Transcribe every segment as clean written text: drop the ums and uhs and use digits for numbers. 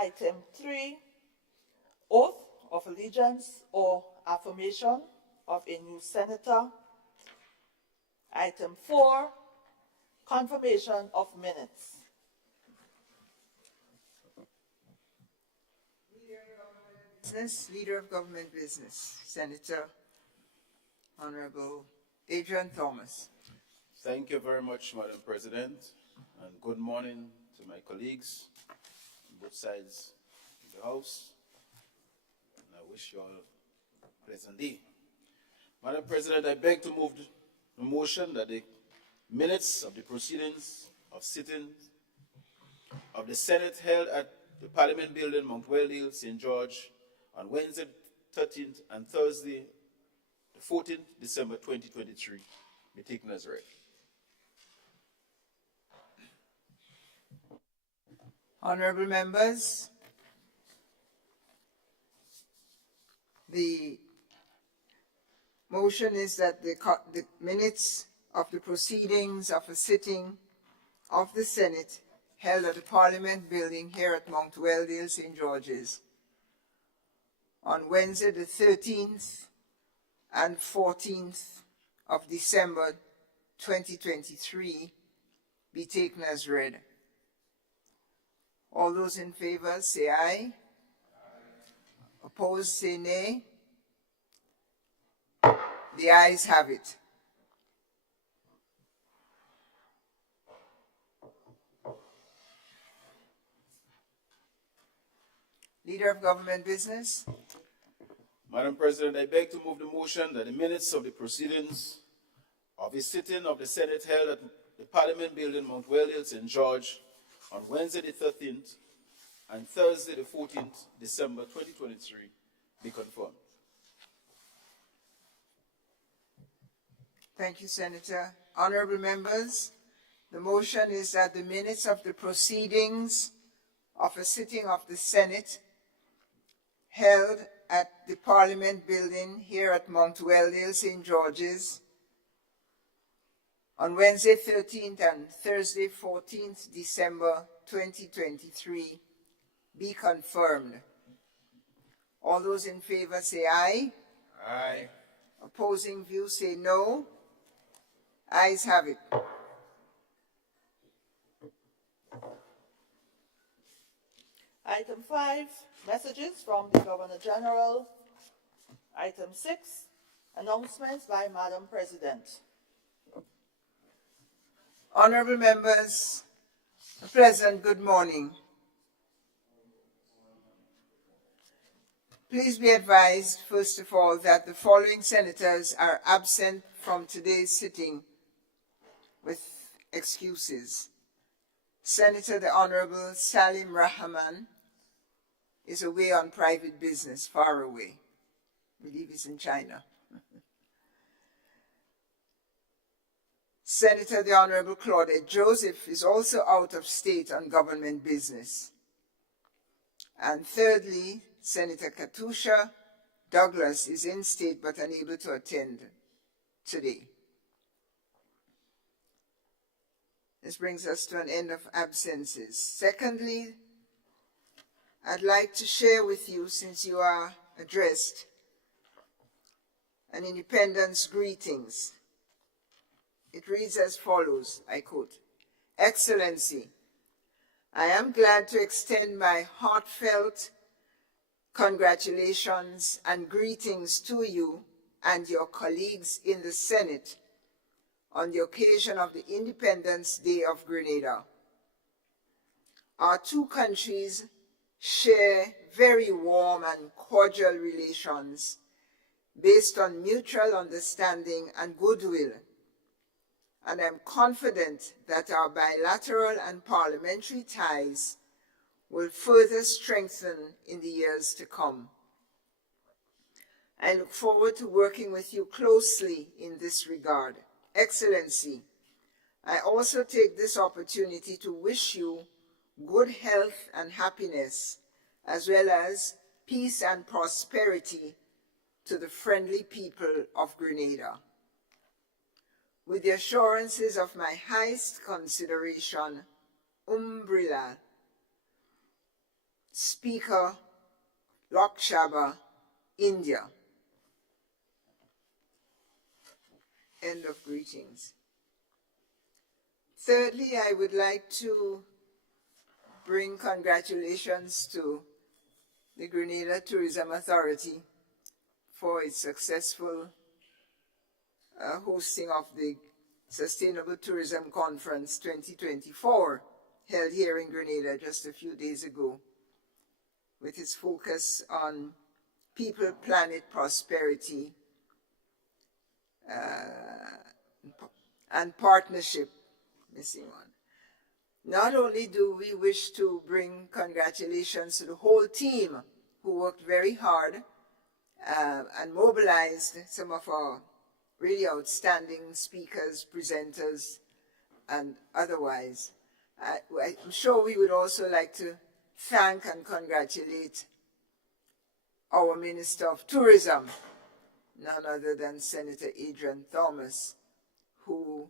Item 3, oath of allegiance or affirmation of a new senator. Item 4, confirmation of minutes. Leader of Government Business, Senator Honorable Adrian Thomas. Thank you very much, Madam President, and good morning to my colleagues on both sides of the House. And I wish you all a pleasant day. Madam President, I beg to move the motion that the minutes of the proceedings of sittings of the Senate held at the Parliament Building, Mount Weldale, St. George, on Wednesday 13th and Thursday, the 14th December 2023, be taken as read. Honorable members, the motion is that the minutes of the proceedings of a sitting of the Senate held at the Parliament Building here at Mount Weldale, St. George's, on Wednesday the 13th and 14th of December 2023 be taken as read. All those in favor say aye. Opposed say nay. The ayes have it. Leader of Government Business. Madam President, I beg to move the motion that the minutes of the proceedings of a sitting of the Senate held at the Parliament Building, Mount Weldale, St. George, on Wednesday the 13th and Thursday the 14th December 2023 be confirmed. Thank you, Senator. Honorable members, the motion is that the minutes of the proceedings of a sitting of the Senate held at the Parliament Building here at Mount Weldale, St. George's, on Wednesday 13th and Thursday 14th December 2023 be confirmed. All those in favor say aye. Aye. Opposing view say no. Ayes have it. Item 5, messages from the Governor General. Item 6, announcements by Madam President. Honorable members, a pleasant good morning. Please be advised, first of all, that the following senators are absent from today's sitting with excuses. Senator the Honorable Salim Rahman is away on private business, far away. I believe he's in China. Senator the Honorable Claudette Joseph is also out of state on government business. And thirdly, Senator Katusha Douglas is in state but unable to attend today. This brings us to an end of absences. Secondly, I'd like to share with you, since you are addressed, an Independence greetings. It reads as follows, I quote, "Excellency, I am glad to extend my heartfelt congratulations and greetings to you and your colleagues in the Senate on the occasion of the Independence Day of Grenada. Our two countries share very warm and cordial relations based on mutual understanding and goodwill, and I'm confident that our bilateral and parliamentary ties will further strengthen in the years to come. I look forward to working with you closely in this regard. Excellency, I also take this opportunity to wish you good health and happiness, as well as peace and prosperity to the friendly people of Grenada. With the assurances of my highest consideration, Umbrella, Speaker, Lok Sabha, India. End of greetings. Thirdly, I would like to bring congratulations to the Grenada Tourism Authority for its successful hosting of the Sustainable Tourism Conference 2024, held here in Grenada just a few days ago, with its focus on people, planet, prosperity, and partnership. Missing one. Not only do we wish to bring congratulations to the whole team who worked very hard and mobilized some of our really outstanding speakers, presenters, and otherwise. I'm sure we would also like to thank and congratulate our Minister of Tourism, none other than Senator Adrian Thomas, who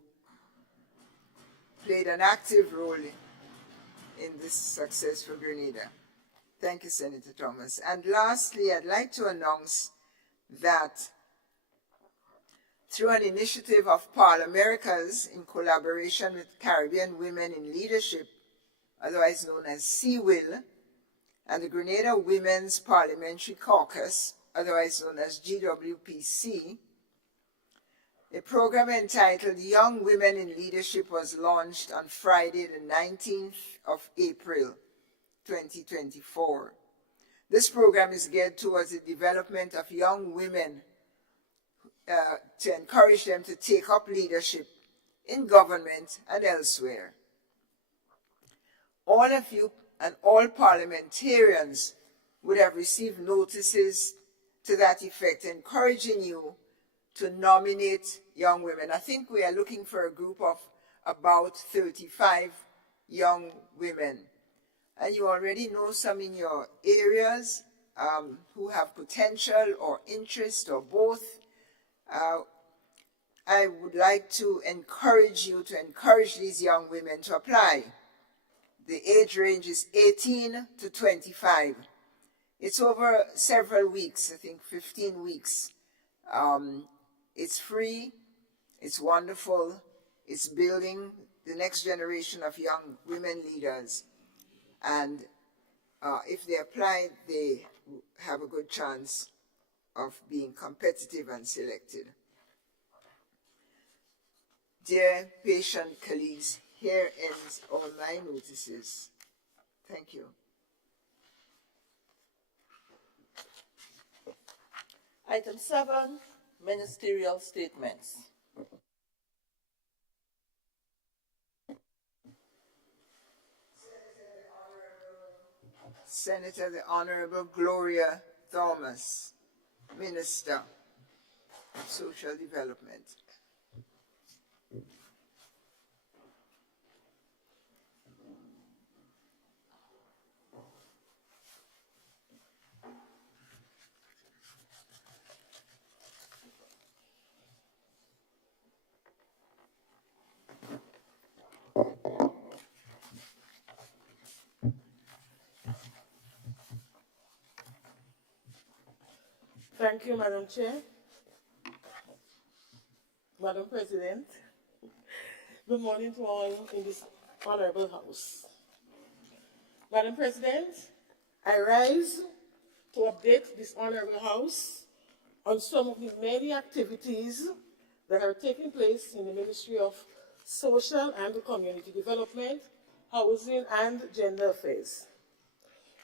played an active role in this success for Grenada. Thank you, Senator Thomas. And lastly, I'd like to announce that through an initiative of Parl-Americas in collaboration with Caribbean Women in Leadership, otherwise known as CWIL, and the Grenada Women's Parliamentary Caucus, otherwise known as GWPC, a program entitled Young Women in Leadership was launched on Friday, the 19th of April, 2024. This program is geared towards the development of young women to encourage them to take up leadership in government and elsewhere. All of you and all parliamentarians would have received notices to that effect, encouraging you to nominate young women. I think we are looking for a group of about 35 young women. And you already know some in your areas who have potential or interest or both. I would like to encourage you to encourage these young women to apply. The age range is 18 to 25. It's over several weeks, I think 15 weeks. It's free, it's wonderful, it's building the next generation of young women leaders. And if they apply, they have a good chance of being competitive and selected. Dear patient colleagues, here ends all my notices. Thank you. Item 7, ministerial statements. Senator the Honorable Gloria Thomas, Minister of Social Development. Thank you, Madam Chair. Madam President, good morning to all in this honorable house. Madam President, I rise to update this honorable house on some of the many activities that are taking place in the Ministry of Social and Community Development, Housing and Gender Affairs.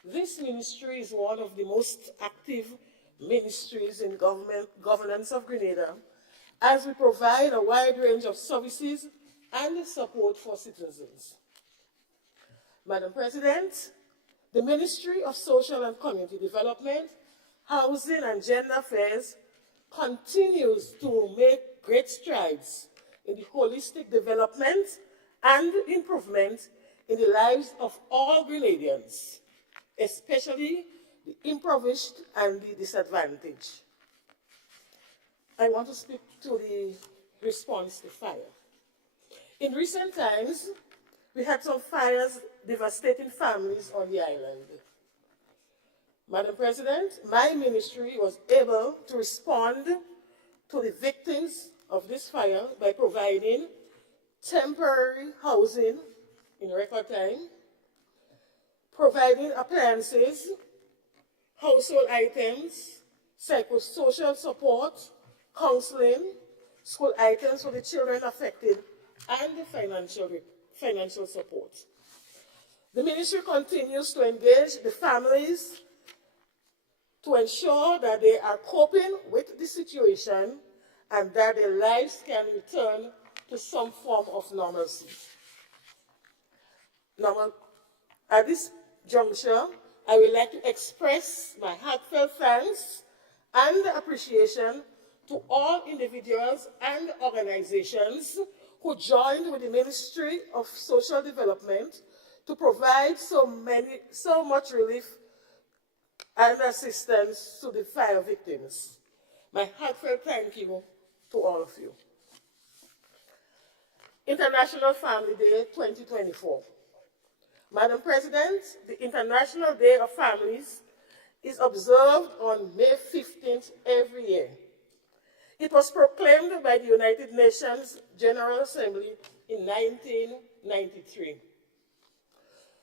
This ministry is one of the most active ministries in governance of Grenada, as we provide a wide range of services and support for citizens. Madam President, the Ministry of Social and Community Development, Housing and Gender Affairs continues to make great strides in the holistic development and improvement in the lives of all Grenadians, especially the impoverished and the disadvantaged. I want to speak to the response to fire. In recent times, we had some fires devastating families on the island. Madam President, my ministry was able to respond to the victims of this fire by providing temporary housing in record time, providing appliances, household items, psychosocial support, counseling, school items for the children affected, and financial support. The ministry continues to engage the families to ensure that they are coping with the situation and that their lives can return to some form of normalcy. At this juncture, I would like to express my heartfelt thanks and appreciation to all individuals and organizations who joined with the Ministry of Social Development to provide so much relief and assistance to the fire victims. My heartfelt thank you to all of you. International Family Day 2024. Madam President, the International Day of Families is observed on May 15th every year. It was proclaimed by the United Nations General Assembly in 1993.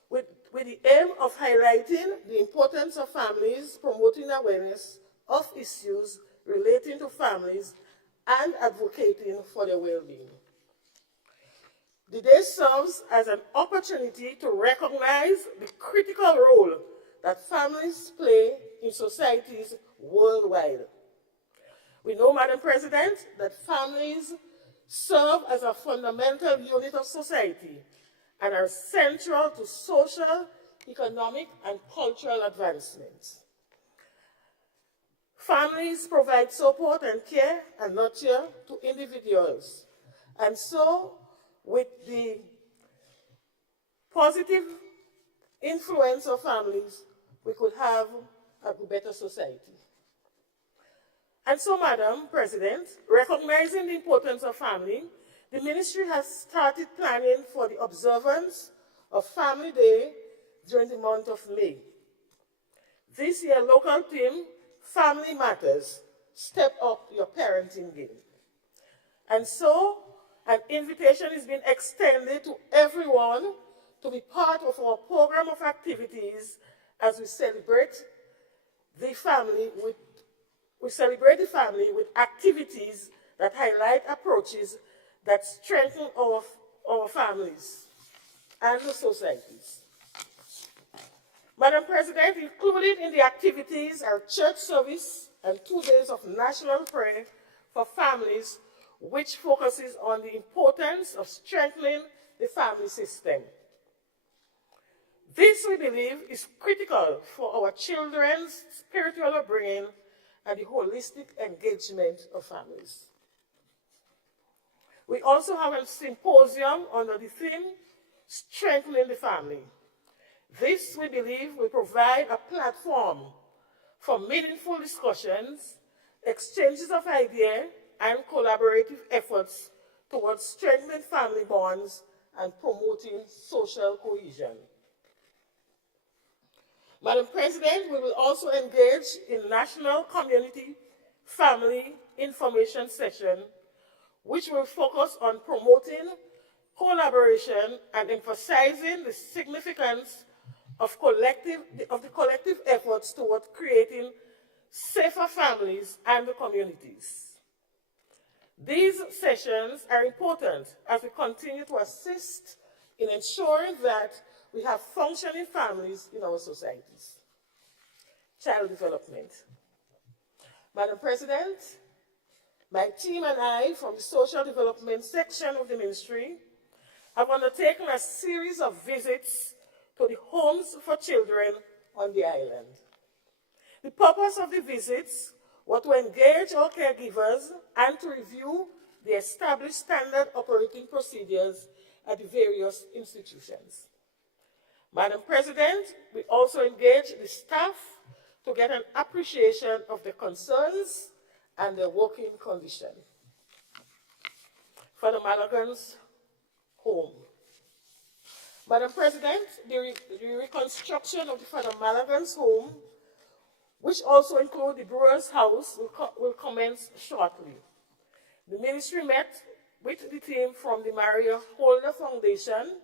With the aim of highlighting the importance of families, promoting awareness of issues relating to families, and advocating for their well-being. The day serves as an opportunity to recognize the critical role that families play in societies worldwide. We know, Madam President, that families serve as a fundamental unit of society and are central to social, economic, and cultural advancements. Families provide support and care and nurture to individuals. And so, with the positive influence of families, we could have a better society. And so, Madam President, recognizing the importance of family, the ministry has started planning for the observance of Family Day during the month of May. This year, local theme, Family Matters, Step Up Your Parenting Game. And so, an invitation is being extended to everyone to be part of our program of activities as we celebrate the family with activities that highlight approaches that strengthen our families and the societies. Madam President, included in the activities are church service and 2 days of national prayer for families, which focuses on the importance of strengthening the family system. This, we believe, is critical for our children's spiritual upbringing and the holistic engagement of families. We also have a symposium under the theme, Strengthening the Family. This, we believe, will provide a platform for meaningful discussions, exchanges of ideas, and collaborative efforts towards strengthening family bonds and promoting social cohesion. Madam President, we will also engage in National Community Family Information Session, which will focus on promoting collaboration and emphasizing the significance of the collective efforts toward creating safer families and communities. These sessions are important as we continue to assist in ensuring that we have functioning families in our societies. Child development. Madam President, my team and I from the Social Development section of the ministry have undertaken a series of visits to the homes for children on the island. The purpose of the visits was to engage our caregivers and to review the established standard operating procedures at the various institutions. Madam President, we also engaged the staff to get an appreciation of the concerns and their working condition. Father Mallaghan's home. Madam President, the reconstruction of the Father Mallaghan's home which also include the Brewers House, will commence shortly. The ministry met with the team from the Maria Holder Foundation,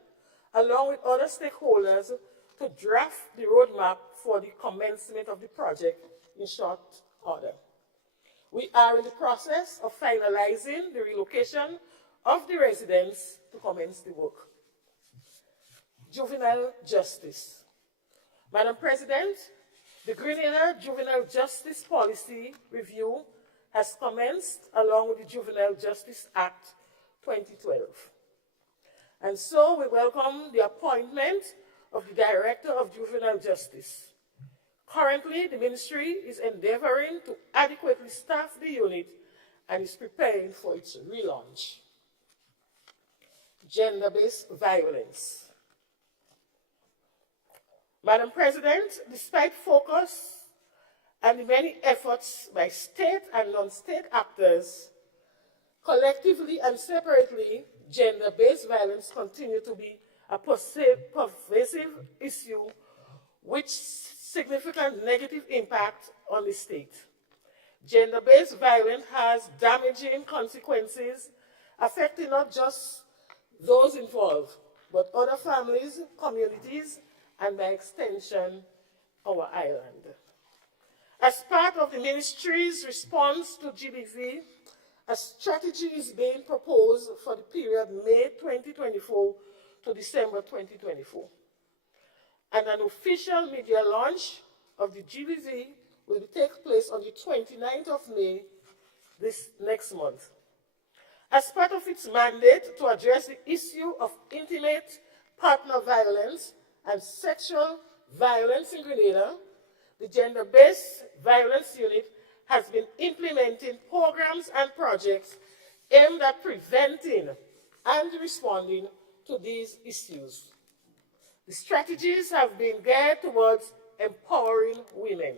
along with other stakeholders, to draft the roadmap for the commencement of the project in short order. We are in the process of finalizing the relocation of the residents to commence the work. Juvenile justice. Madam President, the Grenada Juvenile Justice Policy Review has commenced along with the Juvenile Justice Act 2012. And so we welcome the appointment of the Director of Juvenile Justice. Currently, the ministry is endeavoring to adequately staff the unit and is preparing for its relaunch. Gender-based violence. Madam President, despite focus and the many efforts by state and non-state actors, collectively and separately, gender-based violence continues to be a pervasive issue with significant negative impact on the state. Gender-based violence has damaging consequences affecting not just those involved, but other families, communities, and by extension, our island. As part of the ministry's response to GBV, a strategy is being proposed for the period May 2024 to December 2024. And an official media launch of the GBV will take place on the 29th of May this next month. As part of its mandate to address the issue of intimate partner violence and sexual violence in Grenada, the Gender-Based Violence Unit has been implementing programs and projects aimed at preventing and responding to these issues. The strategies have been geared towards empowering women.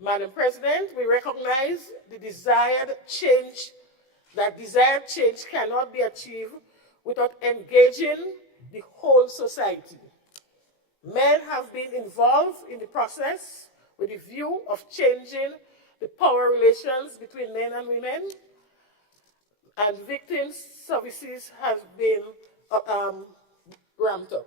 Madam President, we recognize the desired change cannot be achieved without engaging the whole society. Men have been involved in the process with the view of changing the power relations between men and women, and victims' services have been ramped up.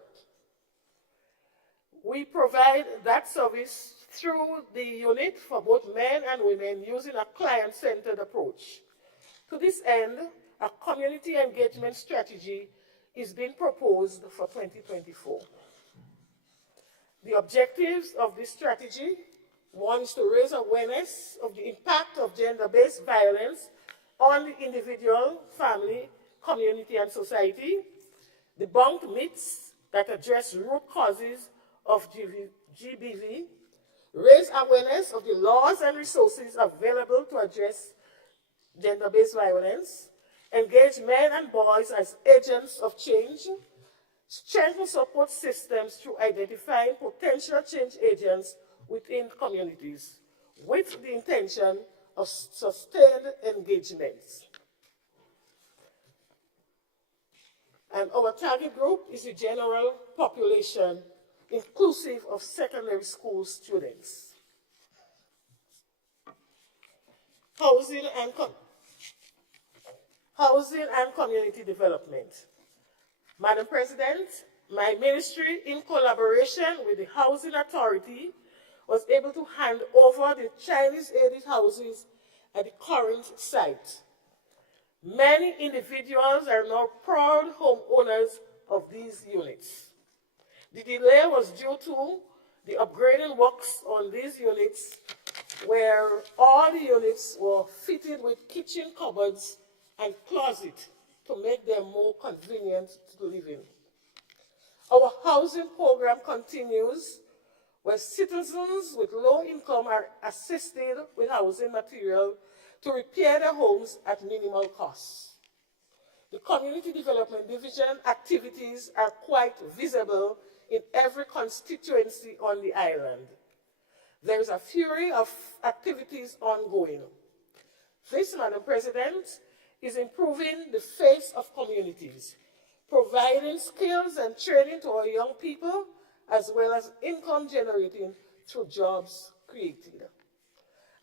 We provide that service through the unit for both men and women using a client-centered approach. To this end, a community engagement strategy is being proposed for 2024. The objectives of this strategy: one is to raise awareness of the impact of gender-based violence on the individual, family, community, and society, debunk myths that address root causes of GBV, raise awareness of the laws and resources available to address gender-based violence, engage men and boys as agents of change, strengthen support systems through identifying potential change agents within communities, with the intention of sustained engagements. And our target group is the general population, inclusive of secondary school students. Housing and community development. Madam President, my ministry, in collaboration with the Housing Authority, was able to hand over the Chinese-aided houses at the current site. Many individuals are now proud homeowners of these units. The delay was due to the upgrading works on these units, where all the units were fitted with kitchen cupboards and closets to make them more convenient to live in. Our housing program continues, where citizens with low income are assisted with housing material to repair their homes at minimal cost. The Community Development Division activities are quite visible in every constituency on the island. There is a flurry of activities ongoing. This, Madam President, is improving the face of communities, providing skills and training to our young people, as well as income generating through jobs created.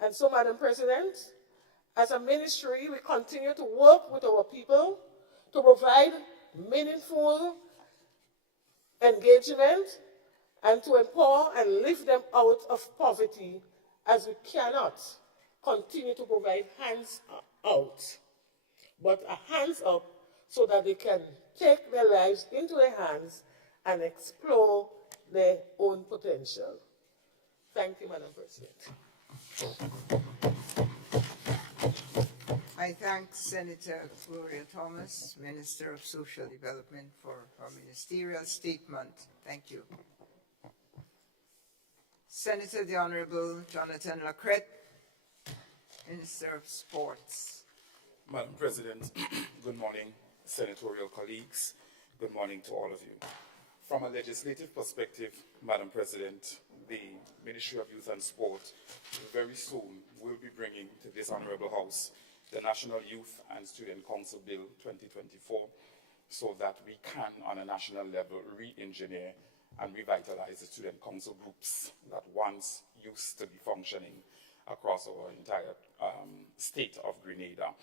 And so, Madam President, as a ministry, we continue to work with our people to provide meaningful engagement and to empower and lift them out of poverty, as we cannot continue to provide hands out, but a hands up so that they can take their lives into their hands and explore their own potential. Thank you, Madam President. I thank Senator Gloria Thomas, Minister of Social Development, for her ministerial statement. Thank you. Senator the Honorable Jonathan Lacrette, Minister of Sports. Madam President, good morning, senatorial colleagues. Good morning to all of you. From a legislative perspective, Madam President, the Ministry of Youth and Sport very soon will be bringing to this Honorable House the National Youth and Student Council Bill 2024 so that we can, on a national level, re-engineer and revitalize the student council groups that once used to be functioning across our entire state of Grenada.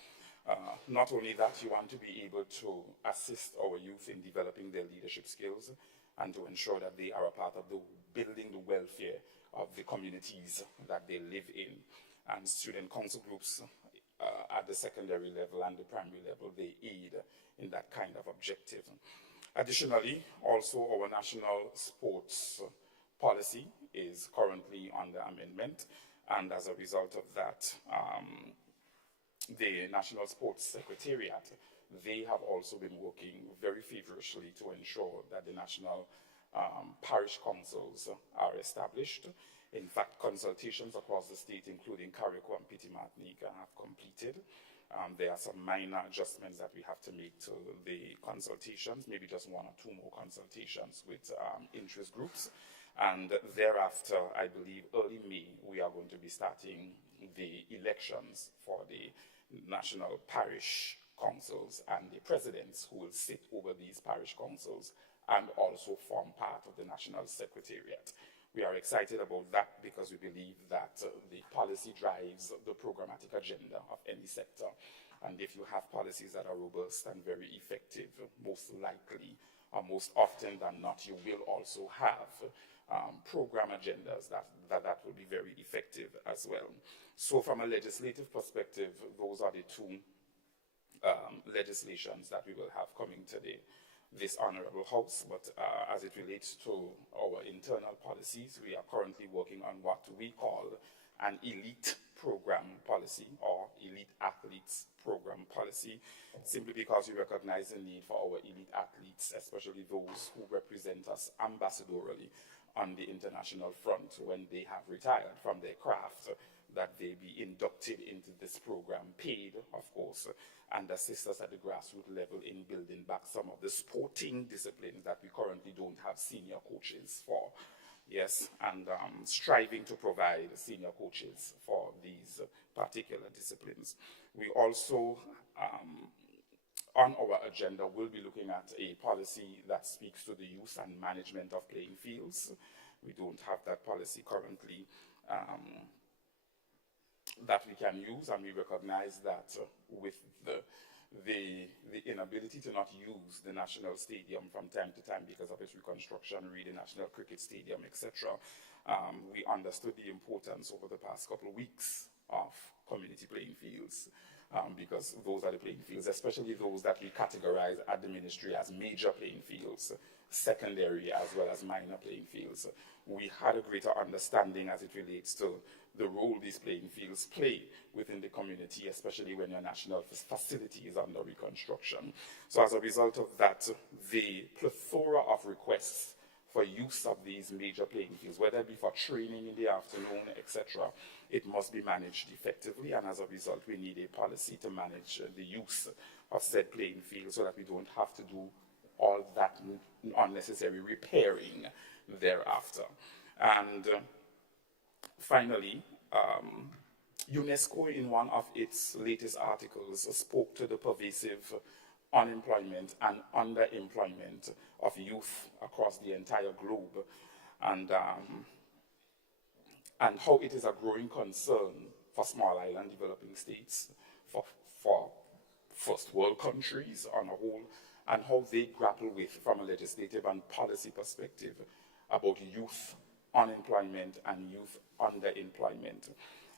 Not only that, you want to be able to assist our youth in developing their leadership skills and to ensure that they are a part of the building the welfare of the communities that they live in. And student council groups at the secondary level and the primary level, they aid in that kind of objective. Additionally, also our national sports policy is currently under amendment, and as a result of that, the National Sports Secretariat, they have also been working very feverishly to ensure that the national parish councils are established. In fact, consultations across the state, including Carriacou and Petite Martinique, have completed. There are some minor adjustments that we have to make to the consultations, maybe just one or two more consultations with interest groups. And thereafter, I believe early May, we are going to be starting the elections for the national parish councils and the presidents who will sit over these parish councils and also form part of the national secretariat. We are excited about that because we believe that the policy drives the programmatic agenda of any sector. And if you have policies that are robust and very effective, most likely, or most often than not, you will also have program agendas that will be very effective as well. So from a legislative perspective, those are the two legislations that we will have coming today. This Honorable House, but as it relates to our internal policies, we are currently working on what we call an elite program policy or elite athletes program policy, simply because we recognize the need for our elite athletes, especially those who represent us ambassadorally on the international front when they have retired from their craft, that they be inducted into this program, paid, of course, and assist us at the grassroots level in building back some of the sporting disciplines that we currently don't have senior coaches for. Yes, and striving to provide senior coaches for these particular disciplines. We also, on our agenda, will be looking at a policy that speaks to the use and management of playing fields. We don't have that policy currently that we can use, and we recognize that with the inability to not use the national stadium from time to time because of its reconstruction, read the National Cricket Stadium, etc., we understood the importance over the past couple of weeks of community playing fields, because those are the playing fields, especially those that we categorize at the ministry as major playing fields, secondary as well as minor playing fields. We had a greater understanding as it relates to the role these playing fields play within the community, especially when your national facility is under reconstruction. So as a result of that, the plethora of requests for use of these major playing fields, whether it be for training in the afternoon, etc., it must be managed effectively, and as a result, we need a policy to manage the use of said playing fields so that we don't have to do all that unnecessary repairing thereafter. And finally, UNESCO, in one of its latest articles, spoke to the pervasive unemployment and underemployment of youth across the entire globe. And and how it is a growing concern for small island developing states, for first world countries on a whole, and how they grapple with, from a legislative and policy perspective, about youth unemployment and youth underemployment.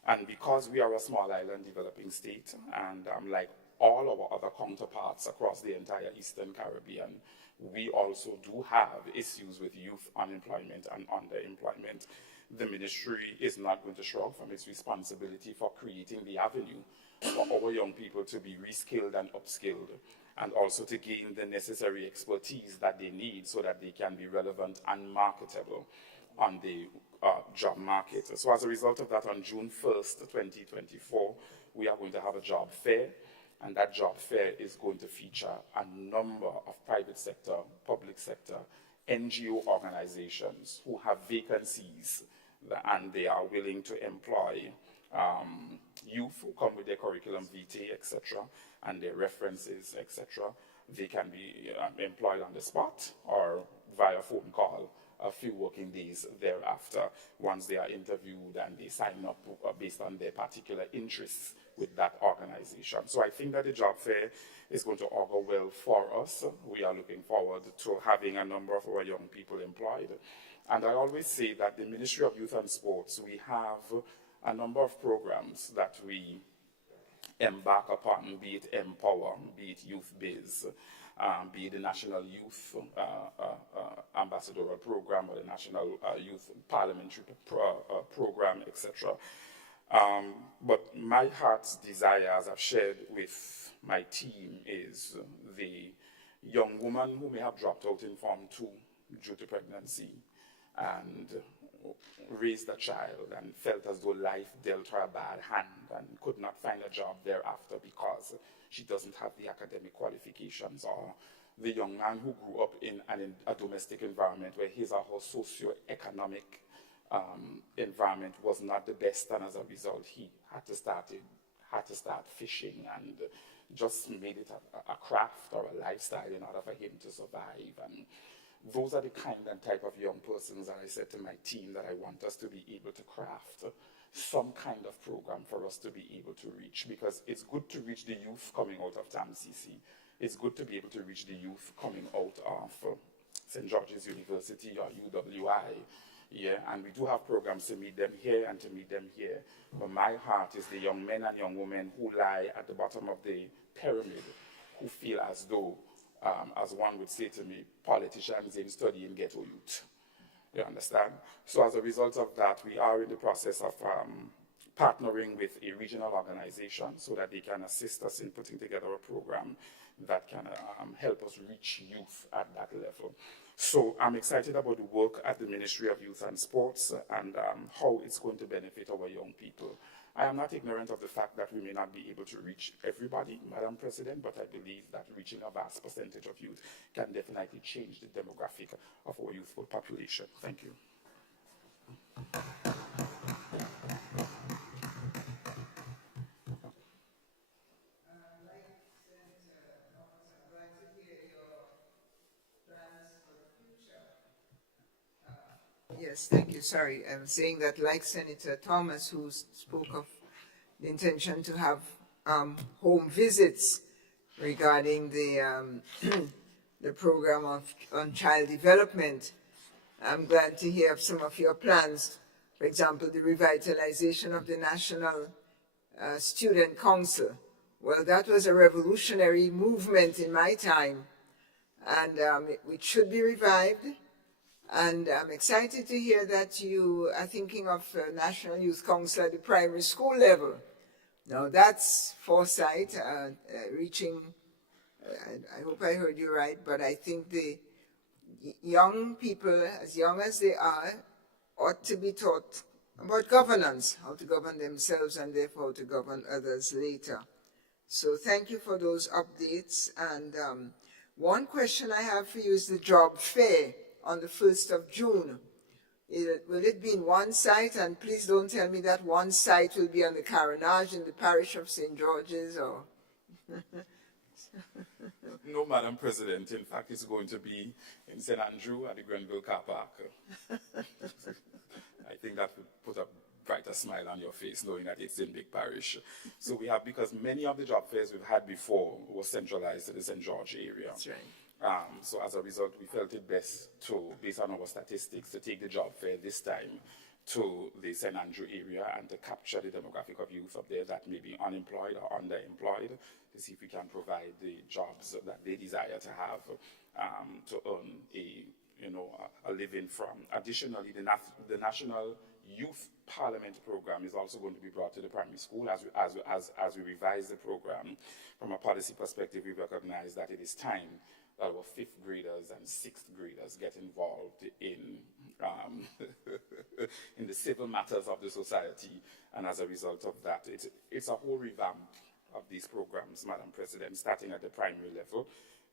And because we are a small island developing state, and like all our other counterparts across the entire Eastern Caribbean, we also do have issues with youth unemployment and underemployment. The ministry is not going to shrug from its responsibility for creating the avenue for our young people to be reskilled and upskilled, and also to gain the necessary expertise that they need so that they can be relevant and marketable on the job market. So as a result of that, on June 1st, 2024, we are going to have a job fair, and that job fair is going to feature a number of private sector, public sector, NGO organizations who have vacancies and they are willing to employ youth who come with their curriculum vitae, etc., and their references, etc. They can be employed on the spot or via phone call a few working days thereafter, once they are interviewed and they sign up based on their particular interests with that organization. So I think that the job fair is going to augur well for us. We are looking forward to having a number of our young people employed. And I always say that the Ministry of Youth and Sports, we have a number of programs that we embark upon, be it Empower, be it Youth Biz, be it the National Youth Ambassadorial Program or the National Youth Parliamentary Program, etc. But my heart's desire, as I've shared with my team, is the young woman who may have dropped out in Form 2 due to pregnancy and raised a child and felt as though life dealt her a bad hand and could not find a job thereafter because she doesn't have the academic qualifications, or the young man who grew up in a domestic environment where his or her socio-economic environment was not the best, and as a result he had to start fishing and just made it a craft or a lifestyle in order for him to survive. And those are the kind and type of young persons that I said to my team that I want us to be able to craft some kind of program for us to be able to reach, because it's good to reach the youth coming out of TAMCC. It's good to be able to reach the youth coming out of St. George's University or UWI. Yeah, and we do have programs to meet them here and to meet them here. But my heart is the young men and young women who lie at the bottom of the pyramid, who feel as though, as one would say to me, politicians in studying ghetto youth. You understand? So as a result of that, we are in the process of partnering with a regional organization so that they can assist us in putting together a program that can help us reach youth at that level. So I'm excited about the work at the Ministry of Youth and Sports and how it's going to benefit our young people. I am not ignorant of the fact that we may not be able to reach everybody, Madam President, but I believe that reaching a vast percentage of youth can definitely change the demographic of our youthful population. Thank you. Yes, thank you. Sorry, I'm saying that like Senator Thomas, who spoke of the intention to have home visits regarding the the program on child development, I'm glad to hear of some of your plans. For example, the revitalization of the National Student Council. Well, that was a revolutionary movement in my time, and it should be revived. And I'm excited to hear that you are thinking of National Youth Council at the primary school level. Now that's foresight, reaching, I hope I heard you right, but I think the young people, as young as they are, ought to be taught about governance, how to govern themselves and therefore how to govern others later. So thank you for those updates. And one question I have for you is the job fair on the 1st of June. Will it be in one site? And please don't tell me that one site will be on the Carenage in the parish of St. George's or... No, Madam President. In fact, it's going to be in St. Andrew at the Grenville Car Park. I think that would put a quite a smile on your face knowing that it's in Big Parish. So we have, because many of the job fairs we've had before was centralized to the St. George area. That's right. So as a result, we felt it best to, based on our statistics, to take the job fair this time to the St. Andrew area and to capture the demographic of youth up there that may be unemployed or underemployed, to see if we can provide the jobs that they desire to have, to earn a living from. Additionally, the National Youth Parliament program is also going to be brought to the primary school. As we revise the program, from a policy perspective, we recognize that it is time that our 5th graders and 6th graders get involved in in the civil matters of the society. And as a result of that, it's a whole revamp of these programs, Madam President, starting at the primary level,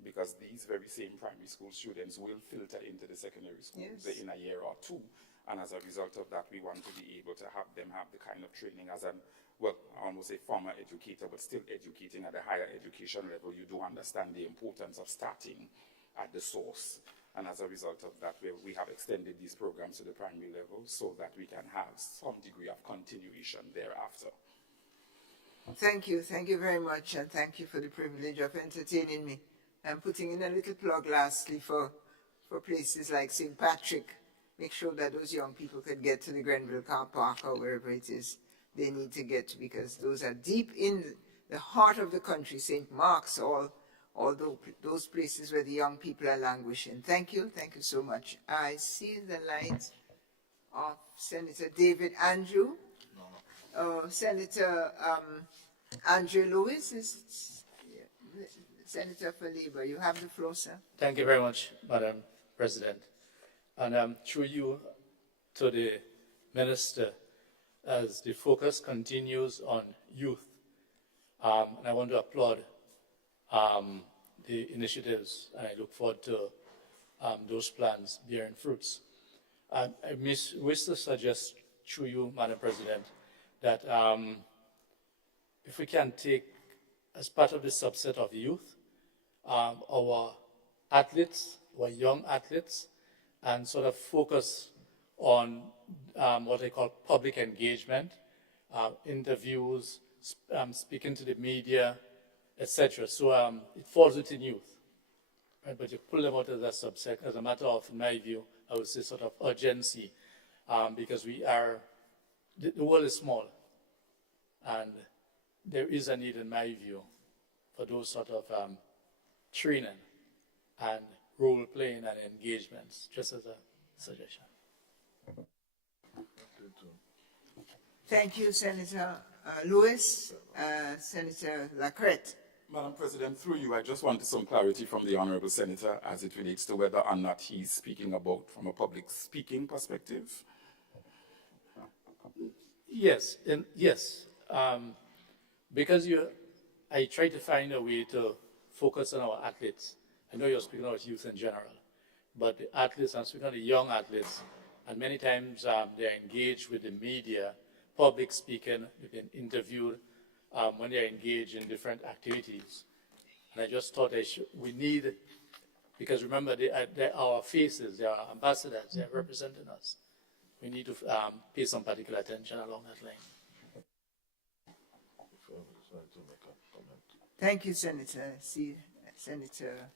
because these very same primary school students will filter into the secondary schools in a year or two. And as a result of that, we want to be able to have them have the kind of training as an, well, I almost say former educator, but still educating at a higher education level. You do understand the importance of starting at the source. And as a result of that, we have extended these programs to the primary level so that we can have some degree of continuation thereafter. Thank you very much, and thank you for the privilege of entertaining me. I'm putting in a little plug lastly for places like St. Patrick. Make sure that those young people can get to the Grenville Car Park or wherever it is they need to get to, because those are deep in the heart of the country. St. Mark's, all those places where the young people are languishing. Thank you so much. I see the light of Senator David Andrew. Senator Andrew Lewis is Senator for Labour. You have the floor, sir. Thank you very much, Madam President. And through you to the Minister, as the focus continues on youth. And I want to applaud the initiatives, and I look forward to those plans bearing fruits. I wish to suggest through you, Madam President, that if we can take, as part of the subset of youth, our athletes, our young athletes, and sort of focus on what I call public engagement, interviews, speaking to the media, etc. So it falls within youth, right? But you pull them out as a subset, as a matter of, in my view, I would say sort of urgency, because the world is small, and there is a need, in my view, for those sort of training and role-playing and engagements, just as a suggestion. Thank you, Senator Lewis. Senator Lacrette. Madam President, through you, I just wanted some clarity from the Honourable Senator as it relates to whether or not he's speaking about from a public speaking perspective. Yes, because I try to find a way to focus on our athletes. I know you're speaking about youth in general, but the athletes, I'm speaking of the young athletes, and many times they're engaged with the media, public speaking, they've been interviewed when they're engaged in different activities. And I just thought we need, because remember, they're our faces, they are ambassadors, they're representing us. We need to pay some particular attention along that line. Thank you, Senator. See, Senator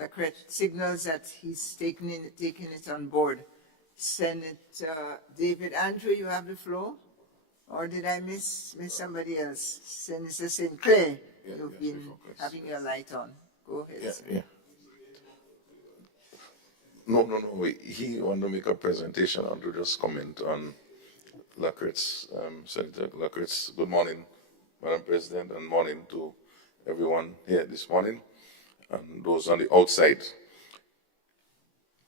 Lacrette signals that he's taking it on board. Senator David Andrew, you have the floor. Or did I miss somebody else? Senator St. Clair, you've been having your light on. Go ahead. Yeah. No. He wanted to make a presentation and to just comment on Lacrette's, Senator Lacrette's. Good morning, Madam President, and morning to everyone here this morning and those on the outside.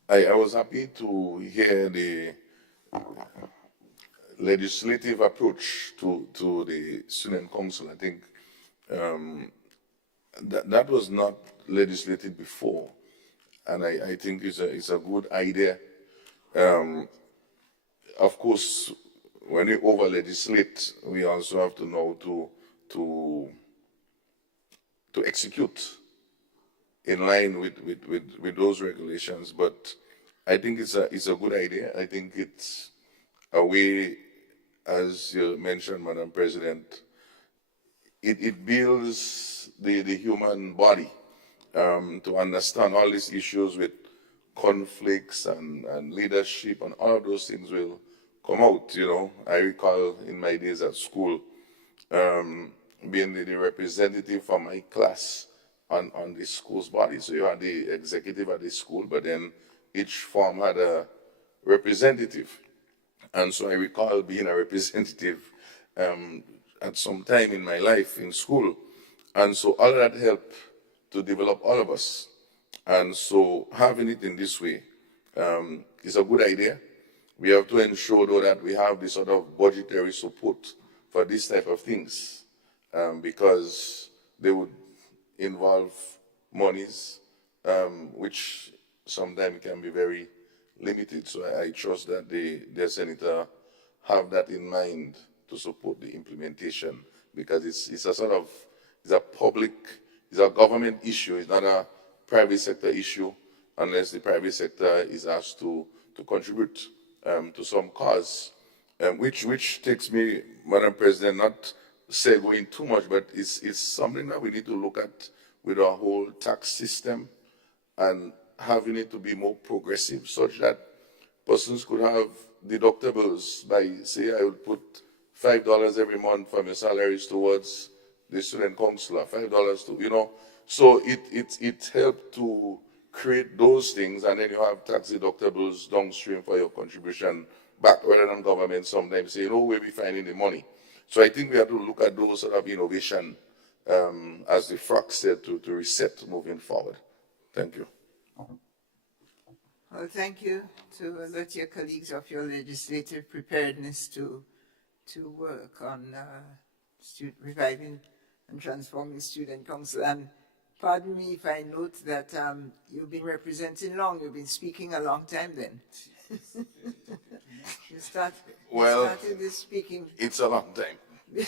I was happy to hear the legislative approach to the Student Council. I think that was not legislated before, and I think it's a good idea. Of course, when we over-legislate, we also have to know to execute in line with those regulations. But I think it's a good idea. I think it's a way as you mentioned, Madam President, it builds the human body to understand all these issues with conflicts and leadership and all of those things will come out, you know. I recall in my days at school being the representative for my class on the school's body. So you had the executive at the school, but then each form had a representative. And so I recall being a representative at some time in my life in school. And so all of that helped to develop all of us. And so having it in this way is a good idea. We have to ensure, though, that we have this sort of budgetary support for these type of things because they would involve monies which sometimes can be very limited. So I trust that the senator have that in mind to support the implementation because it's a sort of, it's a public, it's a government issue. It's not a private sector issue unless the private sector is asked to contribute to some cause, which takes me, Madam President, not segueing too much, but it's something that we need to look at with our whole tax system and having it to be more progressive such that persons could have deductibles by, say, I would put $5 every month from your salaries towards the student counselor, $5 to, you know. So it helped to create those things, and then you have tax deductibles downstream for your contribution back, rather than government sometimes saying, oh, where we finding the money? So I think we have to look at those sort of innovation, as the FROC said, to reset moving forward. Thank you. Well, thank you to alert your colleagues of your legislative preparedness to work on reviving and transforming student council. And pardon me if I note that you've been representing long, you've been speaking a long time then. you started this speaking. It's a long time.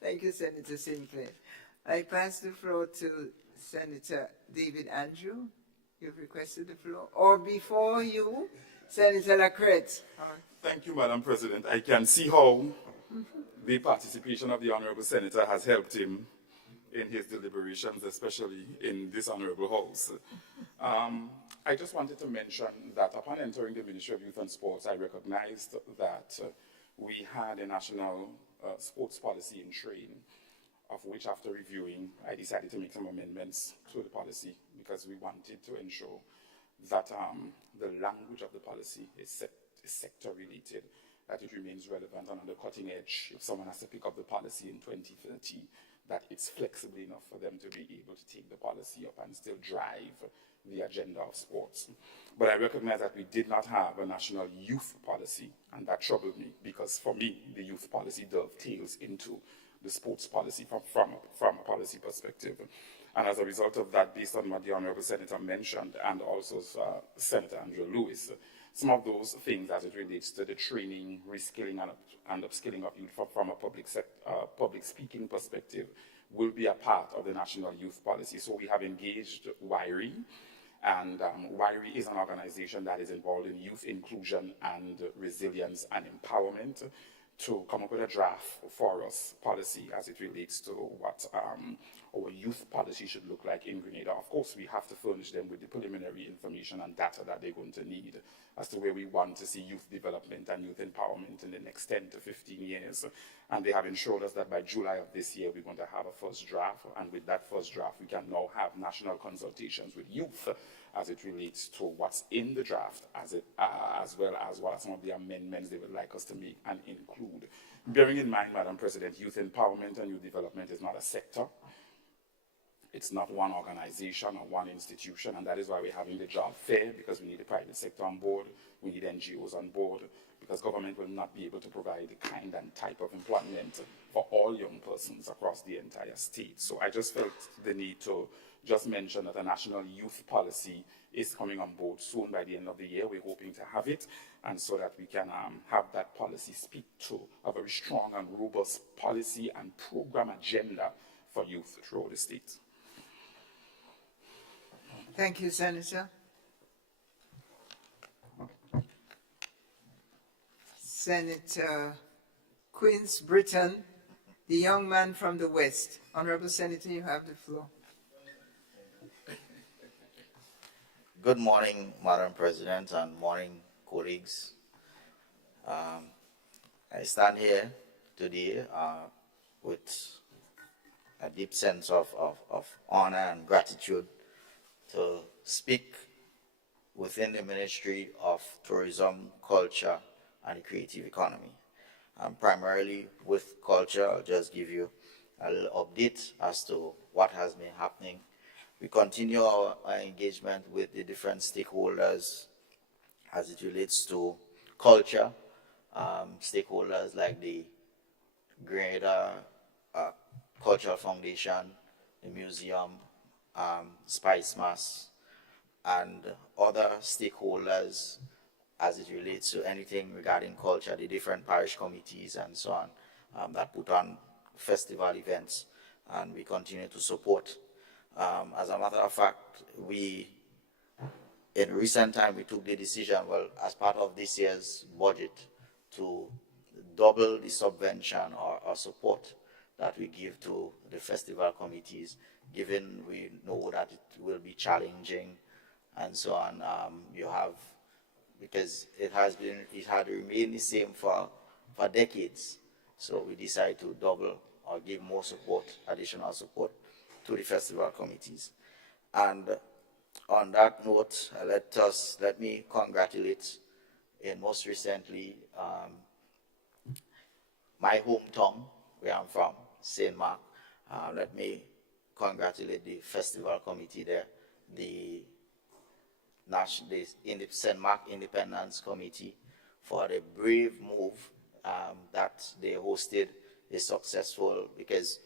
Thank you, Senator Sinclair. I pass the floor to Senator David Andrew. You've requested the floor. Or before you, Senator Lacrette. Thank you, Madam President. I can see how the participation of the Honorable Senator has helped him in his deliberations, especially in this Honorable House. I just wanted to mention that upon entering the Ministry of Youth and Sports, I recognized that we had a national sports policy in train, of which after reviewing, I decided to make some amendments to the policy because we wanted to ensure that the language of the policy is sector related, that it remains relevant and on the cutting edge. If someone has to pick up the policy in 2030, that it's flexible enough for them to be able to take the policy up and still drive the agenda of sports. But I recognize that we did not have a national youth policy, and that troubled me because for me, the youth policy dovetails into the sports policy from a policy perspective. And as a result of that, based on what the Honorable Senator mentioned, and also Senator Andrew Lewis, some of those things as it relates to the training, reskilling, and upskilling of youth from a public speaking perspective will be a part of the national youth policy. So we have engaged WIRI, and WIRI is an organization that is involved in youth inclusion and resilience and empowerment, to come up with a draft for us policy as it relates to what our youth policy should look like in Grenada. Of course, we have to furnish them with the preliminary information and data that they're going to need as to where we want to see youth development and youth empowerment in the next 10 to 15 years. And they have ensured us that by July of this year, we're going to have a first draft. And with that first draft, we can now have national consultations with youth as it relates to what's in the draft, as well as what are some of the amendments they would like us to make and include. Bearing in mind, Madam President, youth empowerment and youth development is not a sector. It's not one organization or one institution, and that is why we're having the job fair, because we need the private sector on board, we need NGOs on board, because government will not be able to provide the kind and type of employment for all young persons across the entire state. So I just felt the need to just mention that a national youth policy is coming on board soon. By the end of the year, we're hoping to have it, and so that we can have that policy speak to a very strong and robust policy and program agenda for youth throughout the state. Thank you, Senator. Senator Quince Britton, the young man from the West. Honorable Senator, you have the floor. Good morning, Madam President, and morning, colleagues. I stand here today with a deep sense of honor and gratitude to speak within the Ministry of Tourism, Culture, and the Creative Economy. Primarily with culture, I'll just give you a little update as to what has been happening. We continue our engagement with the different stakeholders as it relates to culture, stakeholders like the Grenada Cultural Foundation, the museum, Spice Mass, and other stakeholders as it relates to anything regarding culture, the different parish committees and so on that put on festival events, and we continue to support. As a matter of fact, in recent time, we took the decision, well, as part of this year's budget, to double the subvention or support that we give to the festival committees, given we know that it will be challenging and so on. Because it had remained the same for decades. So we decided to double or give more support, additional support to the festival committees. And on that note, let me congratulate, and most recently, my hometown, where I'm from, St. Mark. Let me congratulate the festival committee there, the St. Mark Independence Committee, for the brave move that they hosted is successful, because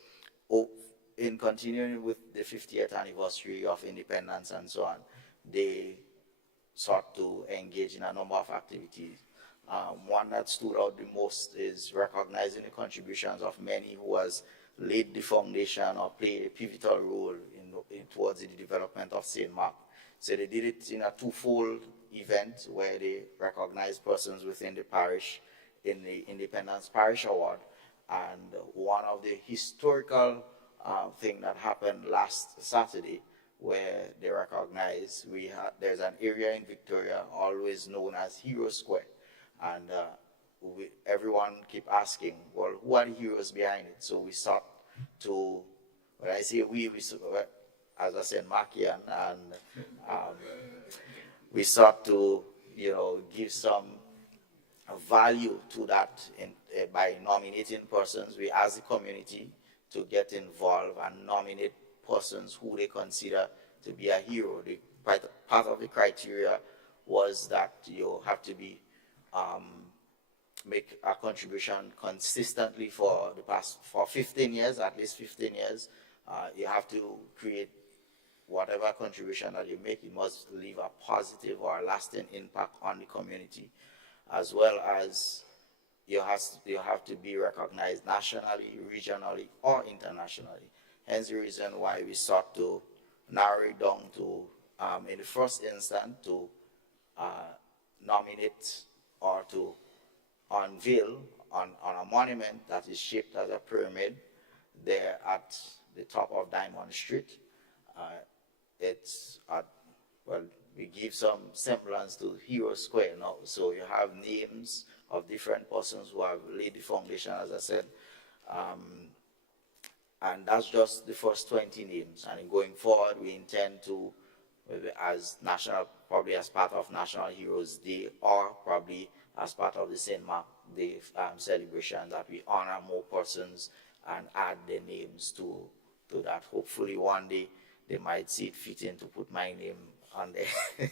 in continuing with the 50th anniversary of independence and so on, they sought to engage in a number of activities. One that stood out the most is recognizing the contributions of many who has laid the foundation or played a pivotal role towards the development of St. Mark. So they did it in a twofold event where they recognized persons within the parish in the Independence Parish Award. And one of the historical thing that happened last Saturday, where they recognized there's an area in Victoria always known as Hero Square. And everyone keep asking, well, who are the heroes behind it? So we sought to, when I say we as I said, Markian, and we sought to, give some value to that by nominating persons. We asked the community to get involved and nominate persons who they consider to be a hero. Part of the criteria was that you have to be make a contribution consistently for 15 years, at least 15 years. You have to create whatever contribution that you make, it must leave a positive or a lasting impact on the community, as well as you have to be recognized nationally, regionally, or internationally. Hence the reason why we sought to narrow it down to, in the first instance, to nominate or to unveil on a monument that is shaped as a pyramid there at the top of Diamond Street. We give some semblance to Hero Square now. So you have names of different persons who have laid the foundation, as I said. And that's just the first 20 names. And going forward, we intend to, probably as part of National Heroes Day, or probably as part of the St. Mark Day celebration, that we honor more persons and add their names to that. Hopefully one day they might see it fitting to put my name on there.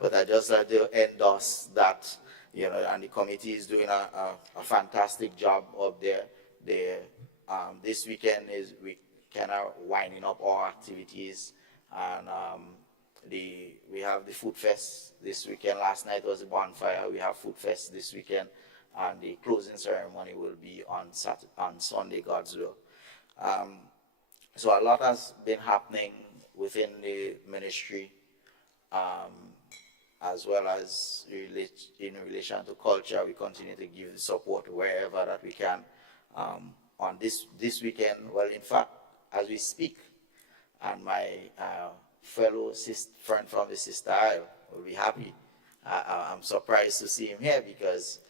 But I just like to endorse that, and the committee is doing a fantastic job up there. This weekend we kind of winding up our activities, and we have the food fest this weekend. Last night was the bonfire. We have food fest this weekend, and the closing ceremony will be on Sunday, God's will. So a lot has been happening within the ministry. as well as in relation to culture, we continue to give the support wherever that we can. On this weekend, well, in fact, as we speak, and my fellow friend from the Sister Isle will be happy. I'm surprised to see him here because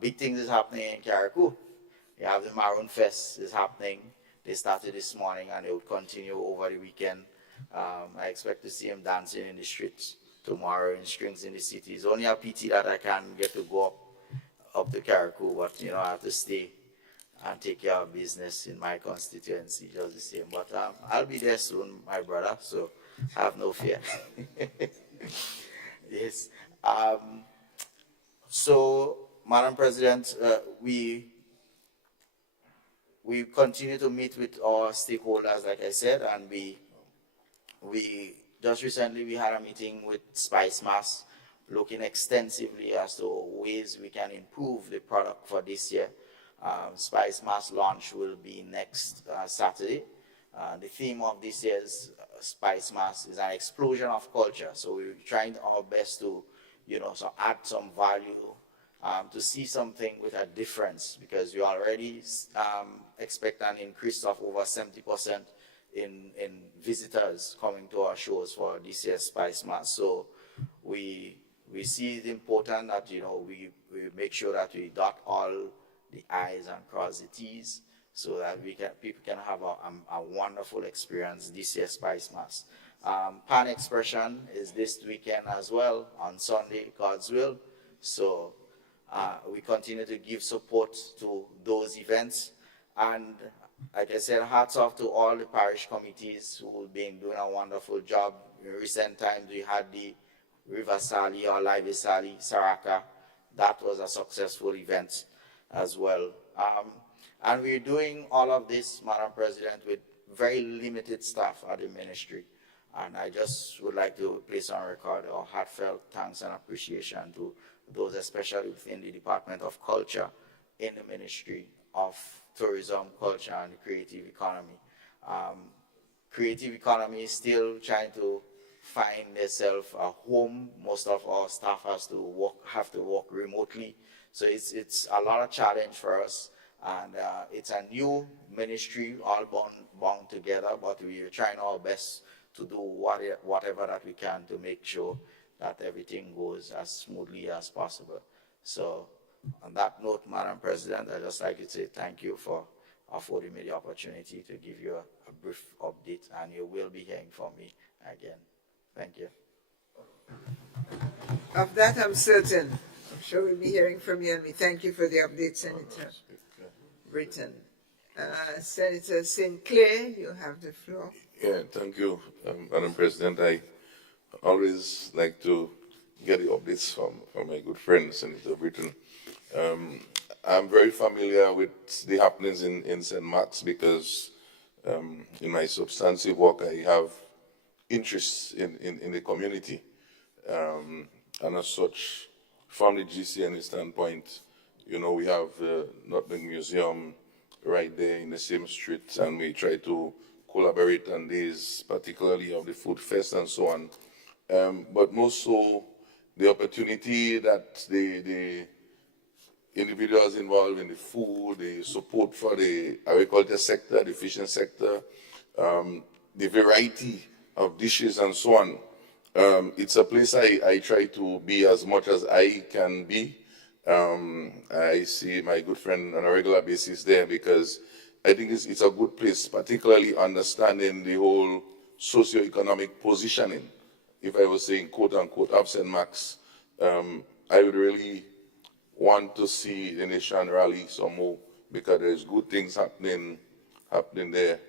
big things is happening in Carriacou. You have the Maroon Fest is happening. They started this morning and they will continue over the weekend. I expect to see him dancing in the streets tomorrow in Strings in the City. It's only a pity that I can't get to go up to Carriacou, but you know, I have to stay and take care of business in my constituency just the same. But I'll be there soon, my brother, so have no fear. Yes. So, Madam President, we continue to meet with our stakeholders, like I said, and we just recently we had a meeting with SpiceMass, looking extensively as to ways we can improve the product for this year. SpiceMass launch will be next Saturday. The theme of this year's SpiceMass is an explosion of culture. So we're trying our best to, you know, so add some value, to see something with a difference, because we already expect an increase of over 70% in visitors coming to our shows for this year's SpiceMass. So we see it important that, you know, we make sure that we dot all the I's and cross the T's, so that people can have a wonderful experience this year's SpiceMass. Pan Expression is this weekend as well, on Sunday, God's will. So we continue to give support to those events. And like I said, hats off to all the parish committees who have been doing a wonderful job. In recent times, we had the River Sali or Live Sali, Saraka. That was a successful event as well. And we're doing all of this, Madam President, with very limited staff at the ministry. And I just would like to place on record our heartfelt thanks and appreciation to those, especially within the Department of Culture, in the Ministry of Tourism, Culture, and the Creative Economy. Creative economy is still trying to find themselves a home. Most of our staff have to work remotely. So it's a lot of challenge for us, and it's a new ministry, all bound together, but we are trying our best to do whatever that we can to make sure that everything goes as smoothly as possible. So on that note, Madam President, I'd just like to say thank you for affording me the opportunity to give you a brief update, and you will be hearing from me again. Thank you. Of that I'm certain. I'm sure we'll be hearing from you, and we thank you for the update, Senator Britton. Senator Sinclair, you have the floor. Yeah, thank you, Madam President. I always like to get the updates from my good friend, Senator Britton. I'm very familiar with the happenings in St. Mark's because in my substantive work, I have interests in the community. And as such, from the GCN standpoint, you know, we have the Nutmeg Museum right there in the same street, and we try to collaborate on these, particularly of the food fest and so on. But most so, the opportunity that the individuals involved in the food, the support for the agriculture sector, the fishing sector, the variety of dishes and so on. It's a place I try to be as much as I can be. I see my good friend on a regular basis there because I think it's a good place, particularly understanding the whole socioeconomic positioning. If I was saying quote unquote of St. Mark's, I would really want to see the nation rally some more because there's good things happening there.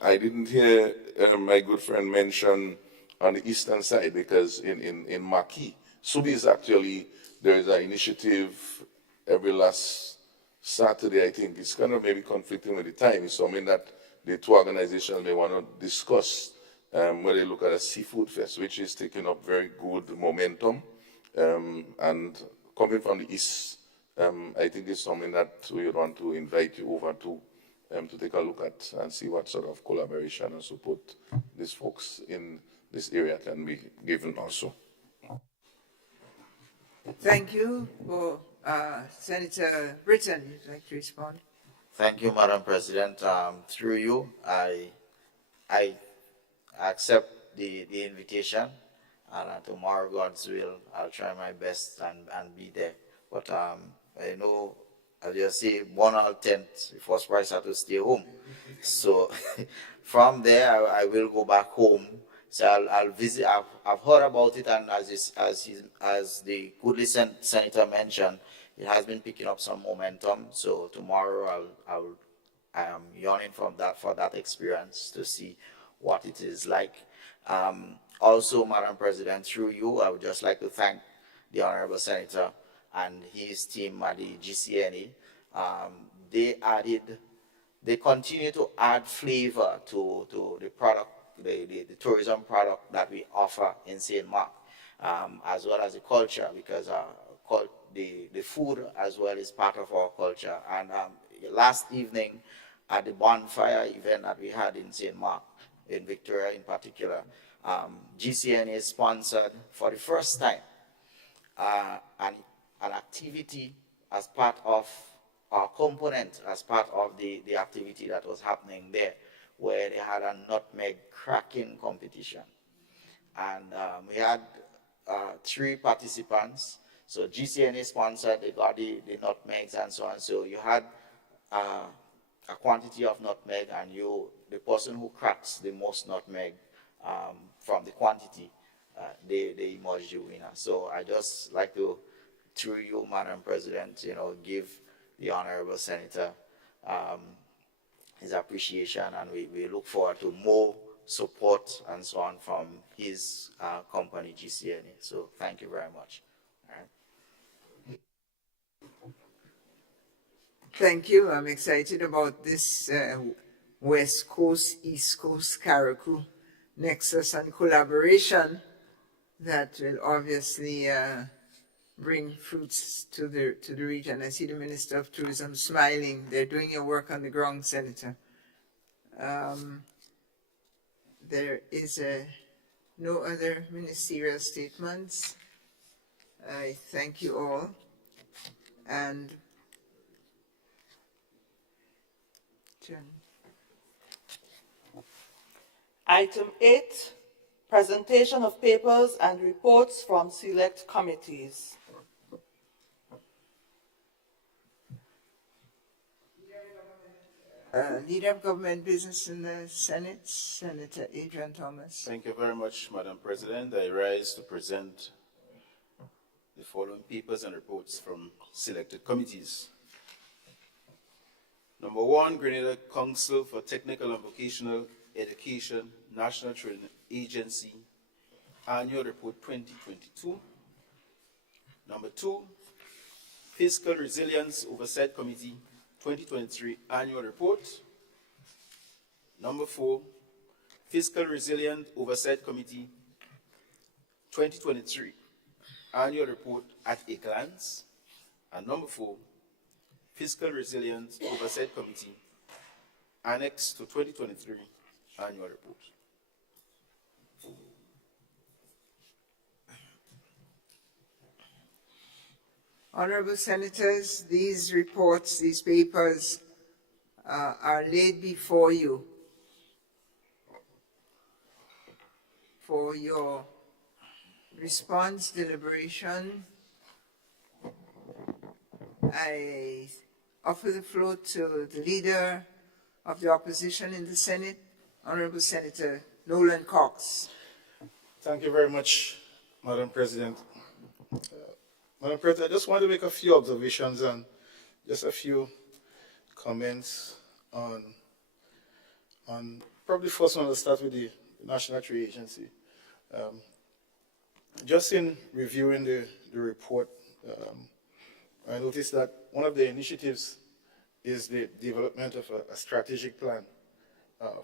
I didn't hear my good friend mention on the eastern side because in Maki, Subi is actually, there is an initiative every last Saturday, I think. It's kind of maybe conflicting with the time. It's something that the two organizations may want to discuss when they look at a seafood fest, which is taking up very good momentum. And coming from the east, I think it's something that we would want to invite you over to take a look at and see what sort of collaboration and support these folks in this area can be given also. Thank you. For, Senator Britton, you'd like to respond? Thank you, Madam President. Through you, I accept the invitation, and tomorrow, God's will, I'll try my best and be there. But I know, as you say, born out tent, first price had to stay home. So from there, I will go back home. So I'll visit. I've heard about it, and as the goodly senator mentioned, it has been picking up some momentum. So tomorrow, I am yearning for that experience to see what it is like. Also, Madam President, through you, I would just like to thank the Honorable Senator and his team at the GCNA. They continue to add flavor to the product, the tourism product that we offer in St. Mark, as well as the culture, because the food as well is part of our culture. And last evening at the bonfire event that we had in St. Mark, in Victoria in particular, GCNA sponsored for the first time an activity as part of our component, as part of the activity that was happening there, where they had a nutmeg cracking competition. And we had 3 participants. So GCNA sponsored, they got the nutmegs and so on. So you had a quantity of nutmeg, and the person who cracks the most nutmeg from the quantity, they emerge the winner. So I just like to, through you, Madam President, give the Honorable Senator his appreciation, and we look forward to more support and so on from his company, GCNA. So thank you very much. All right. Thank you. I'm excited about this West Coast, East Coast Carriacou nexus and collaboration that will obviously bring fruits to the region. I see the Minister of Tourism smiling. They're doing your work on the ground, Senator. There is no other ministerial statements. I thank you all. And Jen. Item 8, presentation of papers and reports from select committees. Leader of Government Business in the Senate, Senator Adrian Thomas. Thank you very much, Madam President. I rise to present the following papers and reports from selected committees. Number 1, Grenada Council for Technical and Vocational Education, National Training Agency, Annual Report 2022. Number 2, Fiscal Resilience Oversight Committee 2023 Annual Report. Number 4, Fiscal Resilience Oversight Committee 2023 Annual Report at a glance. And number 4, Fiscal Resilience Oversight Committee Annex to 2023 Annual Report. Honorable Senators, these reports, these papers are laid before you for your response, deliberation. I offer the floor to the Leader of the Opposition in the Senate, Honorable Senator Nolan Cox. Thank you very much, Madam President. Madam President, I just want to make a few observations and just a few comments on probably first one, I'll start with the National Trade Agency. Just in reviewing the report, I noticed that one of the initiatives is the development of a strategic plan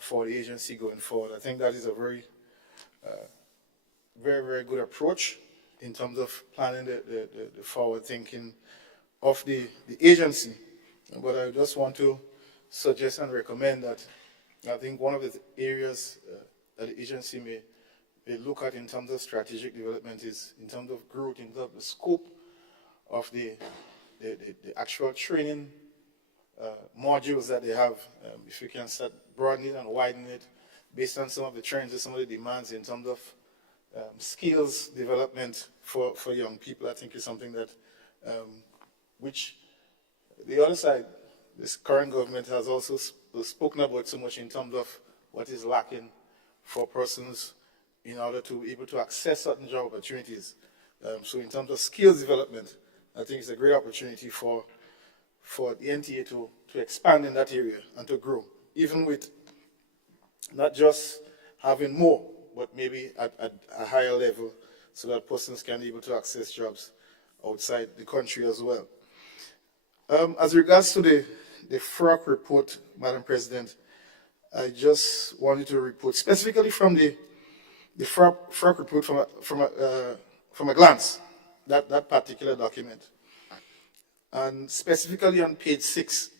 for the agency going forward. I think that is a very, very good approach in terms of planning the forward thinking of the agency. But I just want to suggest and recommend that I think one of the areas that the agency may look at in terms of strategic development is in terms of growth, in terms of the scope of the actual training modules that they have. If you can start broadening and widening it based on some of the trends and some of the demands in terms of skills development for young people, I think is something that, which the other side, this current government has also spoken about so much in terms of what is lacking for persons in order to be able to access certain job opportunities. So in terms of skills development, I think it's a great opportunity for the NTA to expand in that area and to grow, even with not just having more, but maybe at a higher level so that persons can be able to access jobs outside the country as well. As regards to the FROC report, Madam President, I just wanted to report specifically from the FROC report from a glance, that particular document. And specifically on page 6,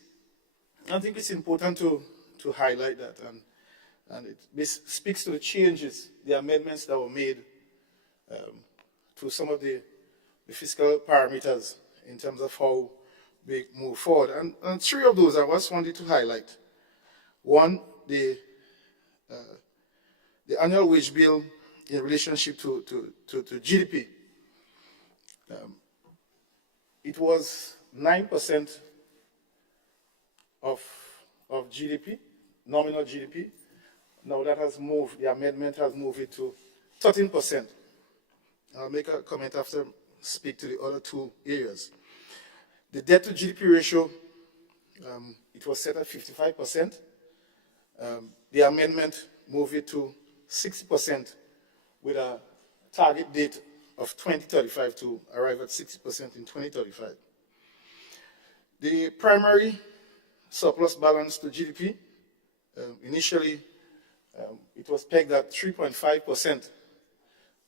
I think it's important to highlight that, and it speaks to the changes, the amendments that were made to some of the fiscal parameters in terms of how we move forward. And 3 of those I just wanted to highlight. One, the annual wage bill in relationship to GDP. It was 9% of GDP, nominal GDP. Now that has moved, the amendment has moved it to 13%. I'll make a comment after speak to the other 2 areas. The debt to GDP ratio, it was set at 55%. The amendment moved it to 60% with a target date of 2035 to arrive at 60% in 2035. The primary surplus balance to GDP, initially it was pegged at 3.5%,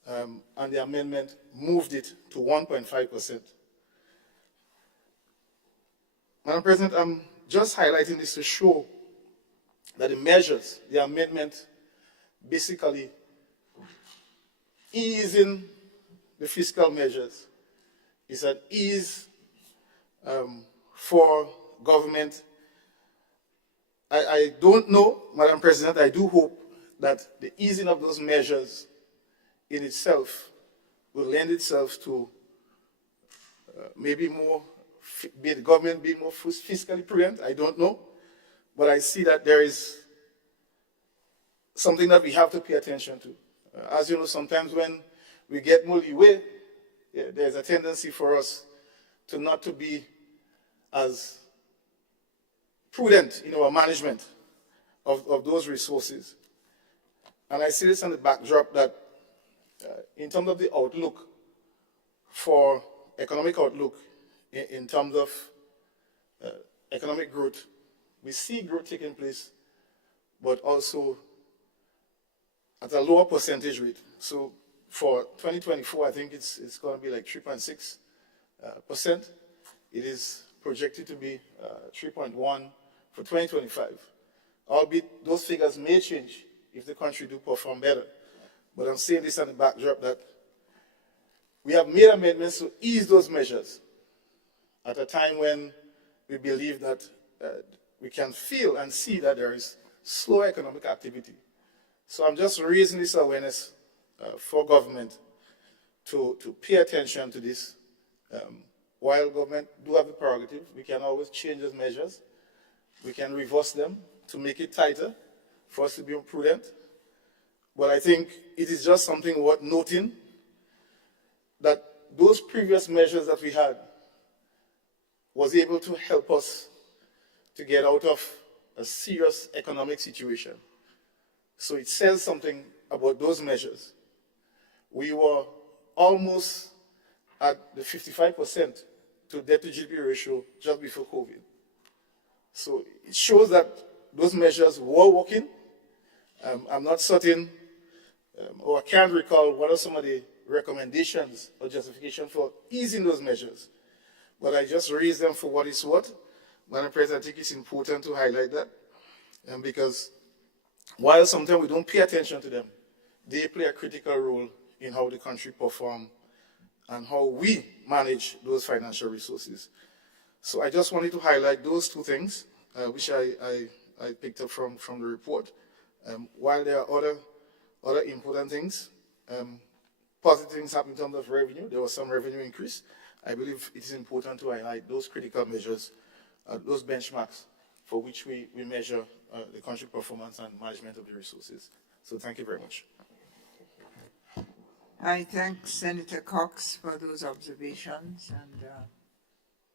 and the amendment moved it to 1.5%. Madam President, I'm just highlighting this to show that the measures, the amendment, basically easing the fiscal measures is an ease for government. I don't know, Madam President, I do hope that the easing of those measures in itself will lend itself to maybe more, be the government being more fiscally prudent, I don't know. But I see that there is something that we have to pay attention to. As you know, sometimes when we get more leeway, there's a tendency for us to not to be as prudent in our management of those resources. And I see this on the backdrop that in terms of the outlook for economic outlook, in terms of economic growth, we see growth taking place, but also at a lower percentage rate. So for 2024, I think it's going to be like 3.6%. It is projected to be 3.1 for 2025. Albeit those figures may change if the country do perform better. But I'm saying this on the backdrop that we have made amendments to ease those measures at a time when we believe that we can feel and see that there is slow economic activity. So I'm just raising this awareness for government to pay attention to this. While government do have the prerogative, we can always change those measures. We can reverse them to make it tighter for us to be prudent. But I think it is just something worth noting that those previous measures that we had was able to help us to get out of a serious economic situation. So it says something about those measures. We were almost at the 55% to debt to GDP ratio just before COVID. So it shows that those measures were working. I'm not certain, or I can't recall what are some of the recommendations or justification for easing those measures. But I just raise them for what it's worth. Madam President, I think it's important to highlight that. Because while sometimes we don't pay attention to them, they play a critical role in how the country performs and how we manage those financial resources. So I just wanted to highlight those two things, which I picked up from the report. While there are other important things, positive things happen in terms of revenue. There was some revenue increase. I believe it is important to highlight those critical measures, those benchmarks for which we measure the country performance and management of the resources. So thank you very much. I thank Senator Cox for those observations and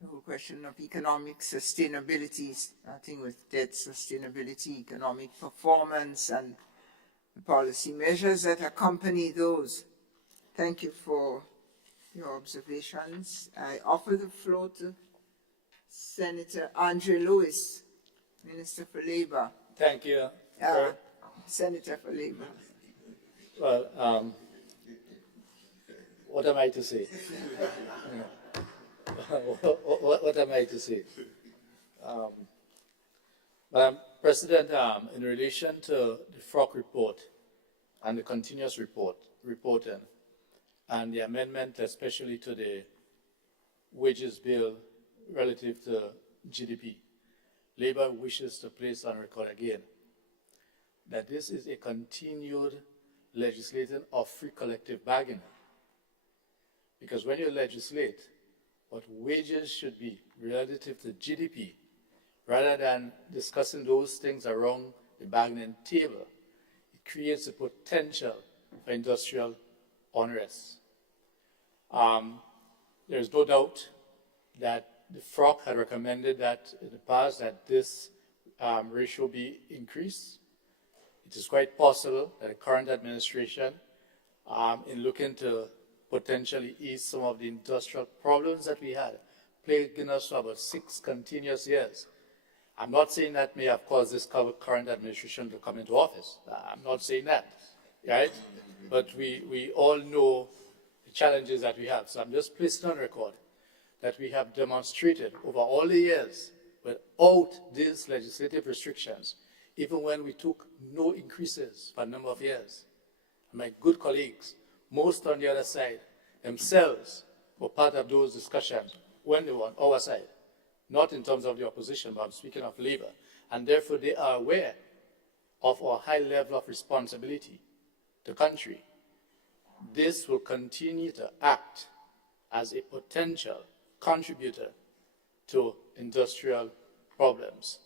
the whole question of economic sustainability, starting with debt sustainability, economic performance, and the policy measures that accompany those. Thank you for your observations. I offer the floor to Senator Andre Lewis, Minister for Labor. Thank you. Senator for Labor. Well, what am I to say? What am I to say? Madam President, in relation to the FROC report and the continuous reporting and the amendment especially to the wages bill relative to GDP, Labour wishes to place on record again that this is a continued legislating of free collective bargaining. Because when you legislate what wages should be relative to GDP, rather than discussing those things around the bargaining table, it creates a potential for industrial unrest. There is no doubt that the FROC had recommended that in the past that this ratio be increased. It is quite possible that the current administration, in looking to potentially ease some of the industrial problems that we had, plaguing us for about 6 continuous years. I'm not saying that may have caused this current administration to come into office. I'm not saying that, right? But we all know the challenges that we have. So I'm just placing on record that we have demonstrated over all the years, without these legislative restrictions, even when we took no increases for a number of years. And my good colleagues, most on the other side, themselves were part of those discussions when they were on our side, not in terms of the opposition, but I'm speaking of Labour. And therefore, they are aware of our high level of responsibility to the country. This will continue to act as a potential contributor to industrial problems.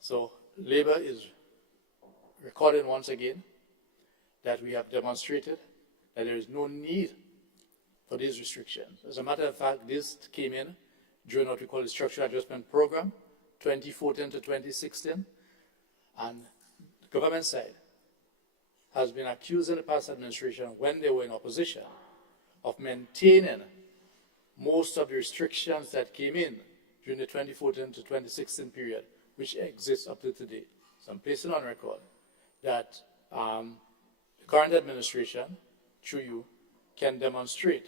So Labour is recording once again that we have demonstrated that there is no need for these restrictions. As a matter of fact, this came in during what we call the Structural Adjustment Program, 2014 to 2016, and the government side has been accusing the past administration, when they were in opposition, of maintaining most of the restrictions that came in during the 2014 to 2016 period, which exists up to today. So I'm placing on record that the current administration, through you, can demonstrate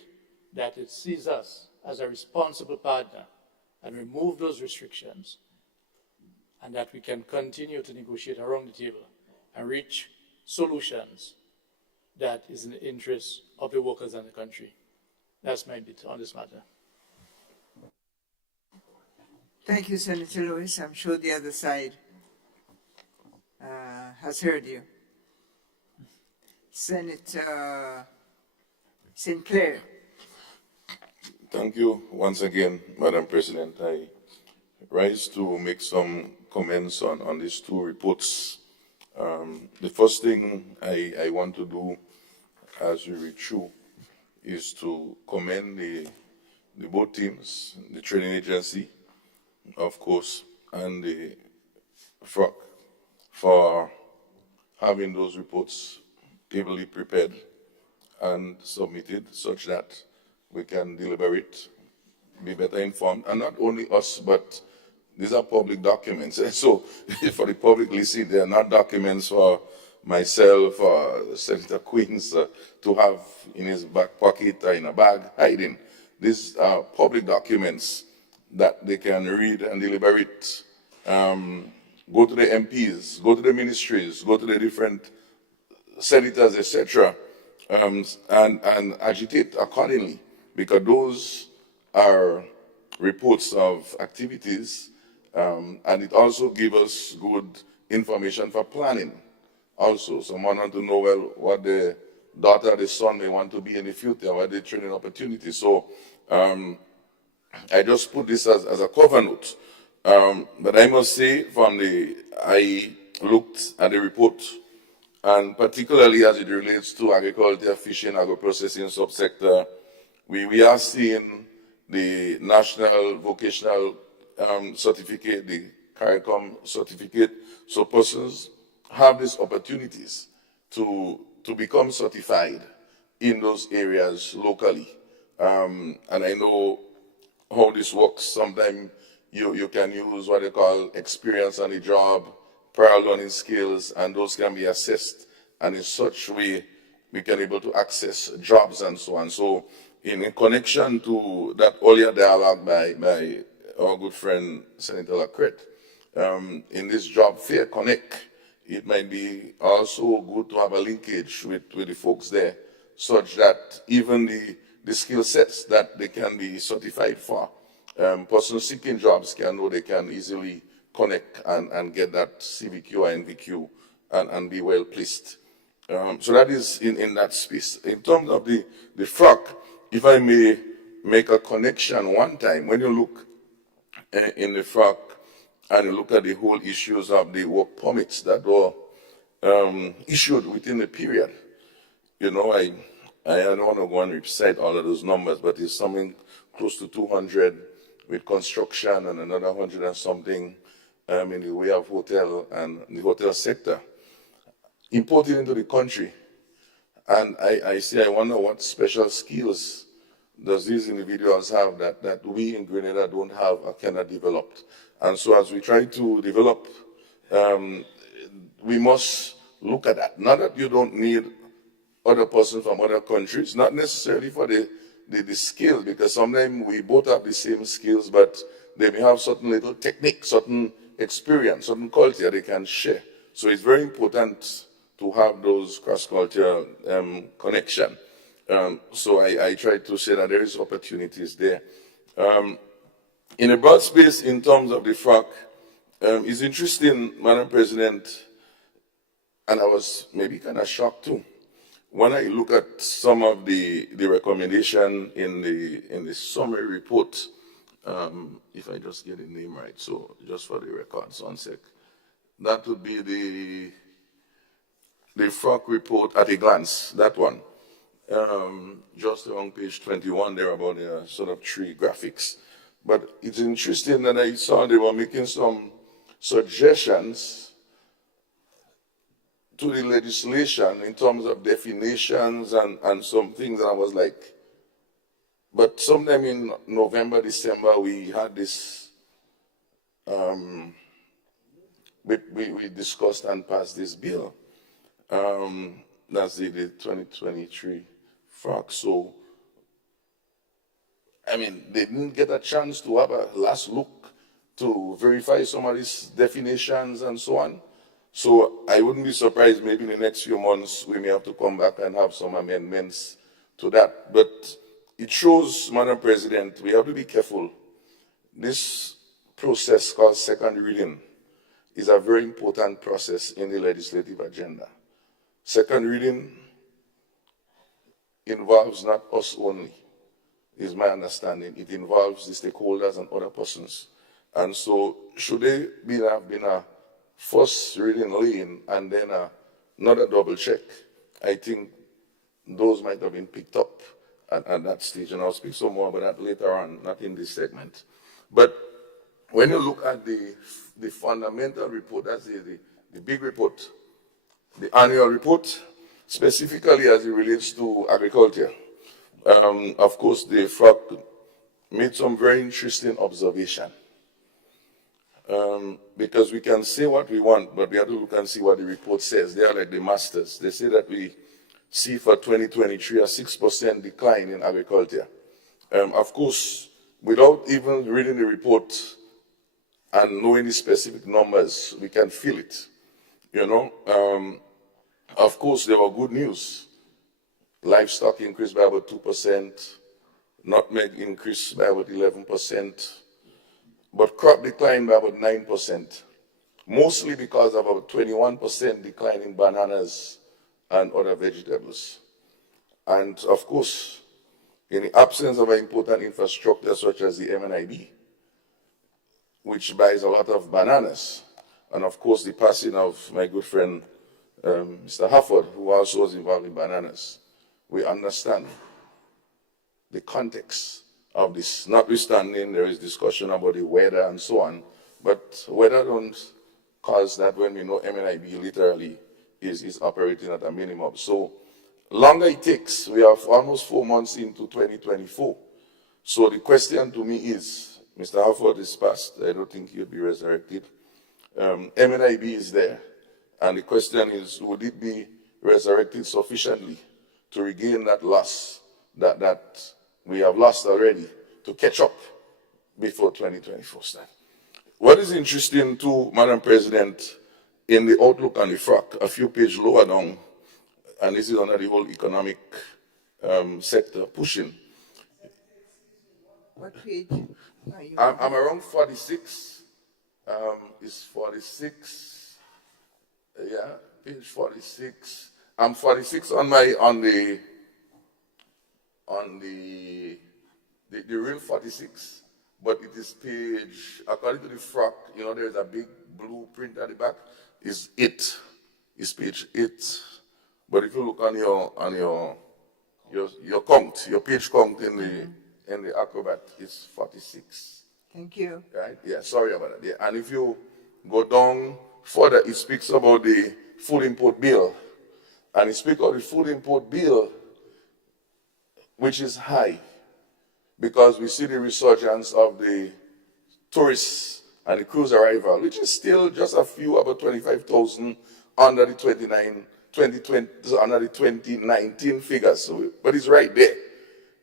that it sees us as a responsible partner and remove those restrictions, and that we can continue to negotiate around the table and reach solutions that is in the interest of the workers and the country. That's my bit on this matter. Thank you, Senator Lewis. I'm sure the other side has heard you. Senator Sinclair. Thank you once again, Madam President. I rise to make some comments on these 2 reports. The first thing I want to do as we read through is to commend the both teams, the training agency, of course, and the FROC for having those reports ably prepared and submitted such that we can deliberate, be better informed, and not only us, but these are public documents. So for the public listening, they are not documents for myself or Senator Queens to have in his back pocket or in a bag hiding. These are public documents that they can read and deliberate. Go to the MPs, go to the ministries, go to the different senators, etc., and agitate accordingly. because those are reports of activities, and it also gives us good information for planning. Also, someone want to know, well, what the daughter, the son they want to be in the future, what the training opportunities. So I just put this as a cover note. But I must say, I looked at the report, and particularly as it relates to agriculture, fishing, agro-processing subsector, we are seeing the National Vocational Certificate, the CARICOM certificate, so persons have these opportunities to become certified in those areas locally. And I know how this works. Sometimes you can use what they call experience on the job, prior learning skills, and those can be assessed. And in such way, we can able to access jobs and so on. So in connection to that earlier dialogue by our good friend, Senator Lacrette, in this job fair connect, it might be also good to have a linkage with the folks there, such that even the skill sets that they can be certified for, persons seeking jobs can know they can easily connect and get that CVQ or NVQ and be well placed. So that is in that space. In terms of the FROC, if I may make a connection one time, when you look in the FROC and you look at the whole issues of the work permits that were issued within the period, you know, I don't want to go and recite all of those numbers, but it's something close to 200 with construction and another 100 and something in the way of hotel and the hotel sector imported into the country. And I wonder what special skills does these individuals have that we in Grenada don't have or cannot develop. And so as we try to develop, we must look at that. Not that you don't need other persons from other countries, not necessarily for the skill, because sometimes we both have the same skills, but they may have certain little technique, certain experience, certain culture they can share. So it's very important to have those cross-cultural connection. So I try to say that there is opportunities there. In a broad space, in terms of the FROC, it's interesting, Madam President, and I was maybe kind of shocked too, when I look at some of the recommendation in the summary report, if I just get the name right, so just for the records, 1 sec, that would be the FROC report at a glance, that one. Just on page 21 there about the sort of 3 graphics. But it's interesting that I saw they were making some suggestions to the legislation in terms of definitions and some things, and I was like, but sometime in November, December, we had this, we discussed and passed this bill. That's the 2023 FROC. So, I mean, they didn't get a chance to have a last look to verify some of these definitions and so on. So I wouldn't be surprised maybe in the next few months we may have to come back and have some amendments to that. But it shows, Madam President, we have to be careful. This process called second reading is a very important process in the legislative agenda. Second reading involves not us only, is my understanding. It involves the stakeholders and other persons. And so should they have been a first reading lane and then another double check, I think those might have been picked up at that stage. And I'll speak some more about that later on, not in this segment. But when you look at the fundamental report, that's the big report, the annual report, specifically as it relates to agriculture. Of course, the FROC made some very interesting observation. Because we can say what we want, but we have to look and see what the report says. They are like the masters. They say that we see for 2023 a 6% decline in agriculture. Of course, without even reading the report and knowing the specific numbers, we can feel it. You know, of course, there were good news. Livestock increased by about 2%. nutmeg increased by about 11%, but crop declined by about 9%, mostly because of about 21% decline in bananas and other vegetables. And of course, in the absence of an important infrastructure such as the MNIB, which buys a lot of bananas, and of course the passing of my good friend Mr. Harford, who also was involved in bananas, we understand the context of this. Notwithstanding, there is discussion about the weather and so on, but weather don't cause that when we know MNIB literally is operating at a minimum. So longer it takes, we are almost 4 months into 2024. So the question to me is, Mr. Harford is passed, I don't think he'll be resurrected. MNIB is there. And the question is, would it be resurrected sufficiently to regain that loss that we have lost already, to catch up before 2024 starts? What is interesting too, Madam President, in the outlook on the FRAC, a few pages lower down, and this is under the whole economic sector pushing. What page are you? I'm around 46. It's 46. Yeah, page 46. I'm 46 on the real 46, but it is page, according to the FRAC, you know, there's a big blue print at the back. It's page 8. But if you look on your count, your page count in the Acrobat, it's 46. Thank you. Right? Yeah, sorry about that. Yeah. And if you go down further, it speaks about the food import bill. And it speaks of the food import bill, which is high, because we see the resurgence of the tourists and the cruise arrival, which is still just a few, about 25,000 under the 2019 figures. So, but it's right there,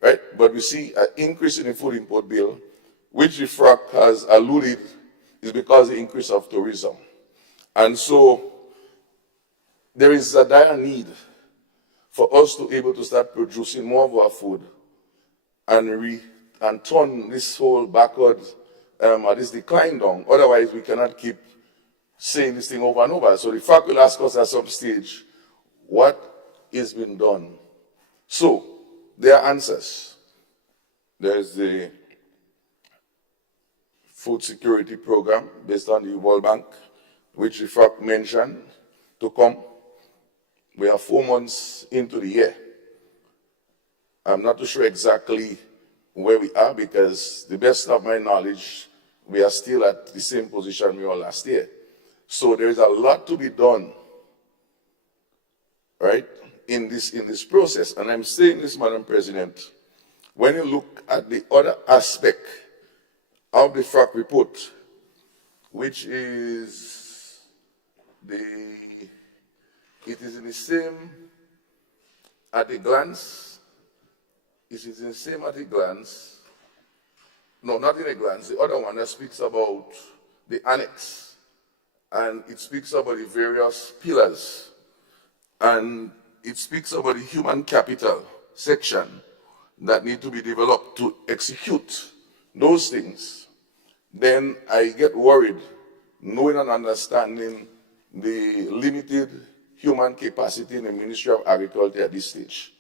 right? But we see an increase in the food import bill, which the FRAC has alluded is because of the increase of tourism. And so there is a dire need for us to be able to start producing more of our food and turn this whole backward, this decline down. Otherwise, we cannot keep saying this thing over and over. So the FRAC will ask us at some stage, what is being done? So there are answers. There's the food security program based on the World Bank, which the FRAC mentioned to come. We are 4 months into the year. I'm not too sure exactly where we are, because the best of my knowledge, we are still at the same position we were last year. So there is a lot to be done, right, in this process. And I'm saying this, Madam President, when you look at the other aspect of the FRAC report, which is it is in the same at a glance. It is in the same at a glance. No, not in a glance. The other one that speaks about the annex, and it speaks about the various pillars, and it speaks about the human capital section that need to be developed to execute those things. Then I get worried, knowing and understanding the limited human capacity in the Ministry of Agriculture at this stage.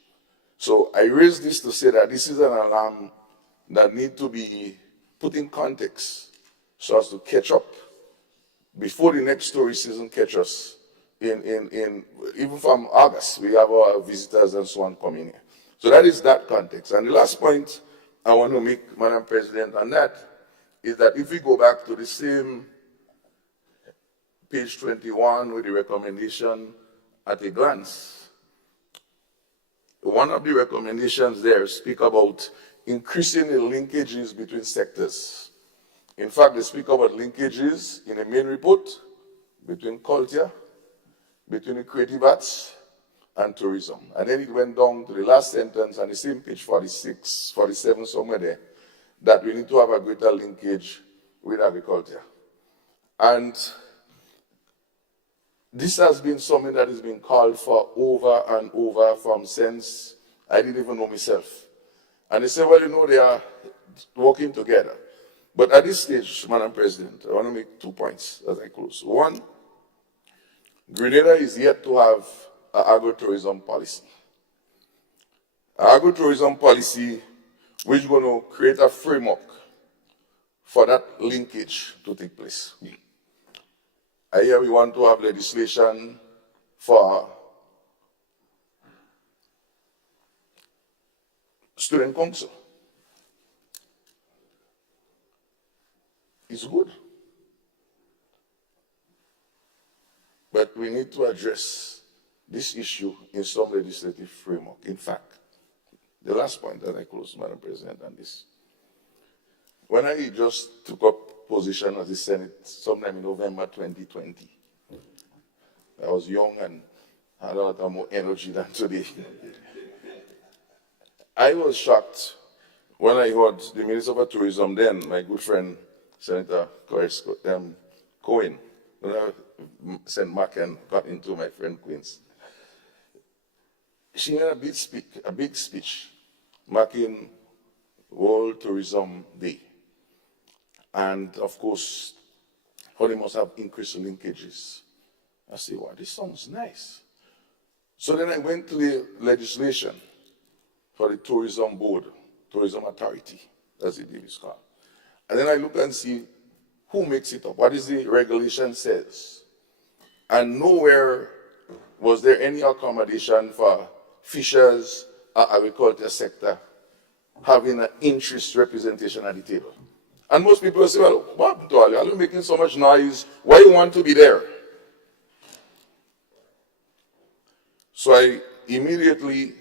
So I raise this to say that this is an alarm that needs to be put in context so as to catch up before the next tourist season catch us. Even from August, we have our visitors and so on coming here. So that is that context. And the last point I want to make, Madam President, on that is that if we go back to the same page 21 with the recommendation at a glance, one of the recommendations there speak about increasing the linkages between sectors. In fact, they speak about linkages in the main report between culture, between the creative arts, and tourism. And then it went down to the last sentence on the same page 46, 47, somewhere there, that we need to have a greater linkage with agriculture. And this has been something that has been called for over and over from since I didn't even know myself. And they say, well, you know, they are working together. But at this stage, Madam President, I want to make 2 points as I close. One, Grenada is yet to have an agritourism policy. An agritourism policy which is going to create a framework for that linkage to take place. I hear we want to have legislation for student council. It's good. But we need to address this issue in some legislative framework. In fact, the last point that I close, Madam President, on this. When I just took up position as the Senate sometime in November 2020, I was young and had a lot more energy than today. I was shocked when I heard the Minister for Tourism then, my good friend, Senator Cohen, when I sent Mark and got into my friend Queens. She made a big speech marking World Tourism Day. And of course, how they must have increased linkages. I say, wow, this sounds nice. So then I went to the legislation for the Tourism Board, Tourism Authority, as it is called. And then I look and see who makes it up, what is the regulation says. And nowhere was there any accommodation for fishers or agriculture sector having an interest representation at the table. And most people say, well, what, are you making so much noise? Why you want to be there? So I immediately,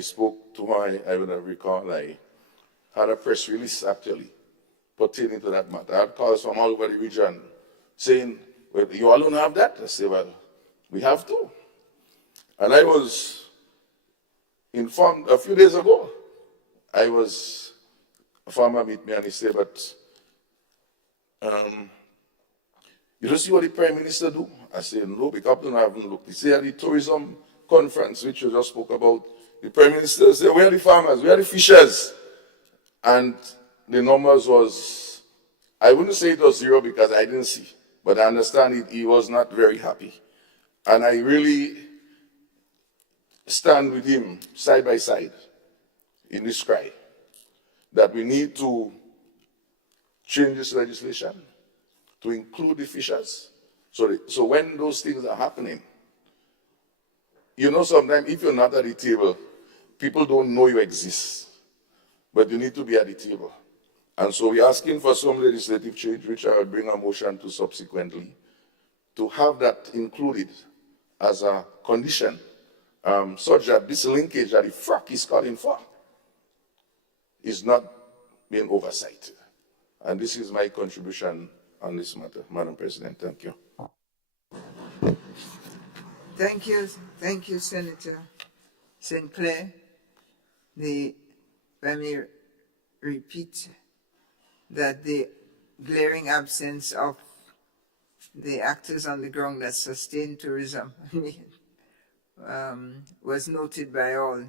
spoke to I would recall, I had a press release actually pertaining to that matter. I had calls from all over the region saying, well, you all don't have that? I say, well, we have to. And I was informed a few days ago. A farmer meet me and he said, but you don't see what the Prime Minister do? I said, no, because I haven't looked. He said, at the tourism conference, which you just spoke about, the Prime Minister said, where are the farmers? Where are the fishers? And the numbers was, I wouldn't say it was 0 because I didn't see, but I understand it, he was not very happy. And I really stand with him side by side in this cry that we need to change this legislation to include the fishers. So when those things are happening, you know, sometimes if you're not at the table, people don't know you exist, but you need to be at the table. And so we're asking for some legislative change, which I will bring a motion to subsequently, to have that included as a condition, such that this linkage that the FRAC is calling for is not being oversighted. And this is my contribution on this matter, Madam President. Thank you. Thank you, Senator St. Clair. If I may repeat that the glaring absence of the actors on the ground that sustain tourism was noted by all,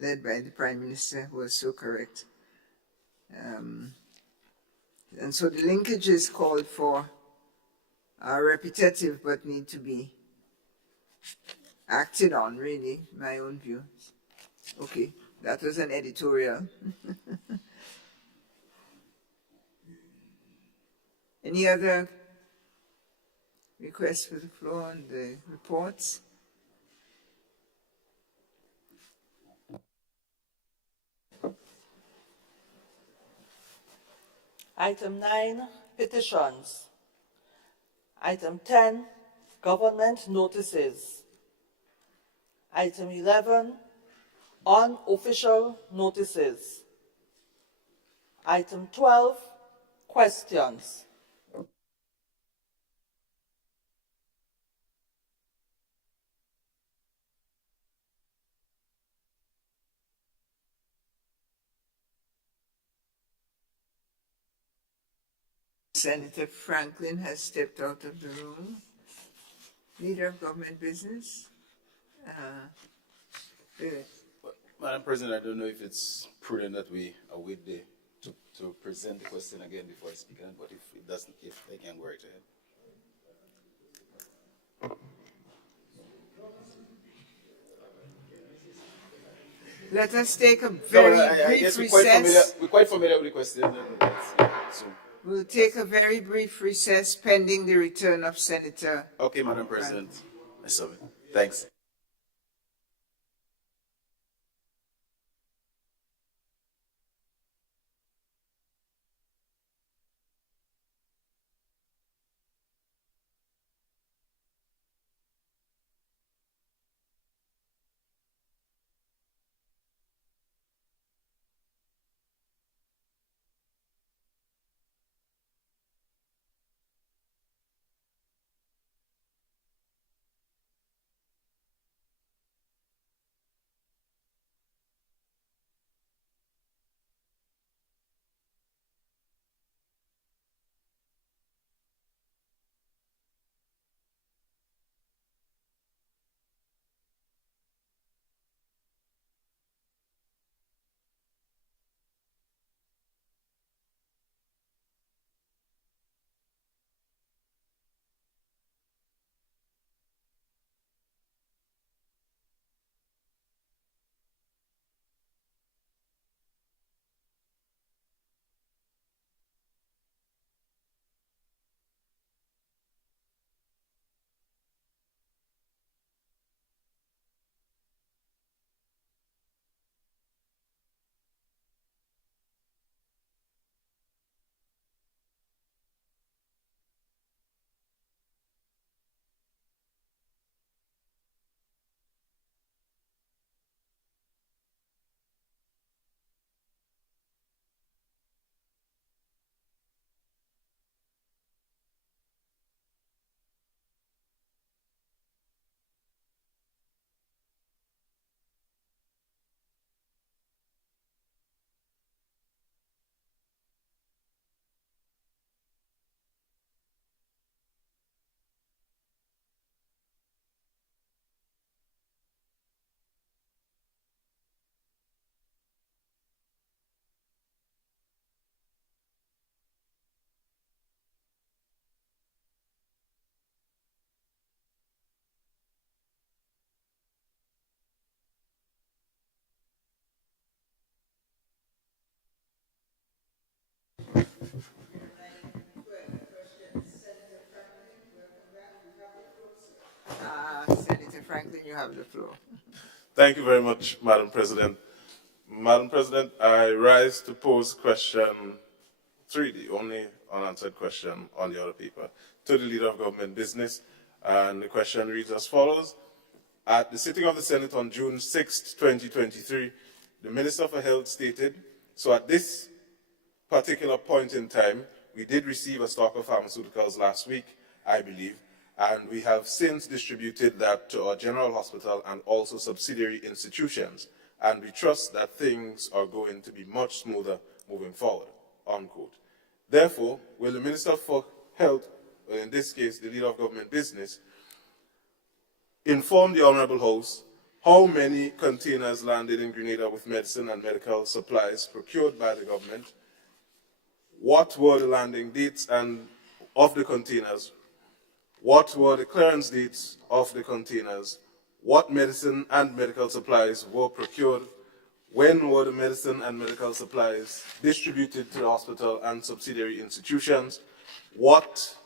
led by the Prime Minister, who was so correct. And so the linkages called for are repetitive but need to be acted on, really, my own view. Okay, that was an editorial. Any other requests for the floor on the reports? Item 9, petitions. Item 10, government notices. Item 11, unofficial notices. Item 12, questions. Senator Franklin has stepped out of the room. Leader of Government Business. Madam President, I don't know if it's prudent that we await to present the question again before speaking, but if it doesn't, if they can go right ahead. Let us take a No, very I brief guess we're quite familiar with the question. So, We'll take a very brief recess pending the return of Senator. okay, Madam President, I submit. Thanks. Senator Franklin, you have the floor. Thank you very much, Madam President. Madam President, I rise to pose question 3, the only unanswered question on the other paper, to the Leader of Government Business. And the question reads as follows. At the sitting of the Senate on June 6, 2023, the Minister for Health stated, so at this particular point in time, we did receive a stock of pharmaceuticals last week, I believe, and we have since distributed that to our general hospital and also subsidiary institutions, and we trust that things are going to be much smoother moving forward, unquote. Therefore, will the Minister for Health, or in this case, the Leader of Government Business, inform the Honourable House how many containers landed in Grenada with medicine and medical supplies procured by the government, what were the landing dates of the containers, what were the clearance dates of the containers, what medicine and medical supplies were procured, when were the medicine and medical supplies distributed to the hospital and subsidiary institutions, what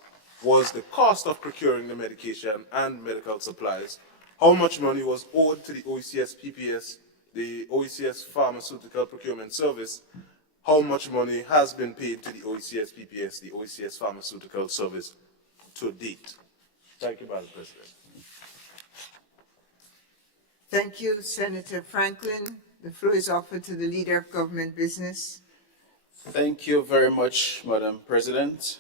was the cost of procuring the medication and medical supplies, how much money was owed to the OECS PPS, the OECS Pharmaceutical Procurement Service, how much money has been paid to the OECS PPS, the OECS Pharmaceutical Service, to date. Thank you, Madam President. Thank you, Senator Franklin. The floor is offered to the Leader of Government Business. Thank you very much, Madam President.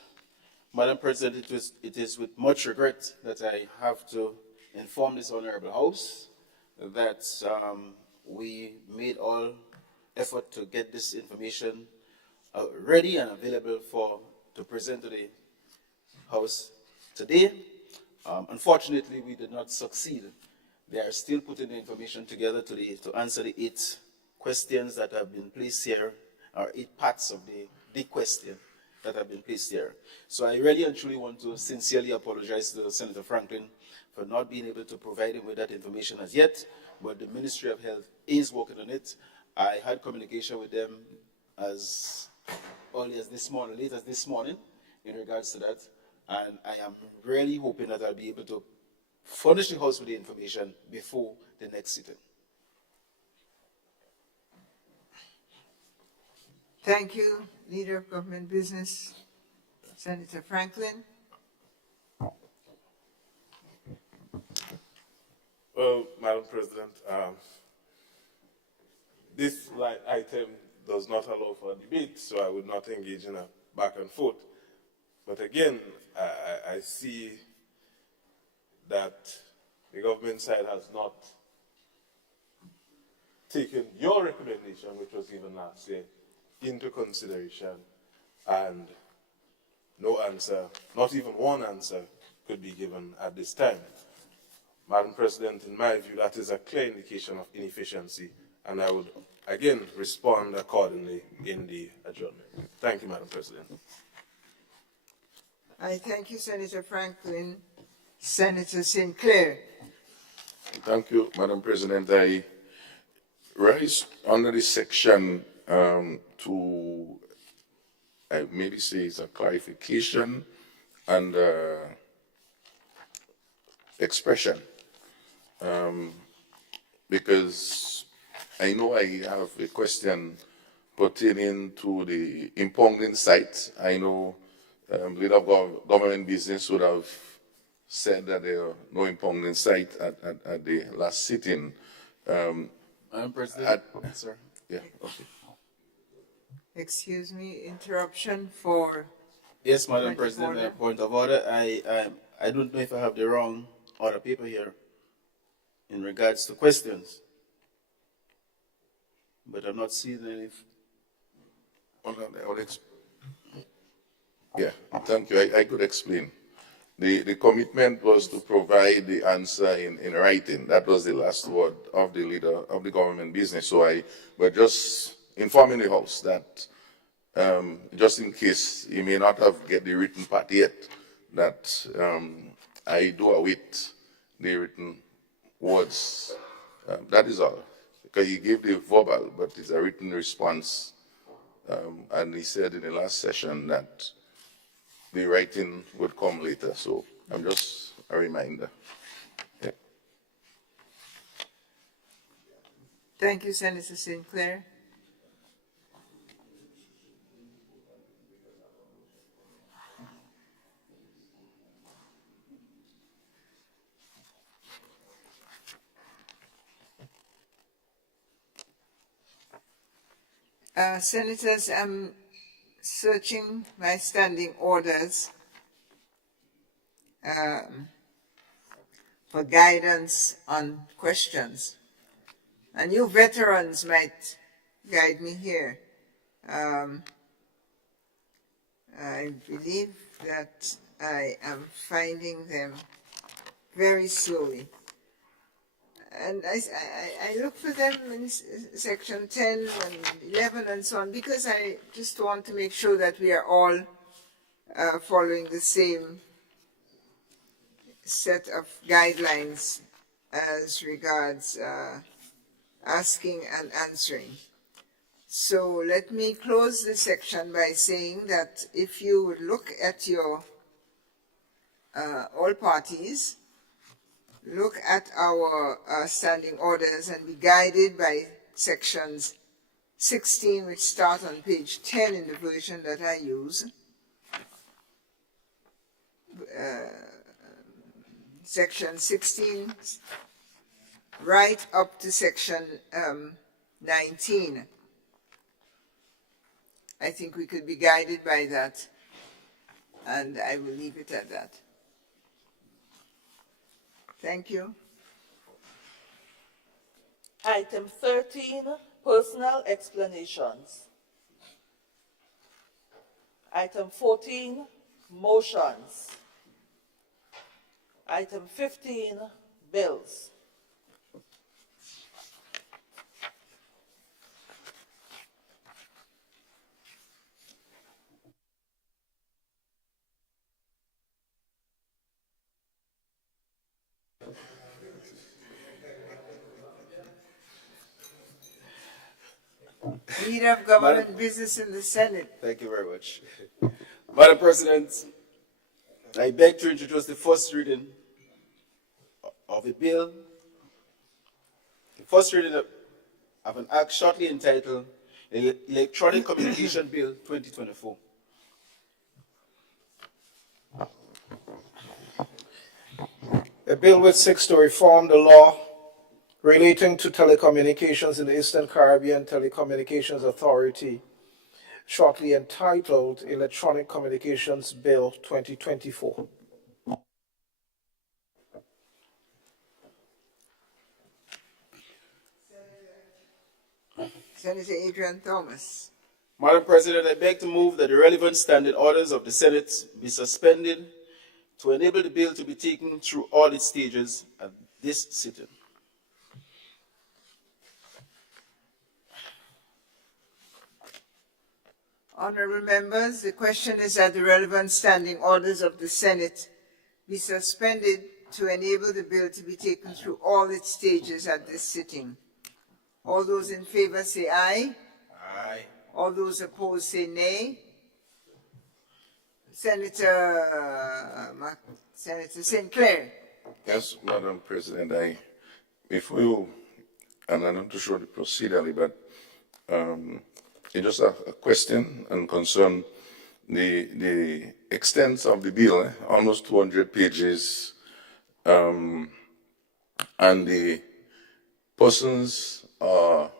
Madam President, it is with much regret that I have to inform this Honourable House that we made all effort to get this information ready and available to present to the House today. Unfortunately, we did not succeed. They are still putting the information together to answer the 8 questions that have been placed here, or 8 parts of the question that have been placed here. So I really and truly want to sincerely apologize to Senator Franklin for not being able to provide him with that information as yet, but the Ministry of Health is working on it. I had communication with them as early as this morning, late as this morning, in regards to that, and I am really hoping that I'll be able to furnish the House with the information before the next sitting. Thank you, Leader of Government Business, Senator Franklin. Well, Madam President, this item does not allow for a debate, so I would not engage in a back and forth. But again, I see that the government side has not taken your recommendation, which was given last year, into consideration, and no answer, not even one answer, could be given at this time. Madam President, in my view, that is a clear indication of inefficiency, and I would again respond accordingly in the adjournment. Thank you, Madam President. I thank you, Senator Franklin. Senator Sinclair. Thank you, Madam President. I rise under this section to maybe say it's a clarification and expression, because I know I have a question pertaining to the impounding site. I know Leader of Government Business would have said that there are no impounding site at the last sitting. Madam President, sir. Yeah, okay. Excuse me, interruption for... Yes, Madam President, point of order. I don't know if I have the wrong order paper here in regards to questions, but I'm not seeing any. Yeah, thank you. I could explain. The commitment was to provide the answer in writing. That was the last word of the Leader of the Government Business. So but just informing the House that just in case you may not have get the written part yet, that I do await the written words. That is all. Because he gave the verbal, but it's a written response. And he said in the last session that the writing would come later. So I'm just a reminder. Yeah. Thank you, Senator Sinclair. Senators, I'm searching my standing orders for guidance on questions. And you veterans might guide me here. I believe that I am finding them very slowly. And I look for them in section 10 and 11 and so on, because I just want to make sure that we are all following the same set of guidelines as regards asking and answering. So let me close this section by saying that if you would look at your all parties, look at our standing orders and be guided by sections 16, which start on page 10 in the version that I use. Section 16, right up to section 19. I think we could be guided by that, and I will leave it at that. Thank you. Item 13, personal explanations. Item 14, motions. Item 15, bills. Leader of Government Business in the Senate. Thank you very much. Madam President, I beg to introduce the first reading of a bill, the first reading of an act shortly entitled Electronic Communication Bill 2024. A bill which seeks to reform the law relating to telecommunications in the Eastern Caribbean Telecommunications Authority, shortly entitled Electronic Communications Bill 2024. Senator Adrian Thomas. Madam President, I beg to move that the relevant standing orders of the Senate be suspended to enable the bill to be taken through all its stages at this sitting. Honorable members, the question is that the relevant standing orders of the Senate be suspended to enable the bill to be taken through all its stages at this sitting. All those in favor say aye. Aye. All those opposed say nay. Senator St. Clair. Yes, Madam President, before you, and I'm not too sure the procedurally, but it's just a question and concern the extent of the bill, almost 200 pages, and the persons or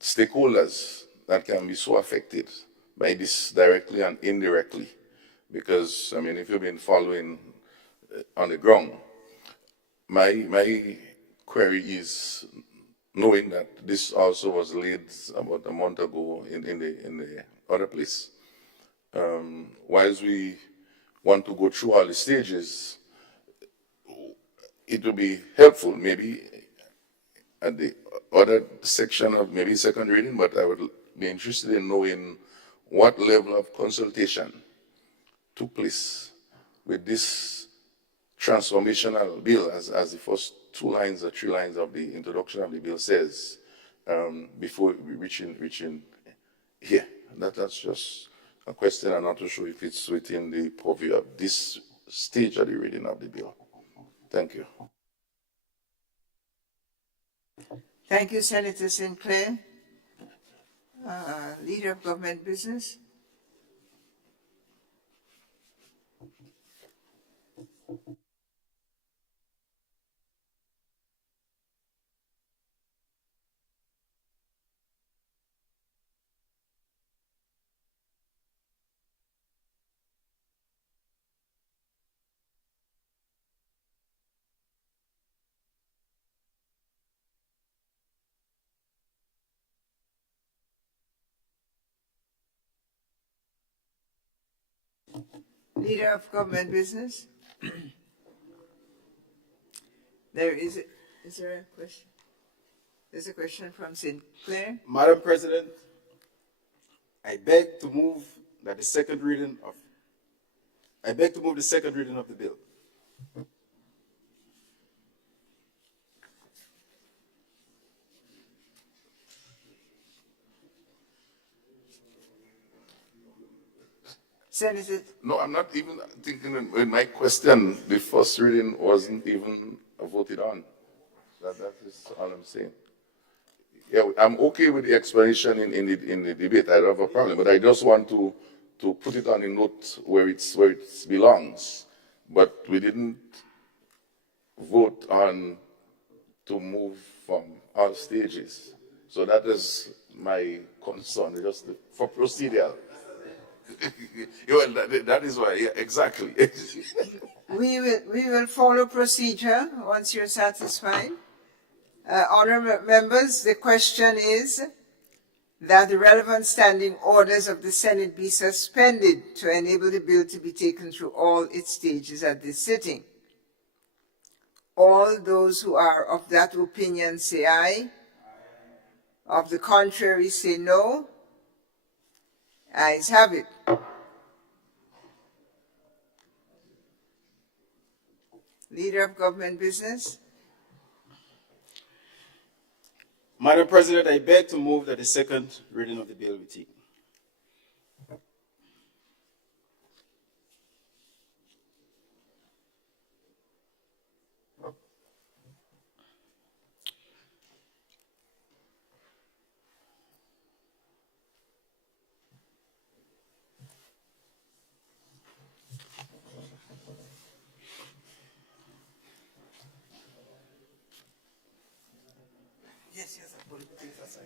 stakeholders that can be so affected by this directly and indirectly. Because, I mean, if you've been following on the ground, my query is knowing that this also was laid about a month ago in the other place. Whilst we want to go through all the stages, it would be helpful maybe at the other section of maybe second reading, but I would be interested in knowing what level of consultation took place with this transformational bill, as the first 2 lines or 3 lines of the introduction of the bill says, before reaching here. That's just a question. I'm not too sure if it's within the purview of this stage of the reading of the bill. Thank you. Thank you, Senator St. Clair. Leader of Government Business. Leader of Government Business. Is there a question? There's a question from St. Clair. Madam President, I beg to move that the second reading of the bill. Senator. No, I'm not even thinking in my question, the first reading wasn't even voted on. That is all I'm saying. Yeah, I'm okay with the explanation in the debate. I don't have a problem, but I just want to put it on a note where it belongs. But we didn't vote on to move from all stages. So that is my concern, just for procedural. That is why, yeah, exactly. We will follow procedure once you're satisfied. Honourable members, the question is that the relevant standing orders of the Senate be suspended to enable the bill to be taken through all its stages at this sitting. All those who are of that opinion say aye. Of the contrary, say no. Ayes have it. Leader of Government Business. Madam President, I beg to move that the second reading of the bill be taken. Yes, I put it aside.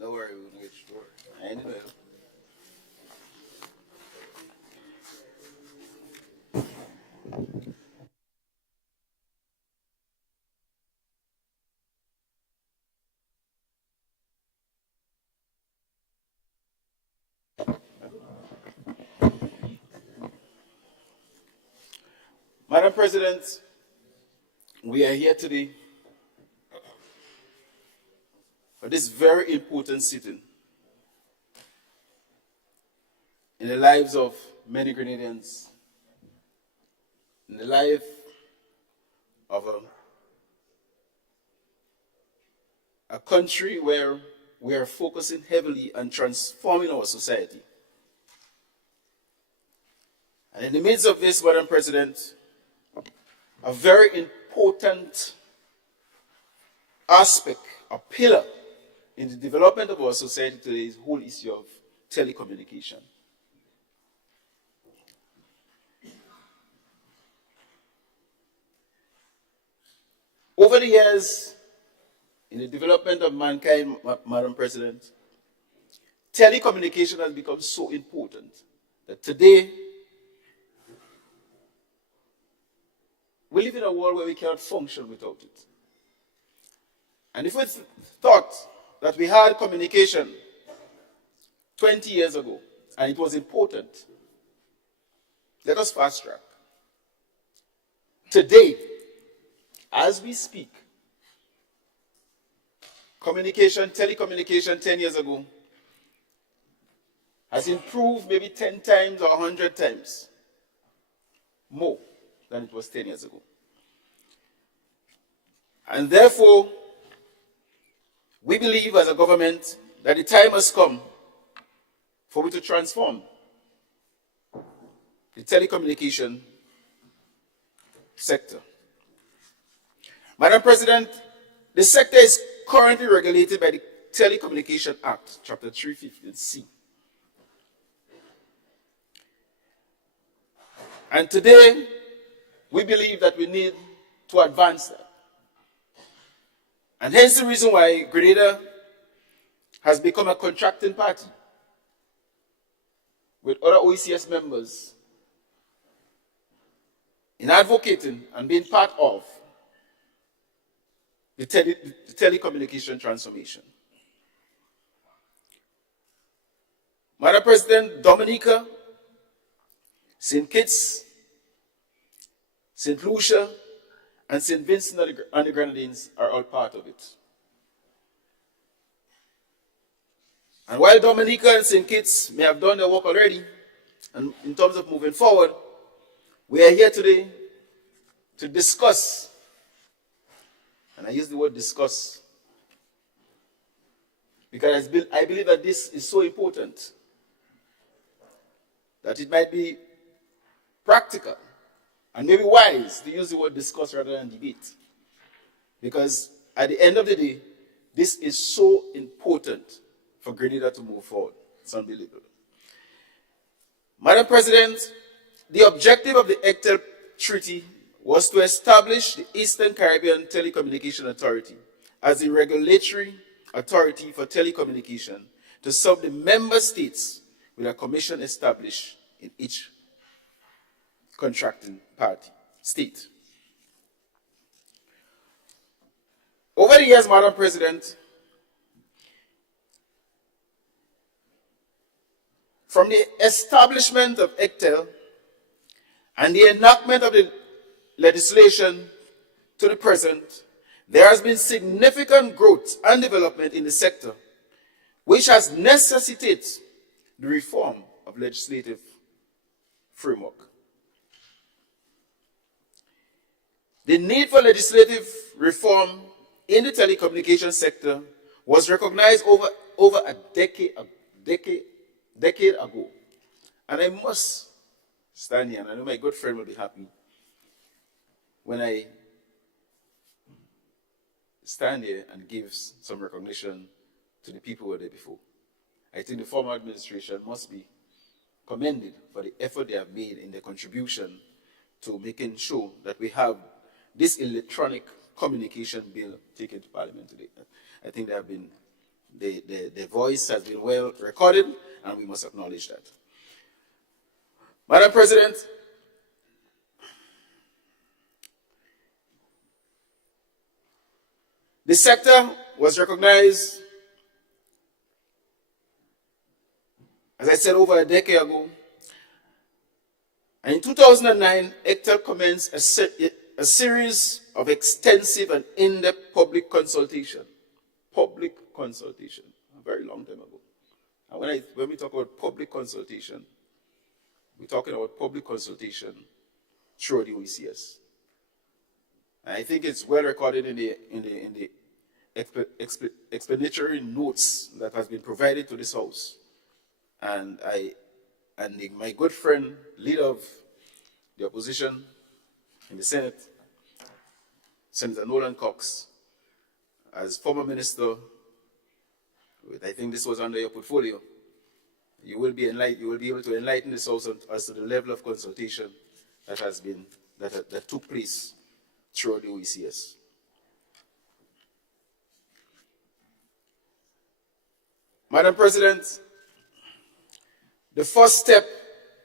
Don't worry, we'll get you. I ain't know. Madam President, we are here today for this very important sitting in the lives of many Grenadians, in the life of a country where we are focusing heavily on transforming our society. And in the midst of this, Madam President, a very important aspect, a pillar in the development of our society today is the whole issue of telecommunication. Over the years, in the development of mankind, Madam President, telecommunication has become so important that today we live in a world where we cannot function without it. And if we thought that we had communication 20 years ago and it was important, let us fast track. Today, as we speak, telecommunication 10 years ago has improved maybe 10 times or 100 times more than it was 10 years ago. And therefore, we believe as a government that the time has come for we to transform the telecommunication sector. Madam President, the sector is currently regulated by the Telecommunication Act, Chapter 315C. And today, we believe that we need to advance that. And hence the reason why Grenada has become a contracting party with other OECS members in advocating and being part of the telecommunication transformation. Madam President, Dominica, St. Kitts, St. Lucia, and St. Vincent and the Grenadines are all part of it. And while Dominica and St. Kitts may have done their work already, and in terms of moving forward, we are here today to discuss, and I use the word discuss, because I believe that this is so important that it might be practical and maybe wise to use the word discuss rather than debate. Because at the end of the day, this is so important for Grenada to move forward. It's unbelievable. Madam President, the objective of the ECTEL Treaty was to establish the Eastern Caribbean Telecommunication Authority as the regulatory authority for telecommunication to serve the member states with a commission established in each contracting party state. Over the years, Madam President, from the establishment of ECTEL and the enactment of the legislation to the present, there has been significant growth and development in the sector, which has necessitated the reform of legislative framework. The need for legislative reform in the telecommunications sector was recognized over a decade ago. And I must stand here, and I know my good friend will be happy when I stand here and give some recognition to the people who were there before. I think the former administration must be commended for the effort they have made in their contribution to making sure that we have this electronic communication bill taken to Parliament today. I think their voice has been well recorded, and we must acknowledge that. Madam President, the sector was recognized, as I said, over a decade ago. And in 2009, ECTEL commenced a series of extensive and in-depth public consultation. Public consultation, a very long time ago. And when we talk about public consultation, we're talking about public consultation through the OECS. And I think it's well recorded in the explanatory notes that has been provided to this House. And my good friend, leader of the opposition in the Senate, Senator Nolan Cox, as former minister, I think this was under your portfolio, you will be able to enlighten this House as to the level of consultation that took place throughout the OECS. Madam President, the first step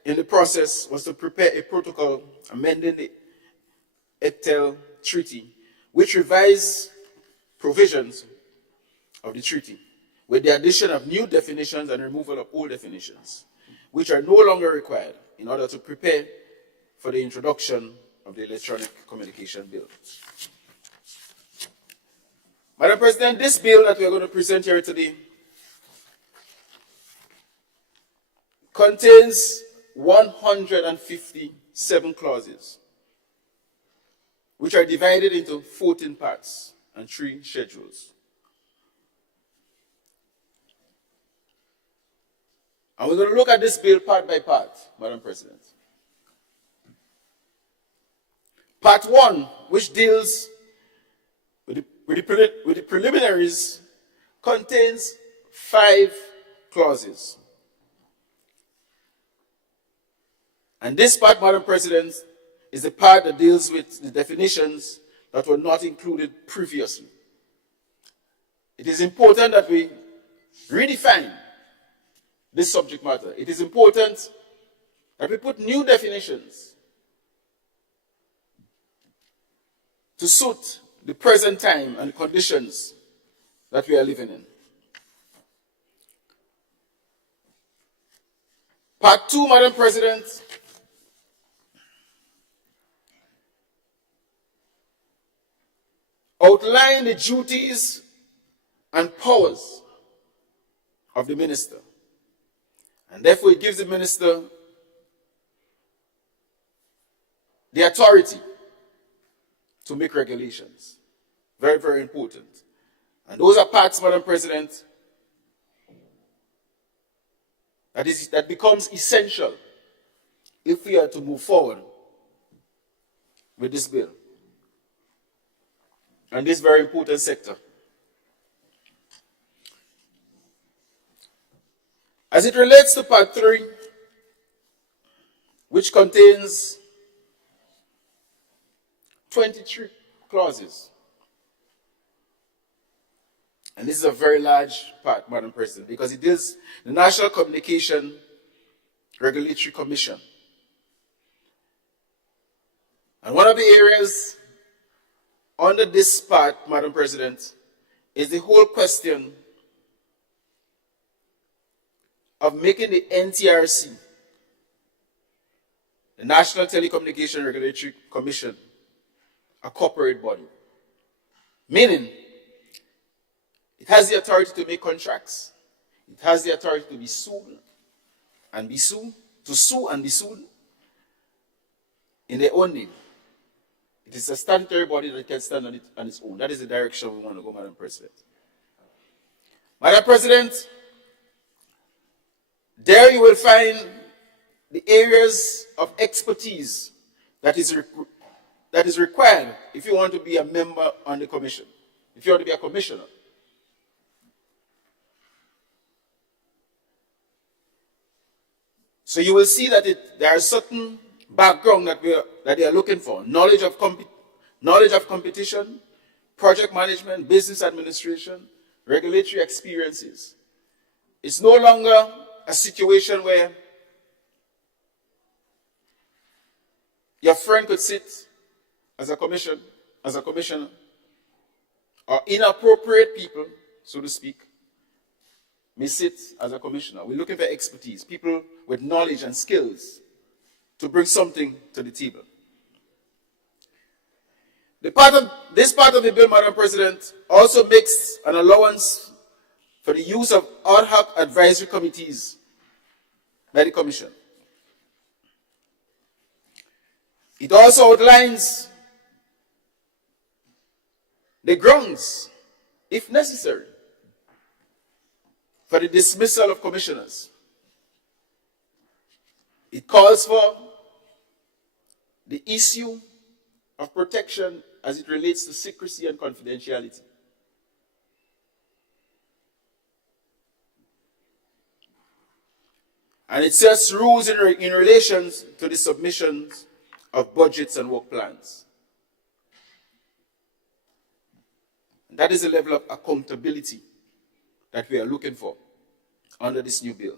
in the process was to prepare a protocol amending the ECTEL Treaty, which revised provisions of the treaty with the addition of new definitions and removal of old definitions, which are no longer required in order to prepare for the introduction of the Electronic Communication Bill. Madam President, this bill that we are going to present here today contains 157 clauses, which are divided into 14 parts and 3 schedules. And we're going to look at this bill part by part, Madam President. Part 1, which deals with the preliminaries, contains 5 clauses. And this part, Madam President, is the part that deals with the definitions that were not included previously. It is important that we redefine this subject matter. It is important that we put new definitions to suit the present time and conditions that we are living in. Part 2, Madam President, outline the duties and powers of the minister. And therefore, it gives the minister the authority to make regulations. Very, very important. And those are parts, Madam President, that becomes essential if we are to move forward with this bill and this very important sector. As it relates to Part 3, which contains 23 clauses, and this is a very large part, Madam President, because it is the National Communication Regulatory Commission. And one of the areas under this part, Madam President, is the whole question of making the NTRC, the National Telecommunication Regulatory Commission, a corporate body. Meaning, it has the authority to make contracts. It has the authority to be sued and be sued, to sue and be sued in their own name. It It is a statutory body that can stand on its own. That is the direction we want to go, Madam President. Madam President, there you will find the areas of expertise that is required if you want to be a member on the commission, if you want to be a commissioner. So you will see that there are certain background that they are looking for: knowledge of competition, project management, business administration, regulatory experiences. It's no longer a situation where your friend could sit as a commissioner, or inappropriate people, so to speak, may sit as a commissioner. We're looking for expertise, people with knowledge and skills to bring something to the table. This part of the bill, Madam President, also makes an allowance for the use of ad hoc advisory committees by the Commission. It also outlines the grounds, if necessary, for the dismissal of commissioners. It calls for the issue of protection as it relates to secrecy and confidentiality. And it sets rules in relation to the submissions of budgets and work plans. That is the level of accountability that we are looking for under this new bill.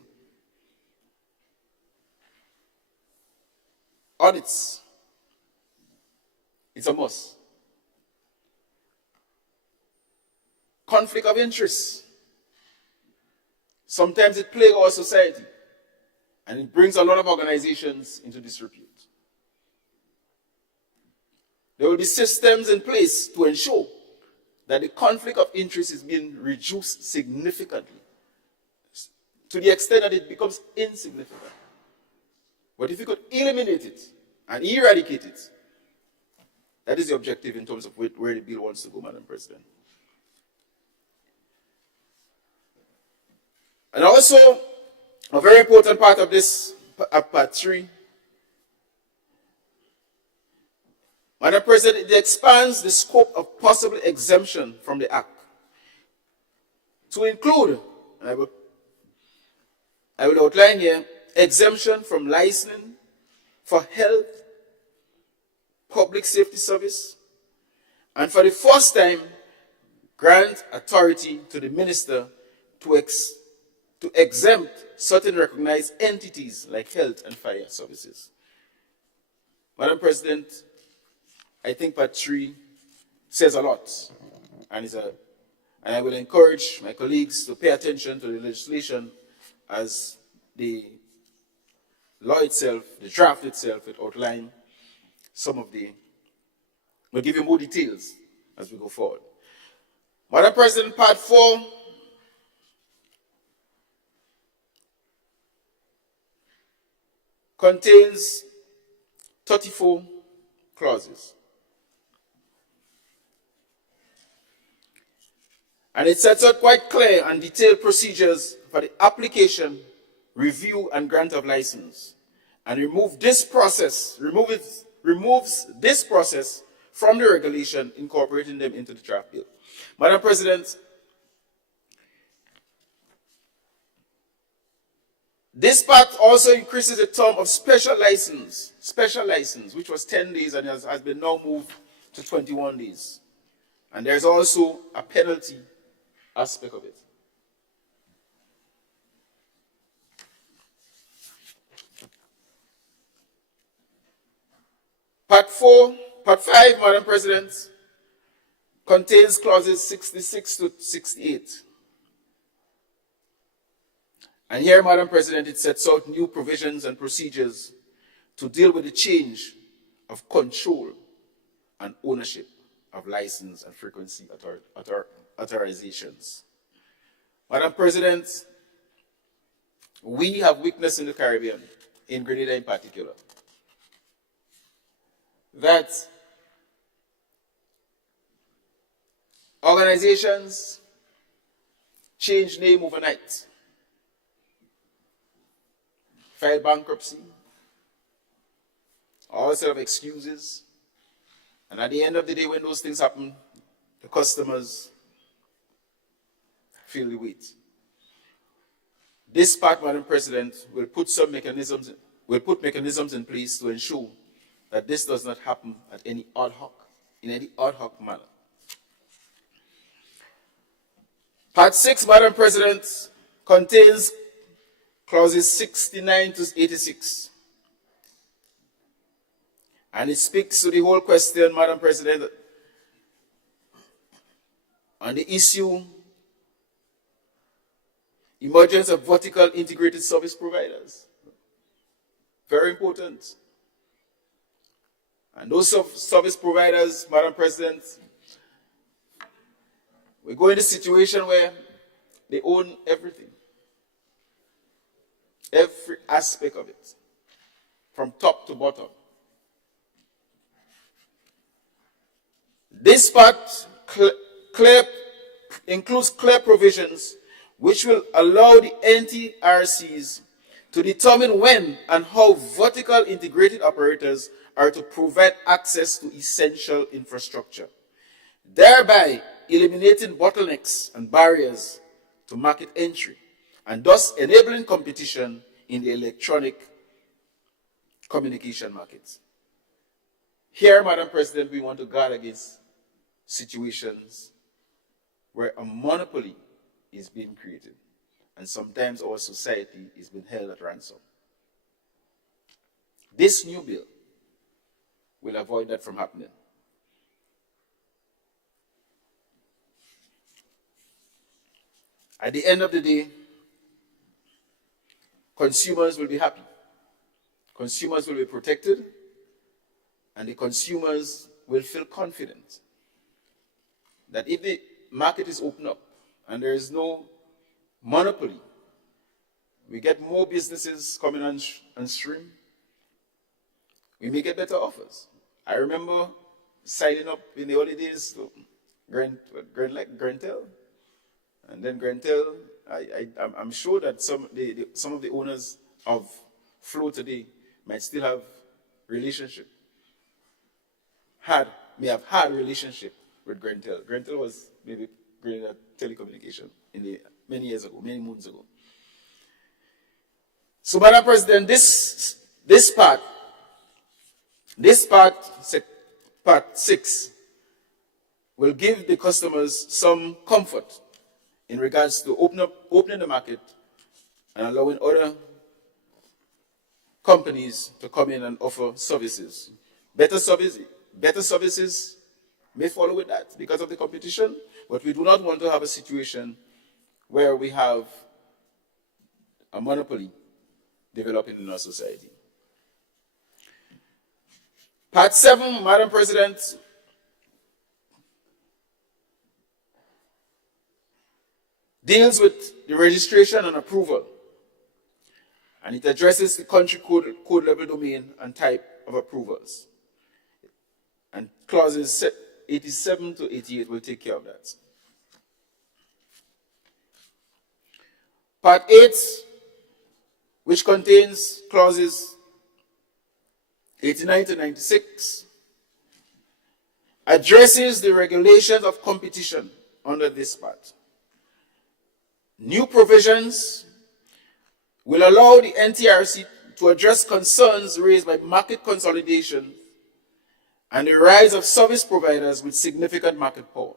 Audits. It's a must. Conflict of interest. Sometimes it plagues our society, and it brings a lot of organizations into disrepute. There will be systems in place to ensure that the conflict of interest is being reduced significantly, to the extent that it becomes insignificant. But if you could eliminate it and eradicate it, that is the objective in terms of where the bill wants to go, Madam President. And also, a very important part of this, part 3, Madam President, it expands the scope of possible exemption from the Act to include, and I will outline here, exemption from licensing for health, public safety service, and for the first time, grant authority to the minister to exempt certain recognized entities like health and fire services. Madam President, I think part 3 says a lot, and I will encourage my colleagues to pay attention to the legislation as the law itself, the draft itself, it outlines some of we'll give you more details as we go forward. Madam President, part 4 contains 34 clauses. And it sets out quite clear and detailed procedures for the application, review, and grant of license, and removes this process from the regulation, incorporating them into the draft bill. Madam President, this part also increases the term of special license, which was 10 days and has been now moved to 21 days. And there's also a penalty aspect of it. Part 5, Madam President, contains clauses 66 to 68. And here, Madam President, it sets out new provisions and procedures to deal with the change of control and ownership of license and frequency authorizations. Madam President, we have witnessed in the Caribbean, in Grenada in particular, that Organizations change name overnight, file bankruptcy, all sort of excuses. And at the end of the day, when those things happen, the customers feel the weight. This part, Madam President, will put mechanisms in place to ensure that this does not happen in any ad hoc manner. Part 6, Madam President, contains clauses 69 to 86. And it speaks to the whole question, Madam President, on the issue, emergence of vertical integrated service providers. Very important. And those service providers, Madam President, we go in a situation where they own everything. Every aspect of it, from top to bottom. This part includes clear provisions which will allow the NTRCs to determine when and how vertical integrated operators are to provide access to essential infrastructure, thereby eliminating bottlenecks and barriers to market entry, and thus enabling competition in the electronic communication markets. Here, Madam President, we want to guard against situations where a monopoly is being created, and sometimes our society is being held at ransom. This new bill will avoid that from happening. At the end of the day, consumers will be happy. Consumers will be protected, and the consumers will feel confident that if the market is open up and there is no monopoly, we get more businesses coming on stream, we may get better offers. I remember signing up in the early days to Grantel. And then Grantel, I'm sure that some of the owners of Flow today might still have relationship. May have had a relationship with Grantel. Grantel was maybe Granada Telecommunication many years ago, many moons ago. So, Madam President, this part, part 6, will give the customers some comfort in regards to opening the market and allowing other companies to come in and offer services. Better services may follow with that because of the competition, but we do not want to have a situation where we have a monopoly developing in our society. Part 7, Madam President, deals with the registration and approval, and it addresses the country code level domain and type of approvals. And clauses 87 to 88 will take care of that. Part 8, which contains clauses 89 to 96, addresses the regulations of competition under this part. New provisions will allow the NTRC to address concerns raised by market consolidation and the rise of service providers with significant market power.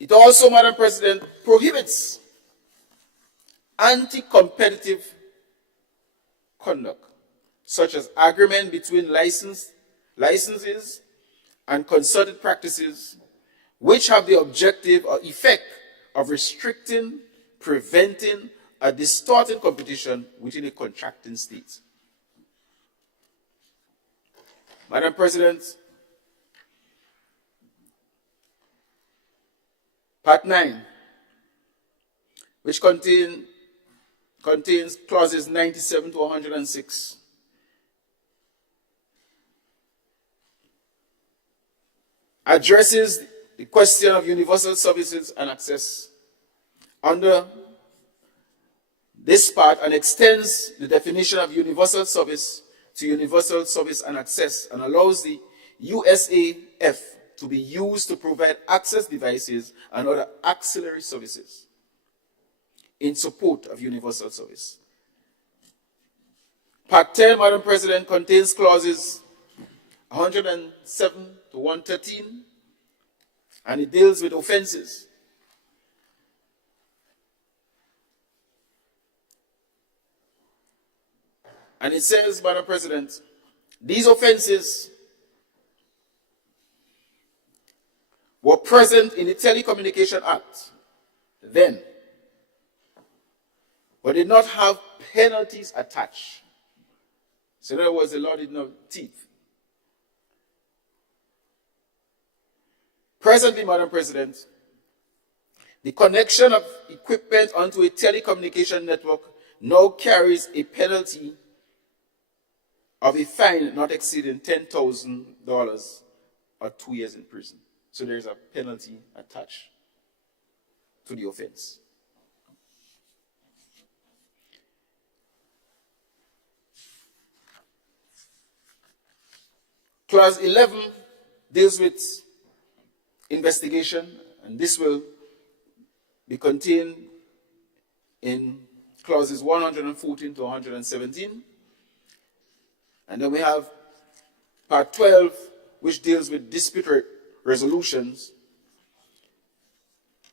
It also, Madam President, prohibits anti-competitive conduct, such as agreement between licenses and concerted practices, which have the objective or effect of restricting, preventing, or distorting competition within a contracting state. Madam President, Part 9, which contains clauses 97 to 106, addresses the question of universal services and access under this part and extends the definition of universal service to universal service and access and allows the USAF to be used to provide access devices and other auxiliary services in support of universal service. Part 10, Madam President, contains clauses 107 to 113, and it deals with offenses. And it says, Madam President, these offenses were present in the Telecommunication Act then, but did not have penalties attached. So in other words, the law did not have teeth. Presently, Madam President, the connection of equipment onto a telecommunication network now carries a penalty of a fine not exceeding $10,000 or 2 years in prison. So there is a penalty attached to the offense. Clause 11 deals with investigation, and this will be contained in clauses 114 to 117. And then we have part 12, which deals with dispute resolutions.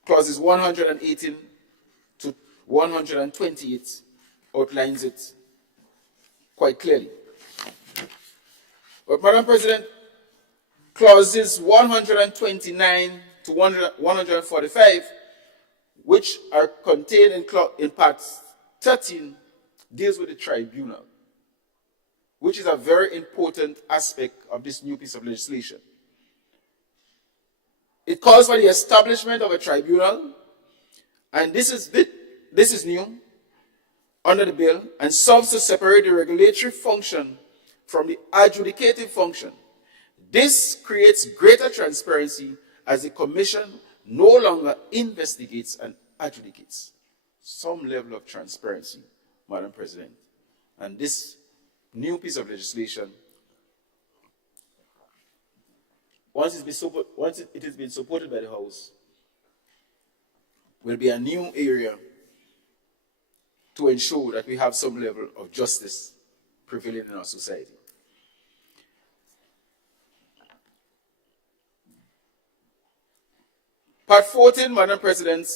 Clauses 118 to 128 outlines it quite clearly. But Madam President, clauses 129 to 145, which are contained in part 13, deals with the tribunal, which is a very important aspect of this new piece of legislation. It calls for the establishment of a tribunal, and this is new under the bill, and serves to separate the regulatory function from the adjudicative function. This creates greater transparency as the Commission no longer investigates and adjudicates. Some level of transparency, Madam President. And this new piece of legislation, once it has been supported by the House, will be a new area to ensure that we have some level of justice prevailing in our society. Part 14, Madam President,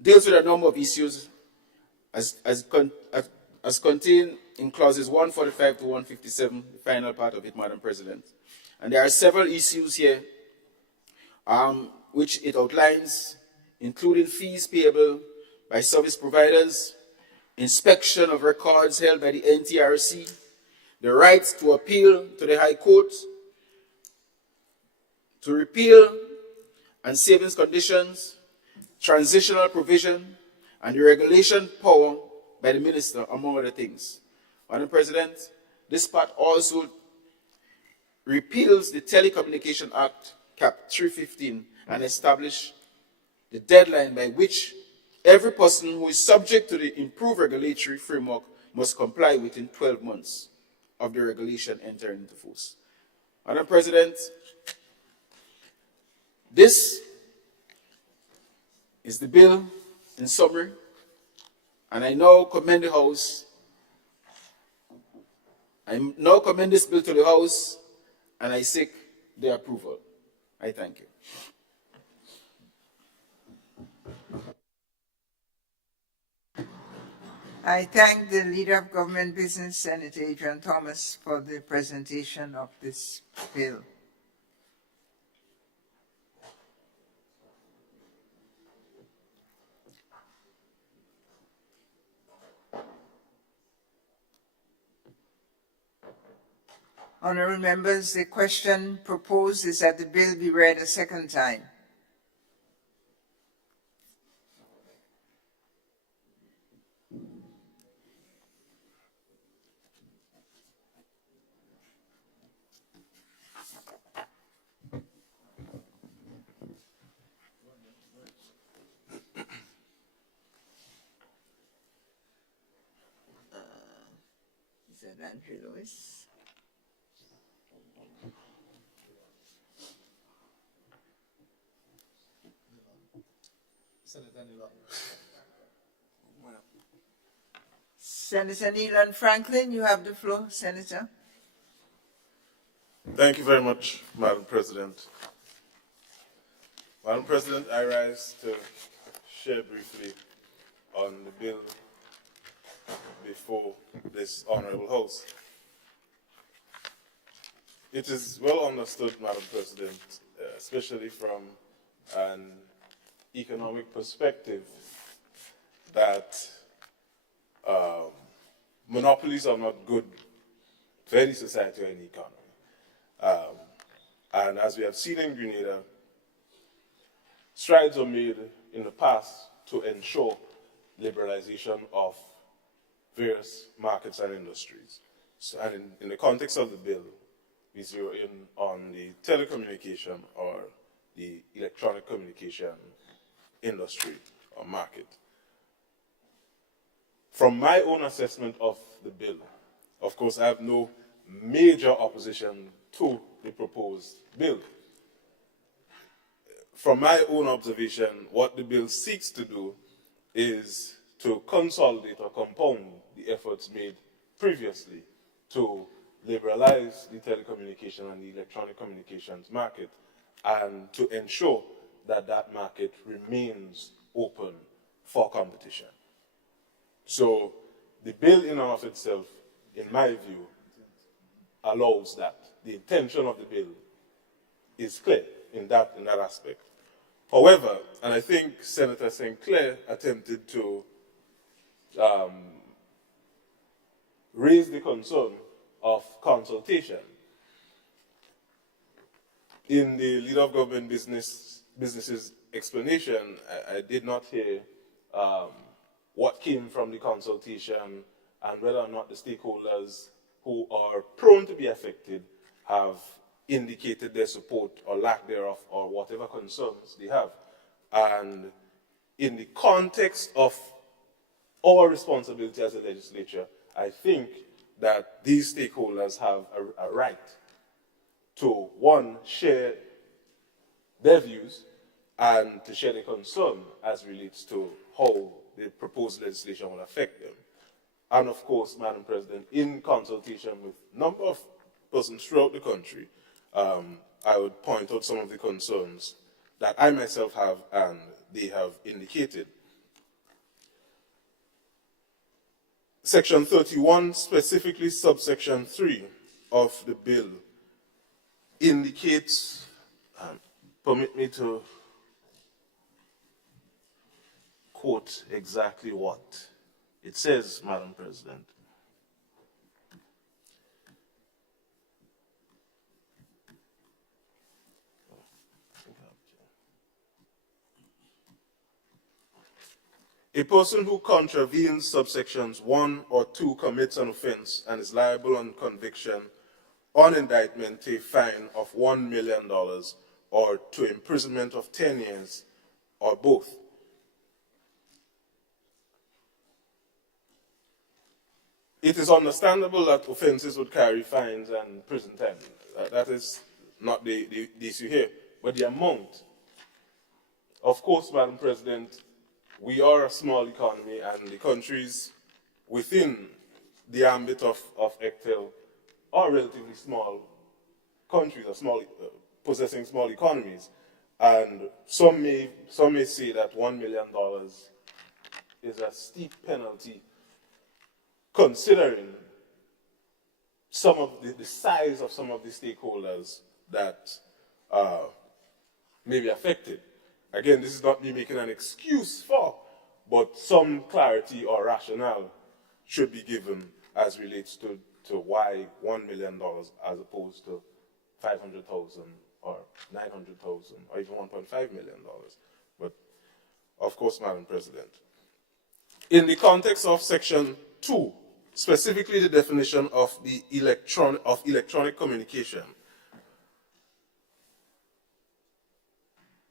deals with a number of issues as contained in clauses 145 to 157, the final part of it, Madam President. And there are several issues here which it outlines, including fees payable by service providers, inspection of records held by the NTRC, the right to appeal to the High Court, to repeal and savings conditions, transitional provision, and the regulation power by the minister, among other things. Madam President, this part also repeals the Telecommunication Act, Cap 315, and establishes the deadline by which every person who is subject to the improved regulatory framework must comply within 12 months of the regulation entering into force. Madam President, this is the bill in summary, and I now commend the House. I now commend this bill to the House, and I seek their approval. I thank you. I thank the Leader of Government Business, Senator Adrian Thomas, for the presentation of this bill. Honourable members, the question proposed is that the bill be read a second time. Landry Lewis. Senator Neelan Franklin, you have the floor, Senator. Thank you very much, Madam President. Madam President, I rise to share briefly on the bill before this Honorable House. It is well understood, Madam President, especially from an economic perspective, that monopolies are not good for any society or any economy. And as we have seen in Grenada, strides were made in the past to ensure liberalization of various markets and industries. So, and in the context of the bill, we zero in on the telecommunication or the electronic communication industry or market. From my own assessment of the bill, of course, I have no major opposition to the proposed bill. From my own observation, what the bill seeks to do is to consolidate or compound the efforts made previously to liberalize the telecommunication and the electronic communications market, and to ensure that that market remains open for competition. So the bill in and of itself, in my view, allows that. The intention of the bill is clear in that aspect. However, and I think Senator St. Clair attempted to raise the concern of consultation. In the Leader of Government Business's explanation, I did not hear what came from the consultation and whether or not the stakeholders who are prone to be affected have indicated their support or lack thereof or whatever concerns they have. And in the context of our responsibility as a legislature, I think that these stakeholders have a right to, one, share their views and to share their concern as relates to how the proposed legislation will affect them. And of course, Madam President, in consultation with a number of persons throughout the country, I would point out some of the concerns that I myself have and they have indicated. Section 31, specifically subsection 3 of the bill, indicates, permit me to quote exactly what it says, Madam President. A person who contravenes subsections 1 or 2 commits an offense and is liable on conviction on indictment to a fine of $1 million or to imprisonment of 10 years or both. It is understandable that offenses would carry fines and prison time. That is not the issue here, but the amount. Of course, Madam President, we are a small economy, and the countries within the ambit of ECTEL are relatively small countries, or small, possessing small economies. And some may say that $1 million is a steep penalty, considering some of the size of some of the stakeholders that may be affected. Again, this is not me making an excuse for, but some clarity or rationale should be given as relates to why $1 million as opposed to 500,000 or 900,000 or even $1.5 million. But of course, Madam President, in the context of Section 2, specifically the definition of the electronic communication,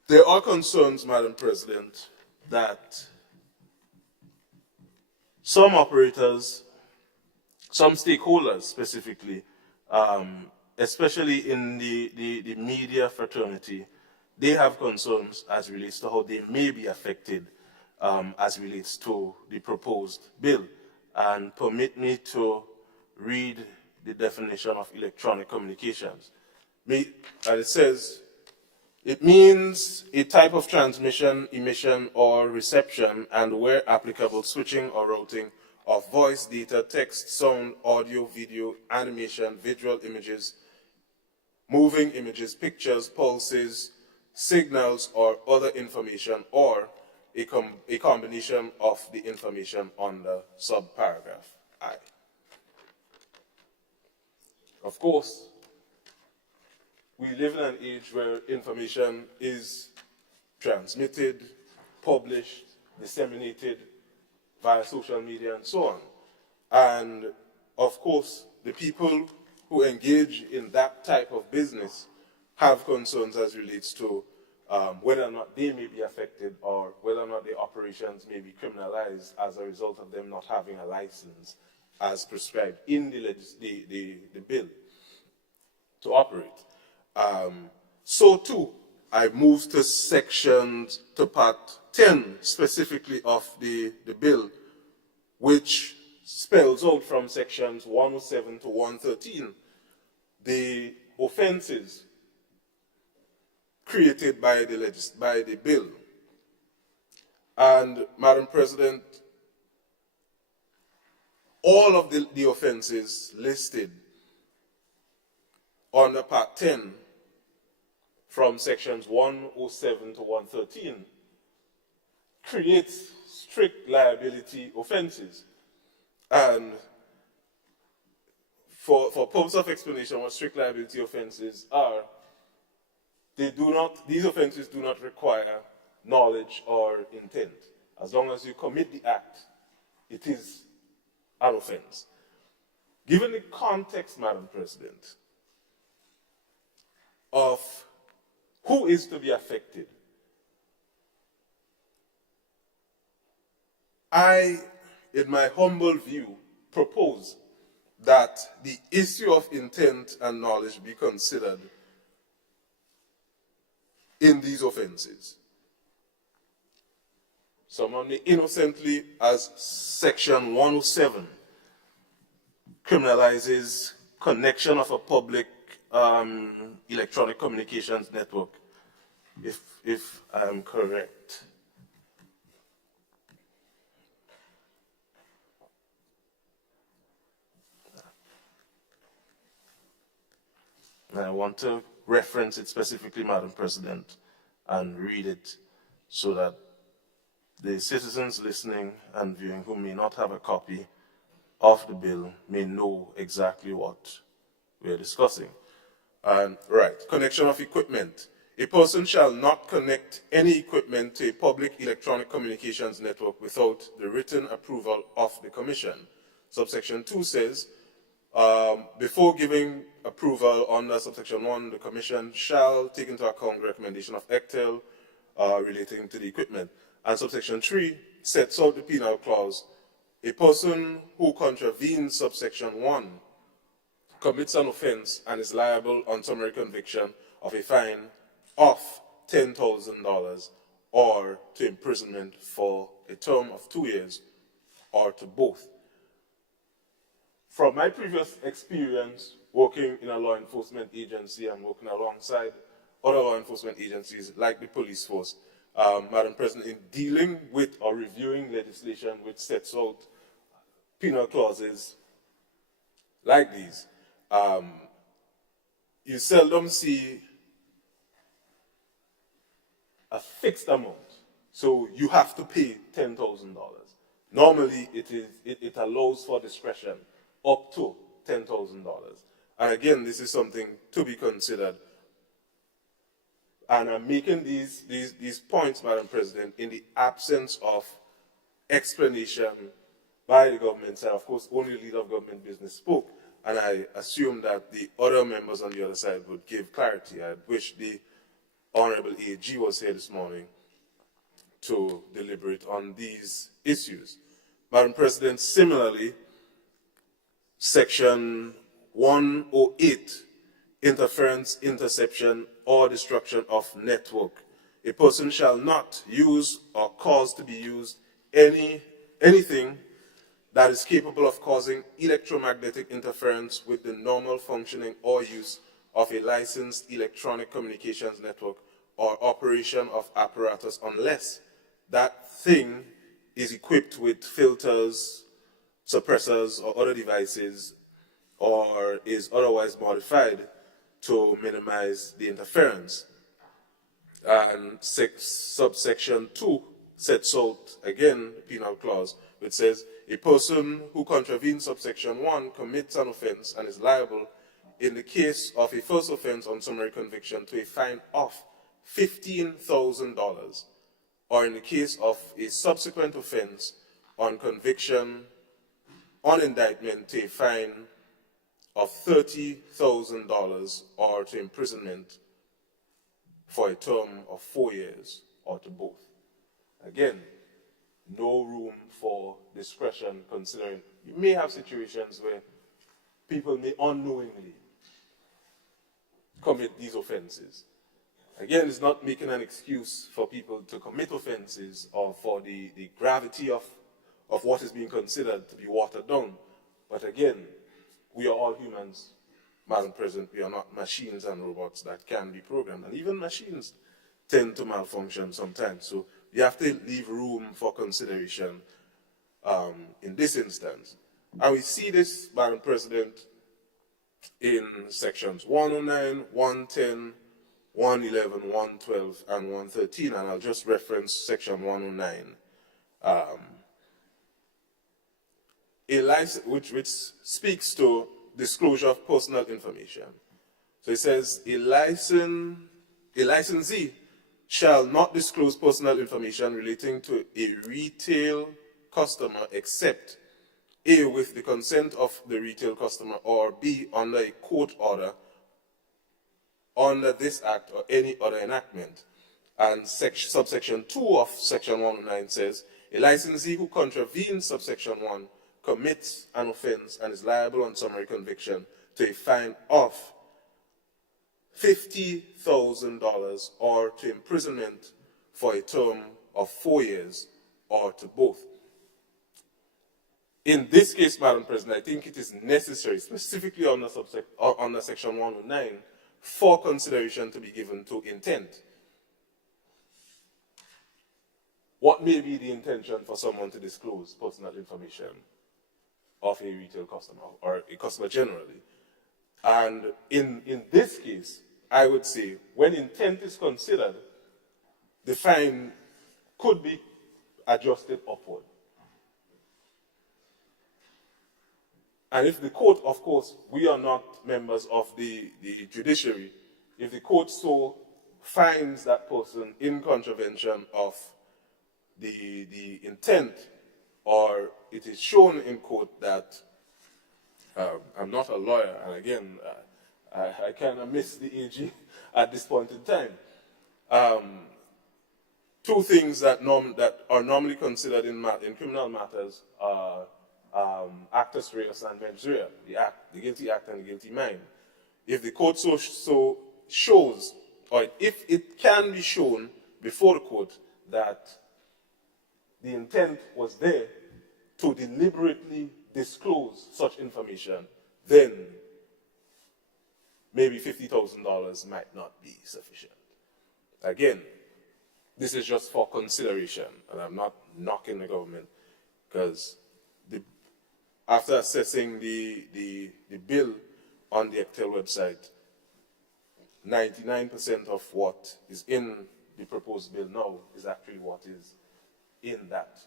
there are concerns, Madam President, that some operators some stakeholders specifically, especially in the media fraternity, they have concerns as relates to how they may be affected as relates to the proposed bill. And permit me to read the definition of electronic communications. And it says, it means a type of transmission, emission, or reception, and where applicable, switching or routing of voice, data, text, sound, audio, video, animation, visual images, moving images, pictures, pulses, signals, or other information, or a combination of the information on the subparagraph I. Of course, we live in an age where information is transmitted, published, disseminated via social media and so on. And of course, the people who engage in that type of business have concerns as relates to whether or not they may be affected or whether or not their operations may be criminalized as a result of them not having a license as prescribed in the bill to operate. So too, I moved to part 10 specifically of the bill, which spells out from sections 107 to 113 the offenses created by the bill. And Madam President, all of the offenses listed under part 10 from sections 107 to 113 creates strict liability offenses. And for purpose of explanation, what strict liability offenses are, these offenses do not require knowledge or intent. As long as you commit the act, it is an offense. Given the context, Madam President, of who is to be affected, I, in my humble view, propose that the issue of intent and knowledge be considered in these offenses. Someone may innocently, as section 107 criminalizes connection of a public electronic communications network, if I'm correct. And I want to reference it specifically, Madam President, and read it so that the citizens listening and viewing who may not have a copy of the bill may know exactly what we are discussing. And right, connection of equipment. A person shall not connect any equipment to a public electronic communications network without the written approval of the Commission. Subsection 2 says, before giving approval under subsection 1, the Commission shall take into account the recommendation of ECTEL relating to the equipment. And subsection 3 sets out the penal clause. A person who contravenes subsection 1 commits an offense and is liable on summary conviction of a fine of $10,000 or to imprisonment for a term of 2 years or to both. From my previous experience working in a law enforcement agency and working alongside other law enforcement agencies like the police force, Madam President, in dealing with or reviewing legislation which sets out penal clauses like these, you seldom see a fixed amount. So you have to pay $10,000. Normally, it allows for discretion up to $10,000. And again, this is something to be considered. And I'm making these points, Madam President, in the absence of explanation by the government side. Of course, only the leader of government business spoke, and I assume that the other members on the other side would give clarity. I wish the Honorable AG was here this morning to deliberate on these issues. Madam President, similarly, Section 108, interference, interception, or destruction of network. A person shall not use or cause to be used anything that is capable of causing electromagnetic interference with the normal functioning or use of a licensed electronic communications network or operation of apparatus unless that thing is equipped with filters, suppressors, or other devices, or is otherwise modified to minimize the interference. And subsection 2 sets out, again, the penal clause, which says, a person who contravenes subsection 1 commits an offense and is liable, in the case of a first offense on summary conviction, to a fine of $15,000, or in the case of a subsequent offense on conviction, on indictment, to a fine of $30,000 or to imprisonment for a term of 4 years or to both. Again, no room for discretion, considering you may have situations where people may unknowingly commit these offenses. Again, it's not making an excuse for people to commit offenses or for the gravity of what is being considered to be watered down. But again, we are all humans, Madam President. We are not machines and robots that can be programmed. And even machines tend to malfunction sometimes. So you have to leave room for consideration in this instance. And we see this, Madam President, in sections 109, 110, 111, 112, and 113. And I'll just reference section 109. A license, which speaks to disclosure of personal information. So it says, a licensee shall not disclose personal information relating to a retail customer except A, with the consent of the retail customer, or B, under a court order under this act or any other enactment. And subsection 2 of section 109 says, a licensee who contravenes subsection 1 commits an offense and is liable on summary conviction to a fine of $50,000 or to imprisonment for a term of 4 years or to both. In this case, Madam President, I think it is necessary, specifically under section 109, for consideration to be given to intent. What may be the intention for someone to disclose personal information of a retail customer or a customer generally? And in this case, I would say when intent is considered, the fine could be adjusted upward. And if the court, of course, we are not members of the judiciary, if the court so finds that person in contravention of the intent, or it is shown in court that I'm not a lawyer, and again, I kind of miss the AG at this point in time. Two things that are normally considered in criminal matters are actus reus and mens rea, the guilty act and the guilty mind. If the court so shows, or if it can be shown before the court that the intent was there to deliberately disclose such information, then maybe $50,000 might not be sufficient. Again, this is just for consideration, and I'm not knocking the government, because after assessing the bill on the ECTEL website, 99% of what is in the proposed bill now is actually what is in that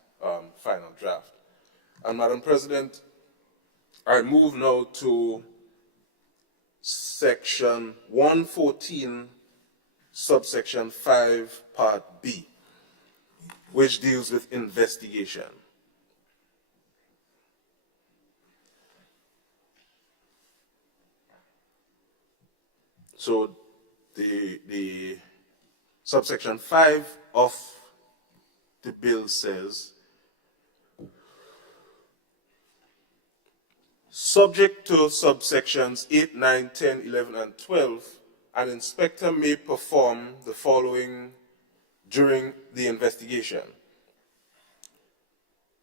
final draft. And Madam President, I move now to section 114, subsection 5, part B, which deals with investigation. So the subsection 5 of the bill says, Subject to subsections 8, 9, 10, 11, and 12, an inspector may perform the following during the investigation.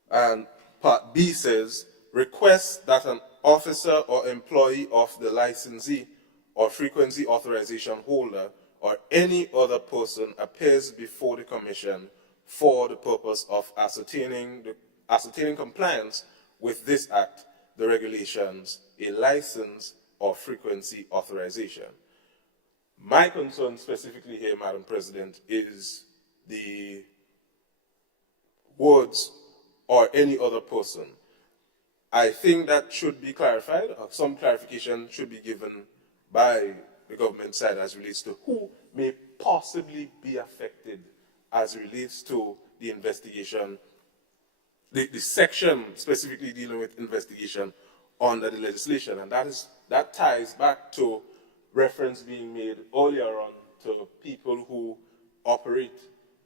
And Part B says, request that an officer or employee of the licensee or frequency authorization holder or any other person appears before the Commission for the purpose of ascertaining compliance with this Act, the regulations, a license or frequency authorization. My concern specifically here, Madam President, is the words or any other person. I think that should be clarified, or some clarification should be given by the government side as relates to who may possibly be affected as relates to the investigation, the section specifically dealing with investigation under the legislation. And that ties back to reference being made earlier on to people who operate,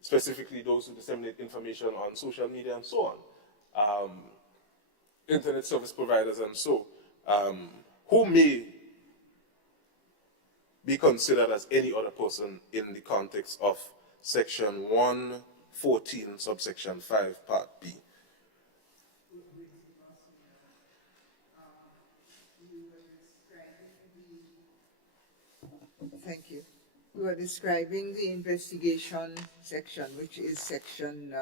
specifically those who disseminate information on social media and so on, internet service providers and so, who may be considered as any other person in the context of Section 114, subsection 5, Part B. Thank you. You are describing the investigation section, which is section,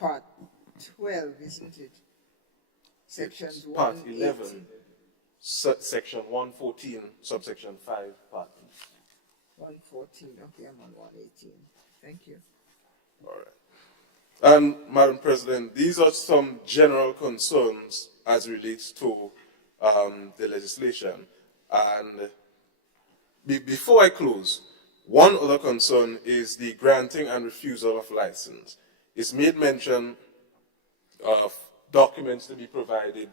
part 12, isn't it? Sections Part 1, 11, 18. Section 114, subsection 5, Part B. 114, okay, I'm on 118. Thank you. All right. And, Madam President, these are some general concerns as relates to the legislation. And before I close, one other concern is the granting and refusal of license. It's made mention of documents to be provided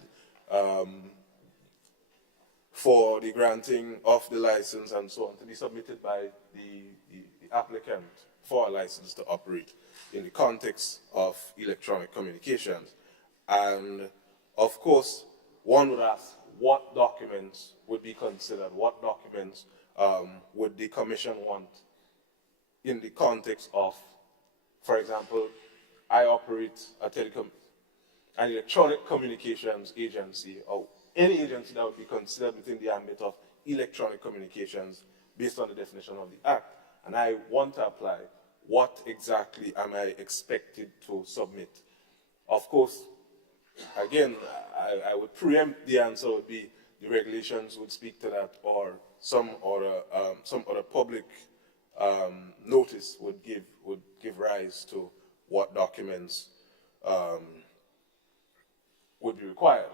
for the granting of the license and so on, to be submitted by the applicant for a license to operate in the context of electronic communications. And of course, one would ask what documents would be considered, what documents would the Commission want in the context of, for example, I operate an electronic communications agency, or any agency that would be considered within the ambit of electronic communications based on the definition of the Act, and I want to apply, what exactly am I expected to submit? Of course, again, I would preempt the answer would be the regulations would speak to that, or some other public notice would give rise to what documents would be required.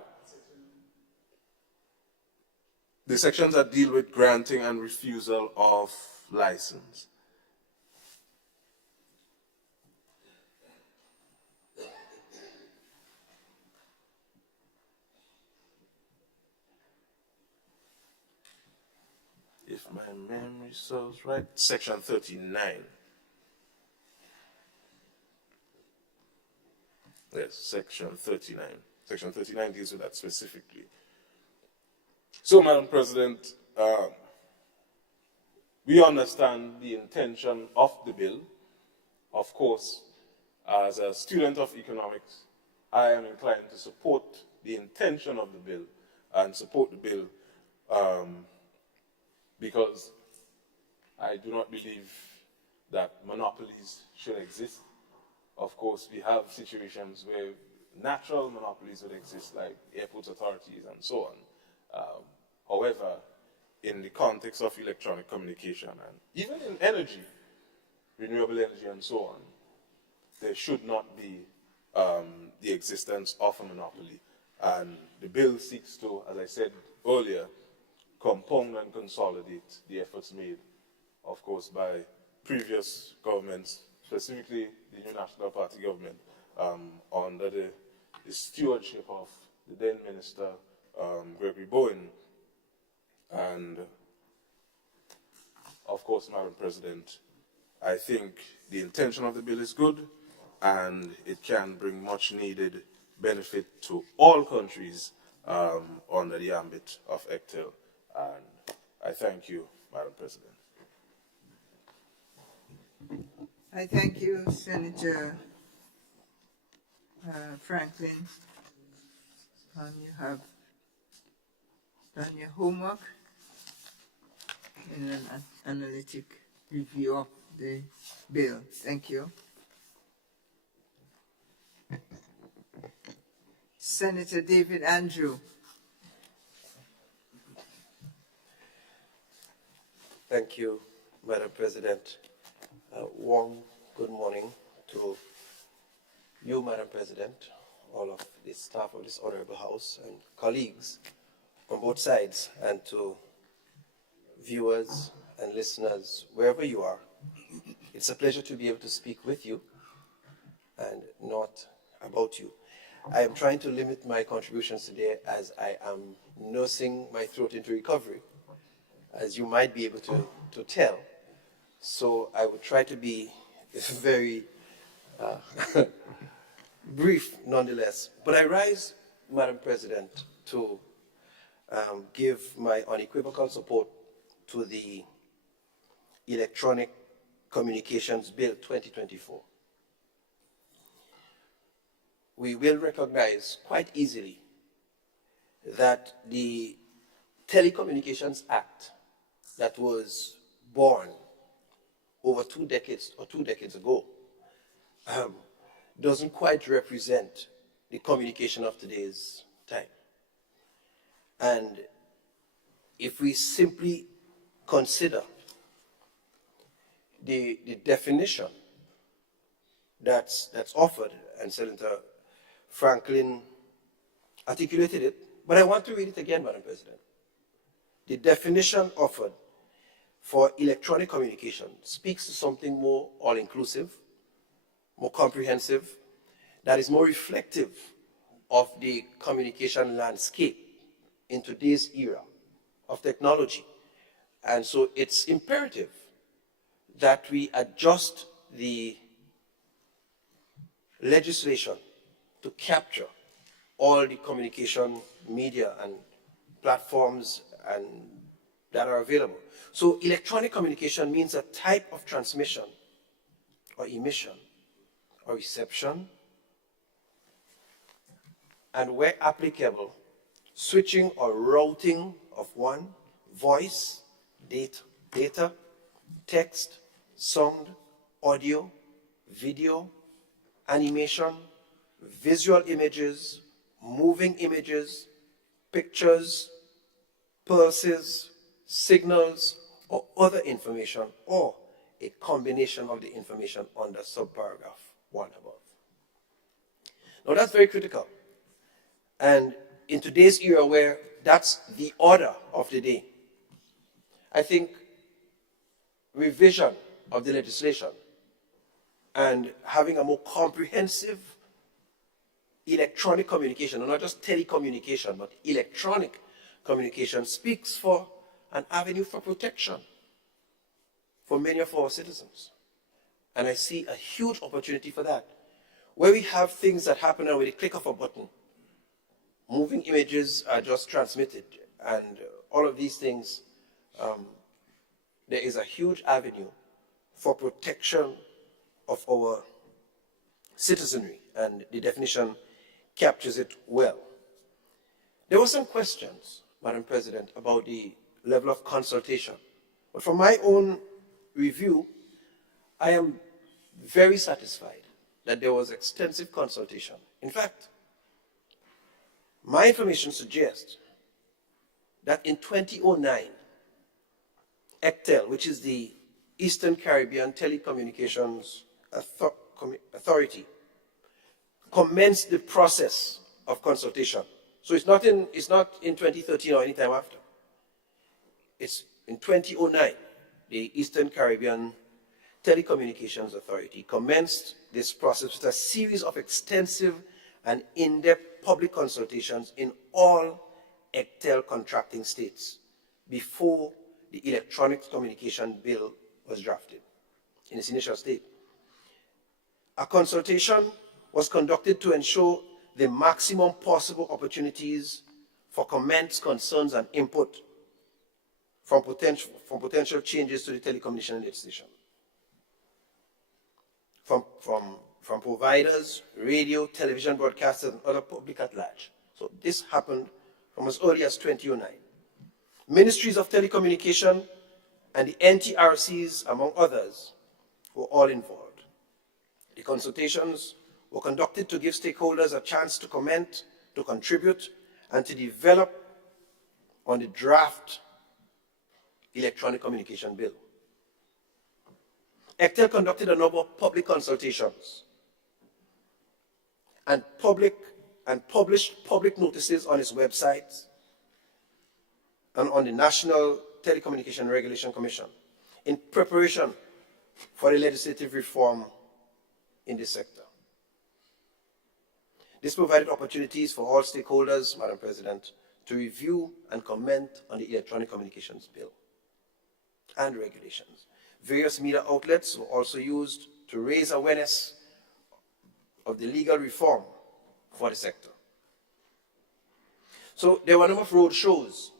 The sections that deal with granting and refusal of license. If my memory serves right, section 39. Yes, section 39. Section 39 deals with that specifically. So, Madam President, we understand the intention of the bill. Of course, as a student of economics, I am inclined to support the intention of the bill and support the bill because I do not believe that monopolies should exist. Of course, we have situations where natural monopolies would exist, like airport authorities and so on. However, in the context of electronic communication and even in energy, renewable energy and so on, there should not be the existence of a monopoly. And the bill seeks to, as I said earlier, compound and consolidate the efforts made, of course, by previous governments, specifically the New National Party government, under the stewardship of the then Minister Gregory Bowen. And of course, Madam President, I think the intention of the bill is good and it can bring much needed benefit to all countries under the ambit of ECTEL. And I thank you, Madam President. I thank you, Senator Franklin. You have done your homework in an analytic review of the bill. Thank you. Senator David Andrew. Thank you, Madam President. Warm good morning to you, Madam President, all of the staff of this honorable House and colleagues on both sides, and to viewers and listeners wherever you are. It's a pleasure to be able to speak with you and not about you. I am trying to limit my contributions today as I am nursing my throat into recovery, as you might be able to tell. So I will try to be very brief nonetheless. But I rise, Madam President, to give my unequivocal support to the Electronic Communications Bill 2024. We will recognize quite easily that the Telecommunications Act that was born over 2 decades or 2 decades ago doesn't quite represent the communication of today's time. And if we simply consider the definition that's offered, and Senator Franklin articulated it, but I want to read it again, Madam President. The definition offered for electronic communication speaks to something more all-inclusive, more comprehensive, that is more reflective of the communication landscape in today's era of technology. And so it's imperative that we adjust the legislation to capture all the communication media and platforms and that are available. So electronic communication means a type of transmission or emission or reception, and where applicable, switching or routing of one, voice, data, text, sound, audio, video, animation, visual images, moving images, pictures, pulses, signals, or other information, or a combination of the information under subparagraph 1 above. Now that's very critical. And in today's era where that's the order of the day, I think revision of the legislation and having a more comprehensive electronic communication, and not just telecommunication, but electronic communication, speaks for an avenue for protection for many of our citizens. And I see a huge opportunity for that, where we have things that happen and with a click of a button, moving images are just transmitted, and all of these things, there is a huge avenue for protection of our citizenry, and the definition captures it well. There were some questions, Madam President, about the level of consultation. But from my own review, I am very satisfied that there was extensive consultation. In fact, my information suggests that in 2009, ECTEL, which is the Eastern Caribbean Telecommunications Authority, commenced the process of consultation. So it's not in 2013 or any time after. It's in 2009, the Eastern Caribbean Telecommunications Authority commenced this process with a series of extensive and in-depth public consultations in all ECTEL contracting states before the Electronic Communication Bill was drafted in its initial state. A consultation was conducted to ensure the maximum possible opportunities for comments, concerns, and input from potential changes to the telecommunication legislation. From providers, radio, television broadcasters, and other public at large. So this happened from as early as 2009. Ministries of telecommunication and the NTRCs, among others, were all involved. The consultations were conducted to give stakeholders a chance to comment, to contribute, and to develop on the draft electronic communication bill. ECTEL conducted a number of public consultations and published public notices on its website and on the National Telecommunication Regulation Commission in preparation for the legislative reform in this sector. This provided opportunities for all stakeholders, Madam President, to review and comment on the Electronic Communications Bill and regulations. Various media outlets were also used to raise awareness of the legal reform for the sector. So there were a number of road shows,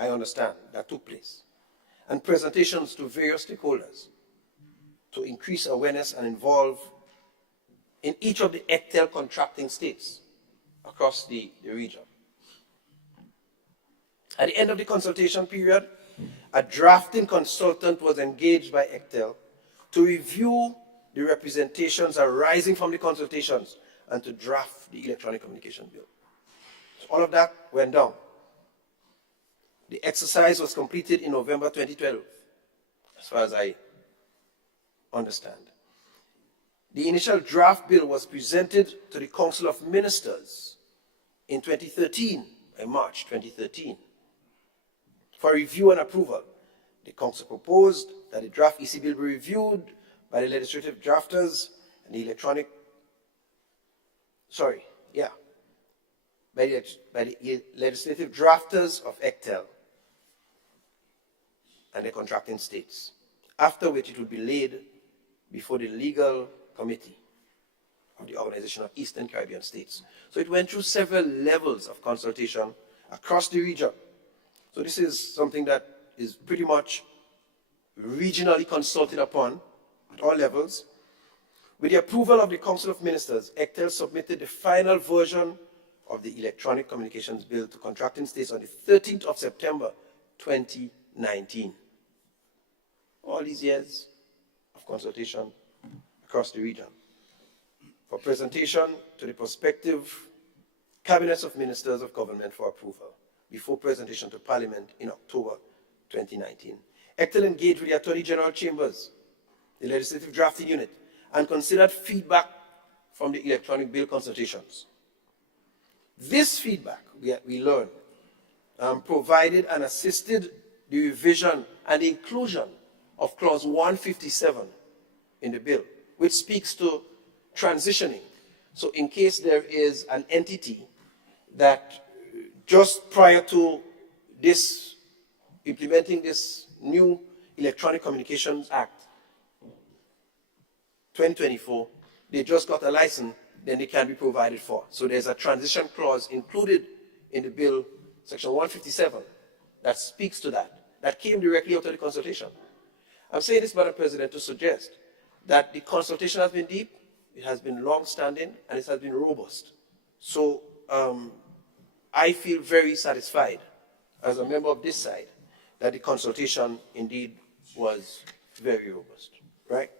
I understand, that took place, and presentations to various stakeholders to increase awareness and involve in each of the ECTEL contracting states across the region. At the end of the consultation period, a drafting consultant was engaged by ECTEL to review the representations arising from the consultations and to draft the Electronic Communication Bill. So all of that went down. The exercise was completed in November 2012, as far as I understand. The initial draft bill was presented to the Council of Ministers in 2013, in March 2013, for review and approval. The Council proposed that the draft EC bill be reviewed by the legislative drafters and the by the legislative drafters of ECTEL and the contracting states, after which it would be laid before the legal committee of the Organization of Eastern Caribbean States. So it went through several levels of consultation across the region. So this is something that is pretty much regionally consulted upon at all levels. With the approval of the Council of Ministers, ECTEL submitted the final version of the Electronic Communications Bill to contracting states on the 13th of September 2019. All these years of consultation across the region for presentation to the prospective cabinets of ministers of government for approval before presentation to Parliament in October 2019. ECTEL engaged with the Attorney General Chambers, the Legislative Drafting Unit, and considered feedback from the electronic bill consultations. This feedback, we learned, provided and assisted the revision and the inclusion of Clause 157 in the bill, which speaks to transitioning. So in case there is an entity that just prior to this, implementing this new Electronic Communications Act, 2024, they just got a license, then they can be provided for. So there's a transition clause included in the bill, section 157, that speaks to that. That came directly out of the consultation. I'm saying this, Madam President, to suggest that the consultation has been deep, it has been long-standing, and it has been robust. So I feel very satisfied as a member of this side that the consultation indeed was very robust, right?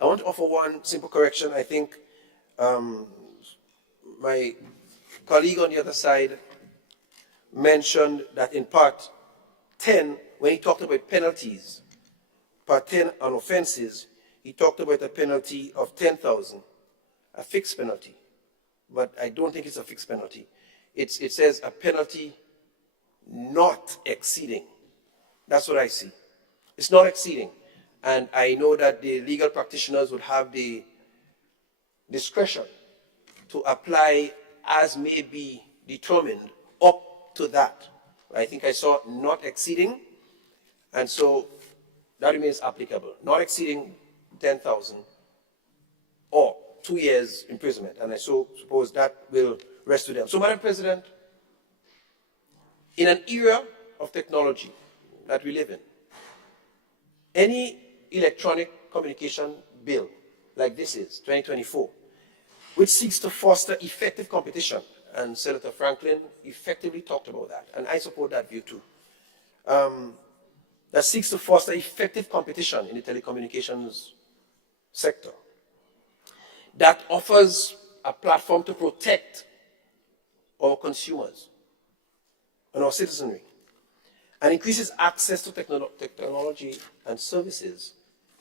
I want to offer one simple correction. I think my colleague on the other side mentioned that in part 10, when he talked about penalties, part 10 on offenses, he talked about a penalty of 10,000, a fixed penalty. But I don't think it's a fixed penalty. It says a penalty not exceeding. That's what I see. It's not exceeding. And I know that the legal practitioners would have the discretion to apply as may be determined up to that. I think I saw not exceeding, and so that remains applicable. Not exceeding 10,000 or 2 years imprisonment, and I so suppose that will rest with them. So, Madam President, In an era of technology that we live in, any electronic communication bill like this is, 2024, which seeks to foster effective competition, and Senator Franklin effectively talked about that, and I support that view too, that seeks to foster effective competition in the telecommunications sector, that offers a platform to protect our consumers and our citizenry, and increases access to technology and services,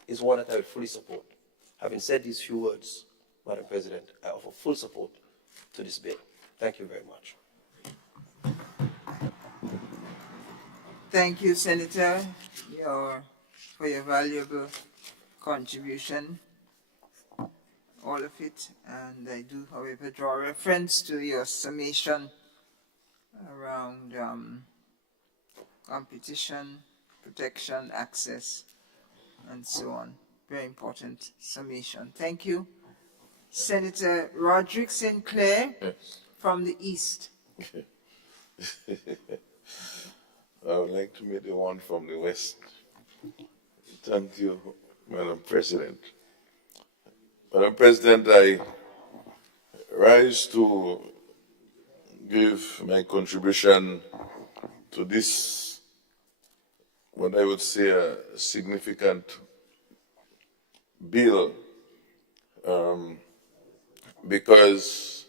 is one that I would fully support. Having said these few words, Madam President, I offer full support to this bill. Thank you very much. Thank you, Senator, for your valuable contribution, all of it. And I do, however, draw reference to your summation around competition, protection, access, and so on. Very important summation. Thank you. Senator Roderick Sinclair from the East. I would like to meet the one from the West. Thank you, Madam President. Madam President, I rise to give my contribution to this, what I would say, a significant bill, because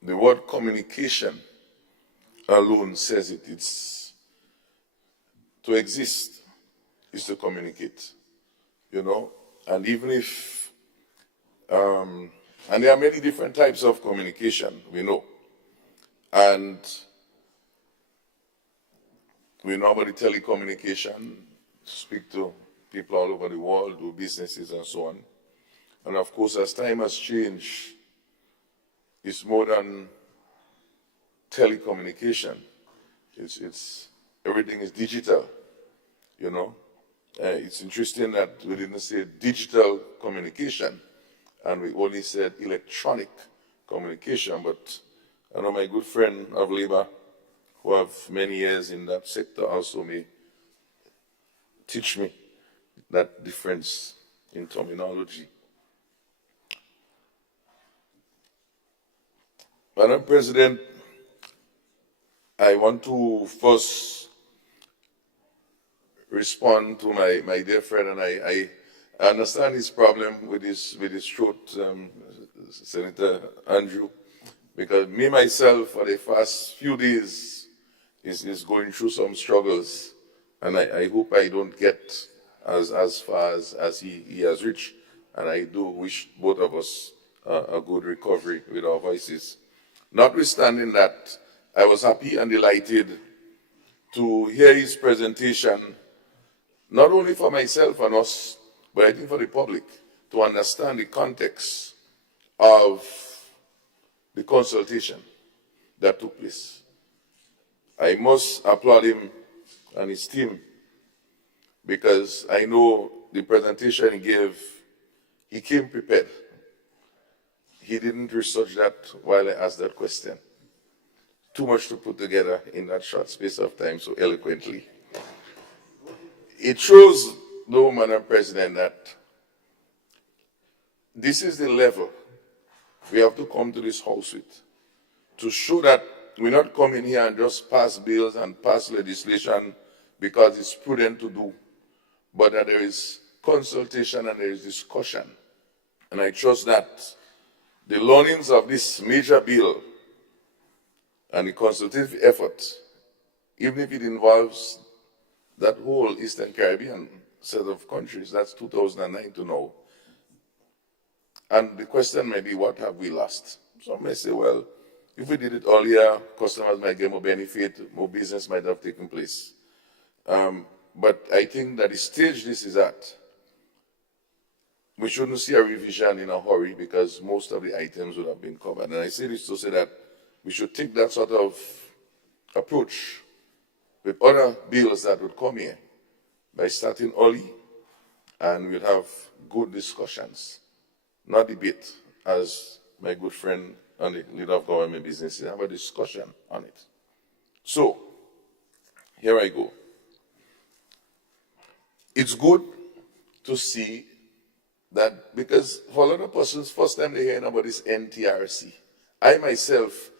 the word communication alone says it. It's to exist is to communicate, you know. And even if, and there are many different types of communication, we know. And we know about the telecommunication, speak to people all over the world, do businesses and so on. And of course, as time has changed, it's more than telecommunication. It's everything is digital, you know. It's interesting that we didn't say digital communication, and we only said electronic communication. But I know my good friend of labor, who have many years in that sector, also may teach me that difference in terminology. Madam President, I want to first respond to my dear friend, and I understand his problem with his throat, Senator Andrew, because me myself for the past few days is going through some struggles, and I hope I don't get as far as he has reached, and I do wish both of us a good recovery with our voices. Notwithstanding that, I was happy and delighted to hear his presentation, not only for myself and us, but I think for the public, to understand the context of the consultation that took place. I must applaud him and his team, because I know the presentation he gave, he came prepared. He didn't research that while I asked that question. Too much to put together in that short space of time so eloquently. It shows, though, Madam President, that this is the level we have to come to this house with, to show that we're not coming here and just pass bills and pass legislation because it's prudent to do, but that there is consultation and there is discussion. And I trust that the learnings of this major bill and the consultative effort, even if it involves that whole Eastern Caribbean set of countries, that's 2009 to now. And the question may be, what have we lost? Some may say, well, if we did it earlier, customers might get more benefit, more business might have taken place. But I think that the stage this is at, we shouldn't see a revision in a hurry because most of the items would have been covered. And I say this to say that we should take that sort of approach with other bills that would come here by starting early, and we'll have good discussions, not debate, as my good friend and the leader of government business said, have a discussion on it. So, here I go. It's good to see that, because for a lot of persons, first time they hear about this NTRC. I myself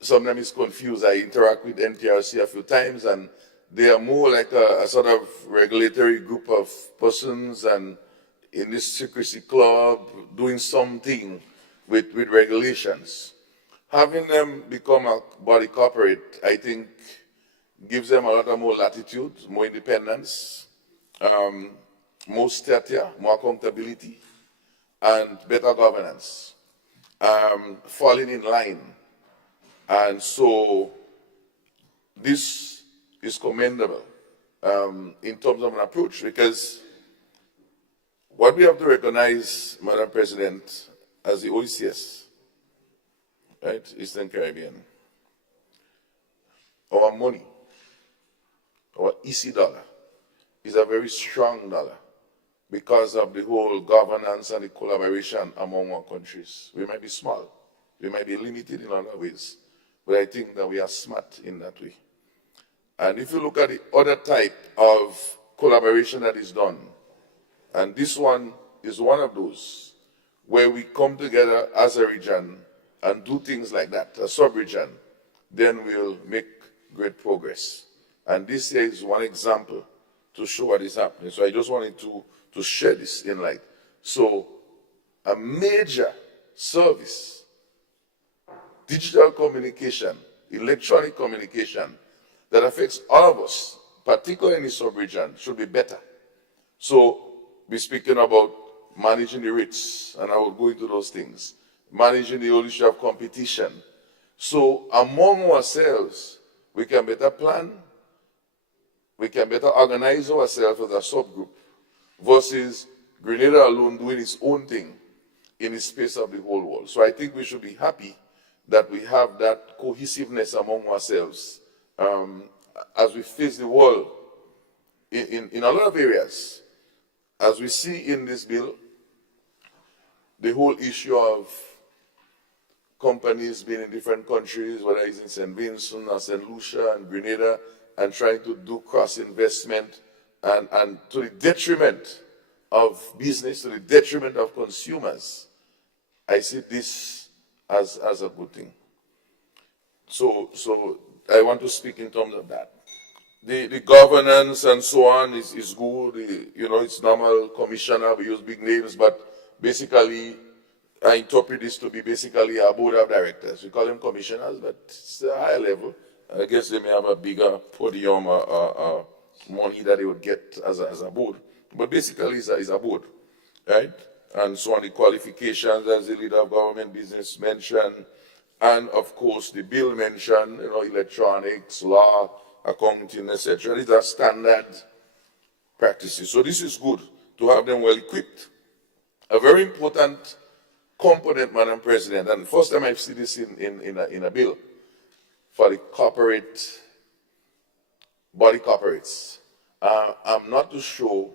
sometimes is confused. I interact with NTRC a few times, and they are more like a sort of regulatory group of persons and in this secrecy club doing something with regulations. Having them become a body corporate, I think, gives them a lot of more latitude, more independence, more stature, more accountability, and better governance, falling in line. And so this is commendable in terms of an approach, because what we have to recognize, Madam President, as the OECS, right, Eastern Caribbean, our money, our EC dollar, is a very strong dollar because of the whole governance and the collaboration among our countries. We might be small, we might be limited in other ways, but I think that we are smart in that way. And if you look at the other type of collaboration that is done, and this one is one of those, where we come together as a region and do things like that, a sub-region, then we'll make great progress. And this here is one example to show what is happening. So I just wanted to share this in light. So a major service, digital communication, electronic communication, that affects all of us, particularly in the sub-region, should be better. So we're speaking about managing the rates, and I will go into those things, managing the whole issue of competition. So among ourselves, we can better plan, we can better organize ourselves as a subgroup, versus Grenada alone doing its own thing in the space of the whole world. So I think we should be happy that we have that cohesiveness among ourselves as we face the world in a lot of areas. As we see in this bill, the whole issue of companies being in different countries, whether it's in St. Vincent or St. Lucia and Grenada, and trying to do cross-investment and to the detriment of business, to the detriment of consumers. I see this as a good thing. So I want to speak in terms of that. The governance and so on is good. It's normal commissioner, we use big names, but basically I interpret this to be basically a board of directors. We call them commissioners, but it's a high level. I guess they may have a bigger podium or money that they would get as a board. But basically it's a board, right? And so on, the qualifications as the leader of government business mentioned, and of course the bill mentioned, electronics, law, accounting, etc. These are standard practices. So this is good to have them well equipped. A very important component, Madam President, and the first time I've seen this in a bill for the body corporates. I'm not too sure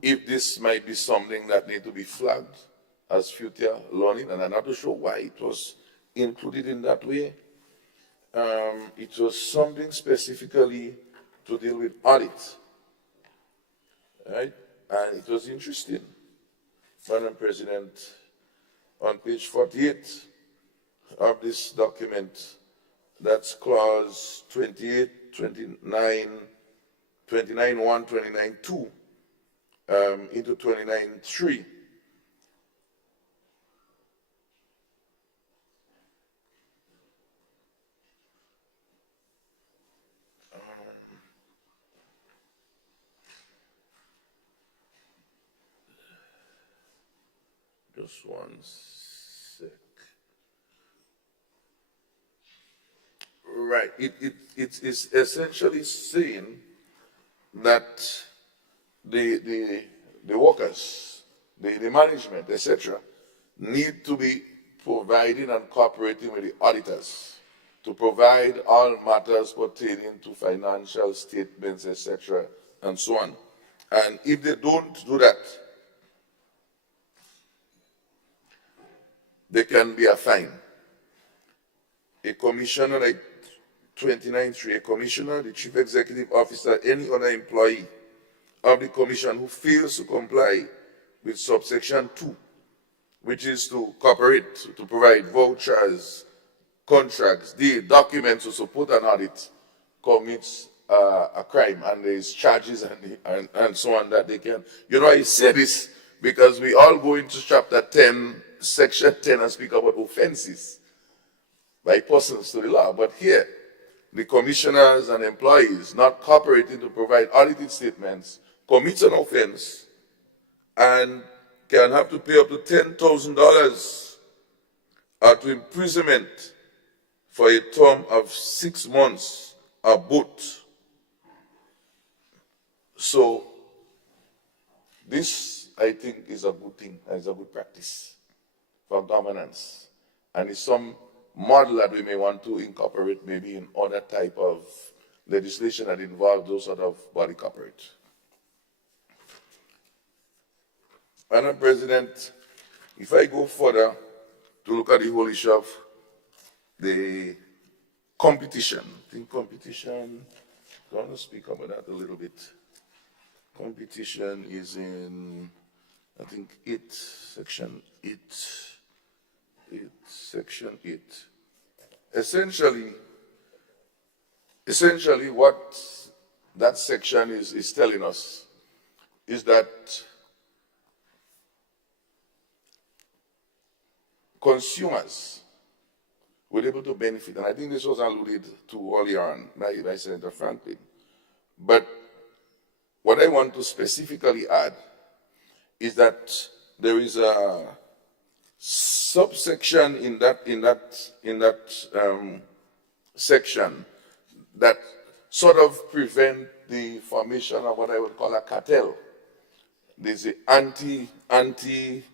if this might be something that needs to be flagged as future learning, and I'm not too sure why it was included in that way. It was something specifically to deal with audit, right? And it was interesting, Madam President, on page 48 of this document, that's clause 28, 29, 29.1, 29.2, into 29.3. Just one sec. Right. It is essentially saying that the workers, the management, etc., need to be providing and cooperating with the auditors to provide all matters pertaining to financial statements, etc., and so on. And if they don't do that, there can be a fine. A commissioner, I 29.3, a commissioner, the chief executive officer, any other employee of the commission who fails to comply with subsection 2, which is to cooperate, to provide vouchers, contracts, the documents to support an audit, commits a crime, and there's charges and so on that they can. You know, I say this because we all go into chapter 10, section 10, and speak about offenses by persons to the law. But here, the commissioners and employees not cooperating to provide audited statements commits an offense and can have to pay up to $10,000 to imprisonment for a term of 6 months or both. So this, I think, is a good thing, is a good practice for governance, and it's some model that we may want to incorporate maybe in other type of legislation that involve those sort of body corporate. Madam President, if I go further to look at the whole issue of the competition, I think competition, I want to speak about that a little bit. Competition is in, I think, section 8, section 8. Essentially what that section is telling us is that consumers were able to benefit, and I think this was alluded to earlier on by Senator Franklin. But what I want to specifically add is that there is a subsection in that section that sort of prevent the formation of what I would call a cartel. There's the anti-competitive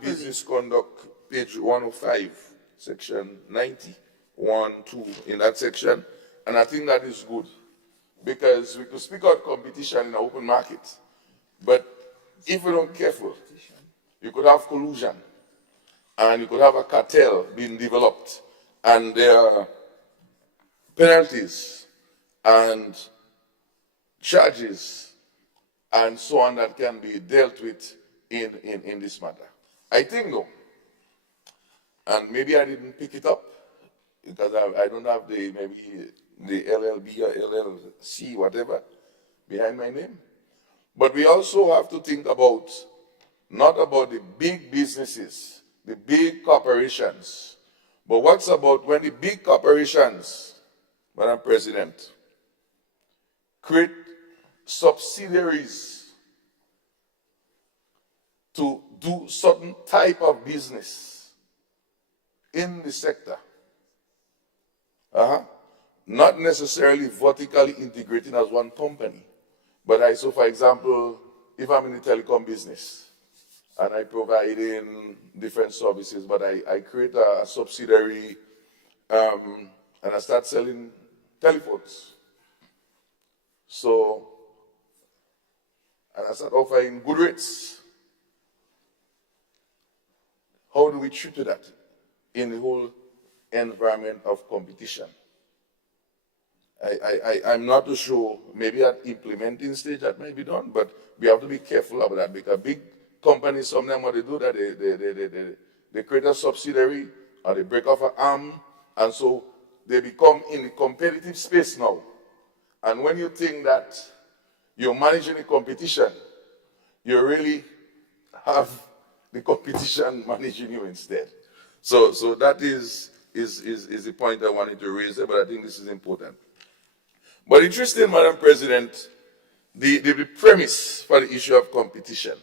business conduct, page 105, section 90, 1, 2, in that section. And I think that is good, because we could speak out competition in an open market, but if we're not careful, you could have collusion, and you could have a cartel being developed, and there are penalties and charges and so on that can be dealt with in this matter. I think though, and maybe I didn't pick it up because I don't have the LLB or LLC, whatever, behind my name. But we also have to think about, not about the big businesses, the big corporations, but what's about when the big corporations, Madam President, create subsidiaries to do certain type of business in the sector. Not necessarily vertically integrating as one company, but so for example, if I'm in the telecom business and I provide in different services, but I create a subsidiary and I start selling telephones. So, and I start offering good rates. How do we treat that in the whole environment of competition? I'm not too sure. Maybe at implementing stage that might be done, but we have to be careful about that, because big companies, some of them, what they do, that they create a subsidiary or they break off an arm, and so they become in the competitive space now. And when you think that you're managing the competition, you really have the competition managing you instead. So that is the point I wanted to raise there, but I think this is important. But interesting, Madam President, the premise for the issue of competition.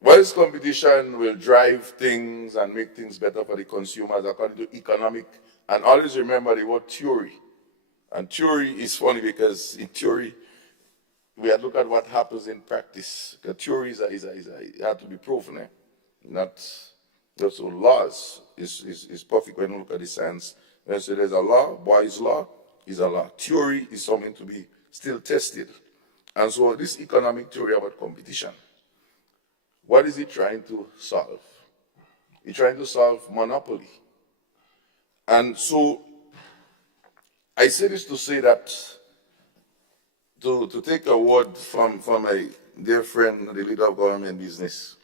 Whilst competition will drive things and make things better for the consumers according to economic, and always remember the word theory. And theory is funny because in theory, we have to look at what happens in practice. The theory it has to be proven, not just so laws is perfect when you look at the science. When you say there's a law, Boy's law is a law. Theory is something to be still tested. And so this economic theory about competition, what is it trying to solve? It's trying to solve monopoly. And so I say this to say that, to take a word from my dear friend, the leader of government business,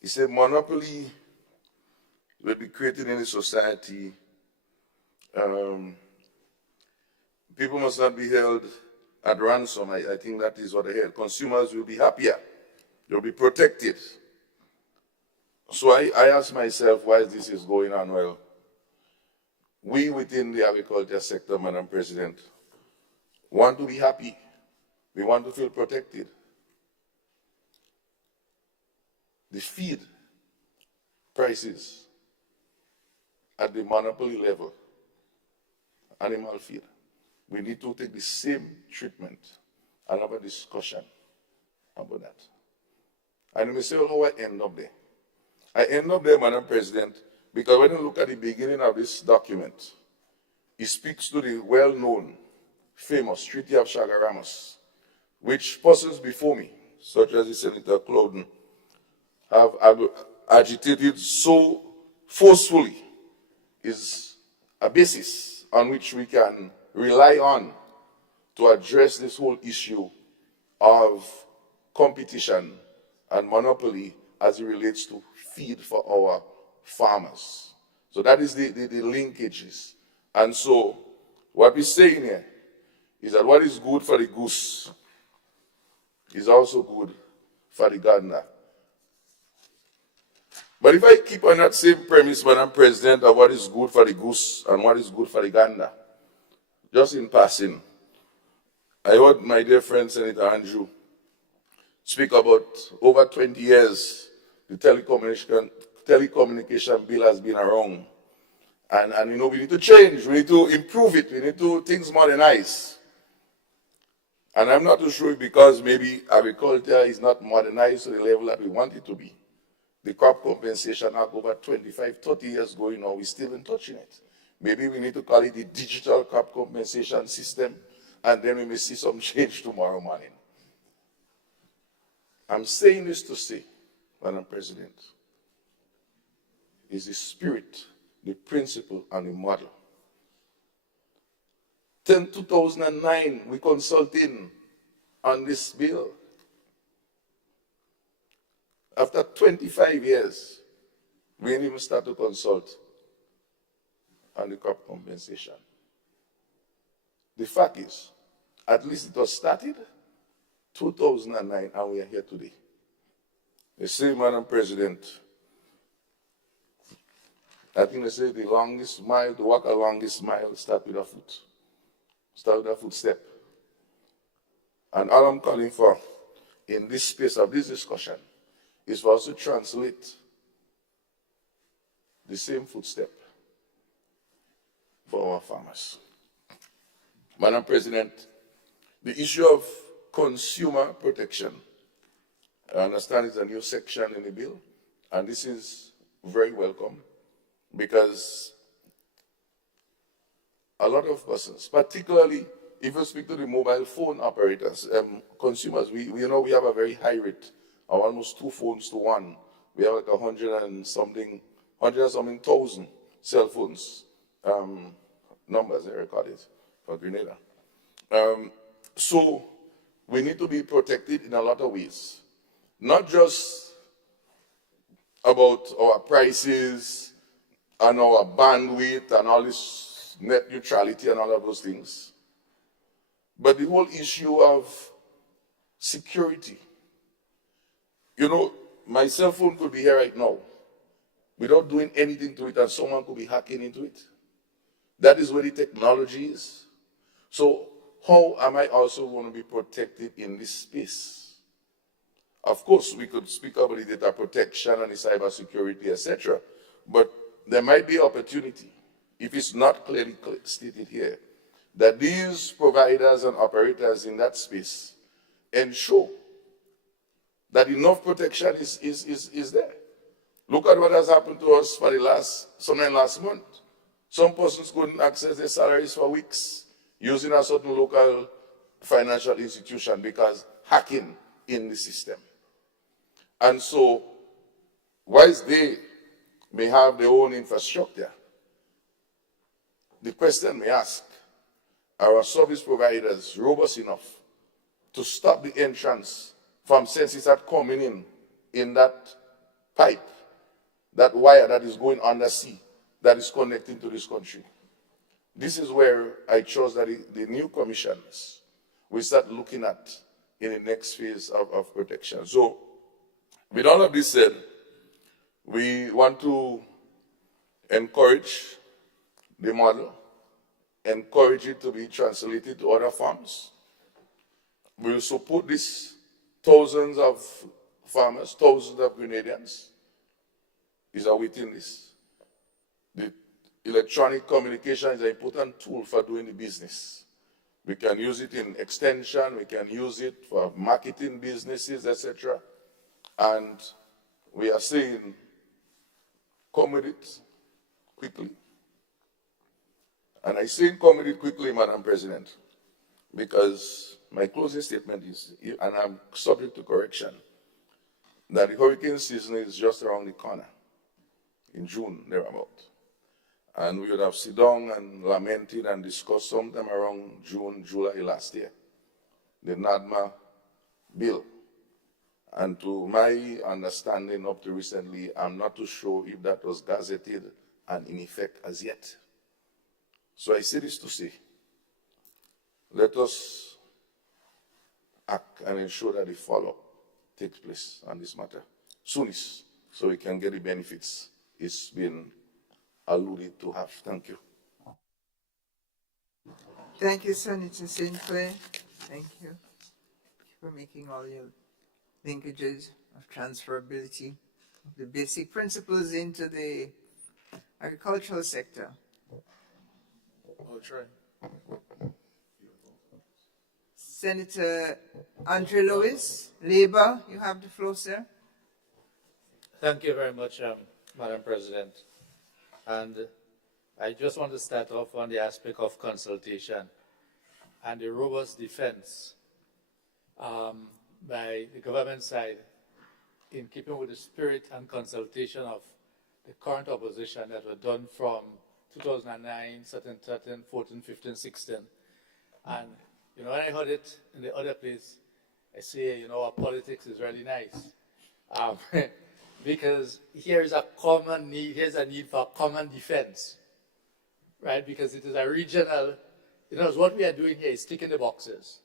he said monopoly will be created in a society. People must not be held at ransom. I think that is what I heard. Consumers will be happier. They'll be protected. So I ask myself why this is going on. Well, we within the agriculture sector, Madam President, want to be happy. We want to feel protected. The feed prices at the monopoly level, animal feed, we need to take the same treatment and have a discussion about that. And you may say, well, how I end up there? I end up there, Madam President, because when you look at the beginning of this document, it speaks to the well-known, famous Treaty of Chaguaramas, which persons before me, such as the Senator Clouden, have agitated so forcefully, is a basis on which we can rely on to address this whole issue of competition and monopoly as it relates to feed for our farmers. So that is the linkages. And so what we're saying here is that what is good for the goose is also good for the gander. But if I keep on that same premise, Madam President, of what is good for the goose and what is good for the gander, just in passing, I heard my dear friend Senator Andrew speak about over 20 years the telecommunication bill has been around. And you know, we need to change, we need to improve it, we need to things modernize. And I'm not too sure because maybe agriculture is not modernized to the level that we want it to be. The crop compensation act over 25, 30 years going on, we're still in touching it. Maybe we need to call it the digital crop compensation system, and then we may see some change tomorrow morning. I'm saying this to say, Madam President, is the spirit, the principle, and the model. 2009, we consulting on this bill. After 25 years, we didn't even start to consult on the crop compensation. The fact is, at least it was started 2009, and we are here today. They say, Madam President, I think they say the longest mile, to walk a longest mile, start with a foot. Start with a footstep. And all I'm calling for in this space of this discussion is for us to translate the same footstep for our farmers. Madam President, the issue of consumer protection, I understand it's a new section in the bill, and this is very welcome because a lot of persons, particularly if you speak to the mobile phone operators, consumers, we know we have a very high rate of almost 2 phones to 1. We have like 100 and something thousand cell phones, numbers I recorded for Grenada. So we need to be protected in a lot of ways. Not just about our prices and our bandwidth and all this net neutrality and all of those things, but the whole issue of security. You know, my cell phone could be here right now without doing anything to it, and someone could be hacking into it. That is where the technology is. So how am I also going to be protected in this space? Of course, we could speak about the data protection and the cyber security, etc. But there might be opportunity, if it's not clearly stated here, that these providers and operators in that space ensure that enough protection is there. Look at what has happened to us for the last month. Some persons couldn't access their salaries for weeks using a certain local financial institution because hacking in the system. And so, whilst they may have their own infrastructure, the question may ask, are our service providers robust enough to stop the entrance from senses that coming in that pipe, that wire that is going undersea, that is connecting to this country? This is where I chose that the new commissions we start looking at in the next phase of protection. So, with all of this said, we want to encourage the model, encourage it to be translated to other farms. We will support this. Thousands of farmers, thousands of Grenadians is awaiting this. The electronic communication is an important tool for doing the business. We can use it in extension, we can use it for marketing businesses, etc. And we are saying, come with it quickly. And I say come with it quickly, Madam President, because my closing statement is, and I'm subject to correction, that the hurricane season is just around the corner, in June, thereabout. And we would have sit down and lamented and discussed sometime around June, July last year, the NADMA bill. And to my understanding up to recently, I'm not too sure if that was gazetted and in effect as yet. So I say this to say, let us act and ensure that the follow-up takes place on this matter soonest, so we can get the benefits it's been alluded to have. Thank you. Thank you, Senator Sinclair. Thank you for making all your linkages of transferability of the basic principles into the agricultural sector. I'll try. Senator Andre Lewis, Labour, you have the floor, sir. Thank you very much, Madam President. And I just want to start off on the aspect of consultation and the robust defense by the government side in keeping with the spirit and consultation of the current opposition that were done from 2009, 13, 14, 15, 16. And, you know, when I heard it in the other place, I say, you know, our politics is really nice. Because here's a common need, here's a need for common defense, right? Because it is a regional, you know, what we are doing here is ticking the boxes.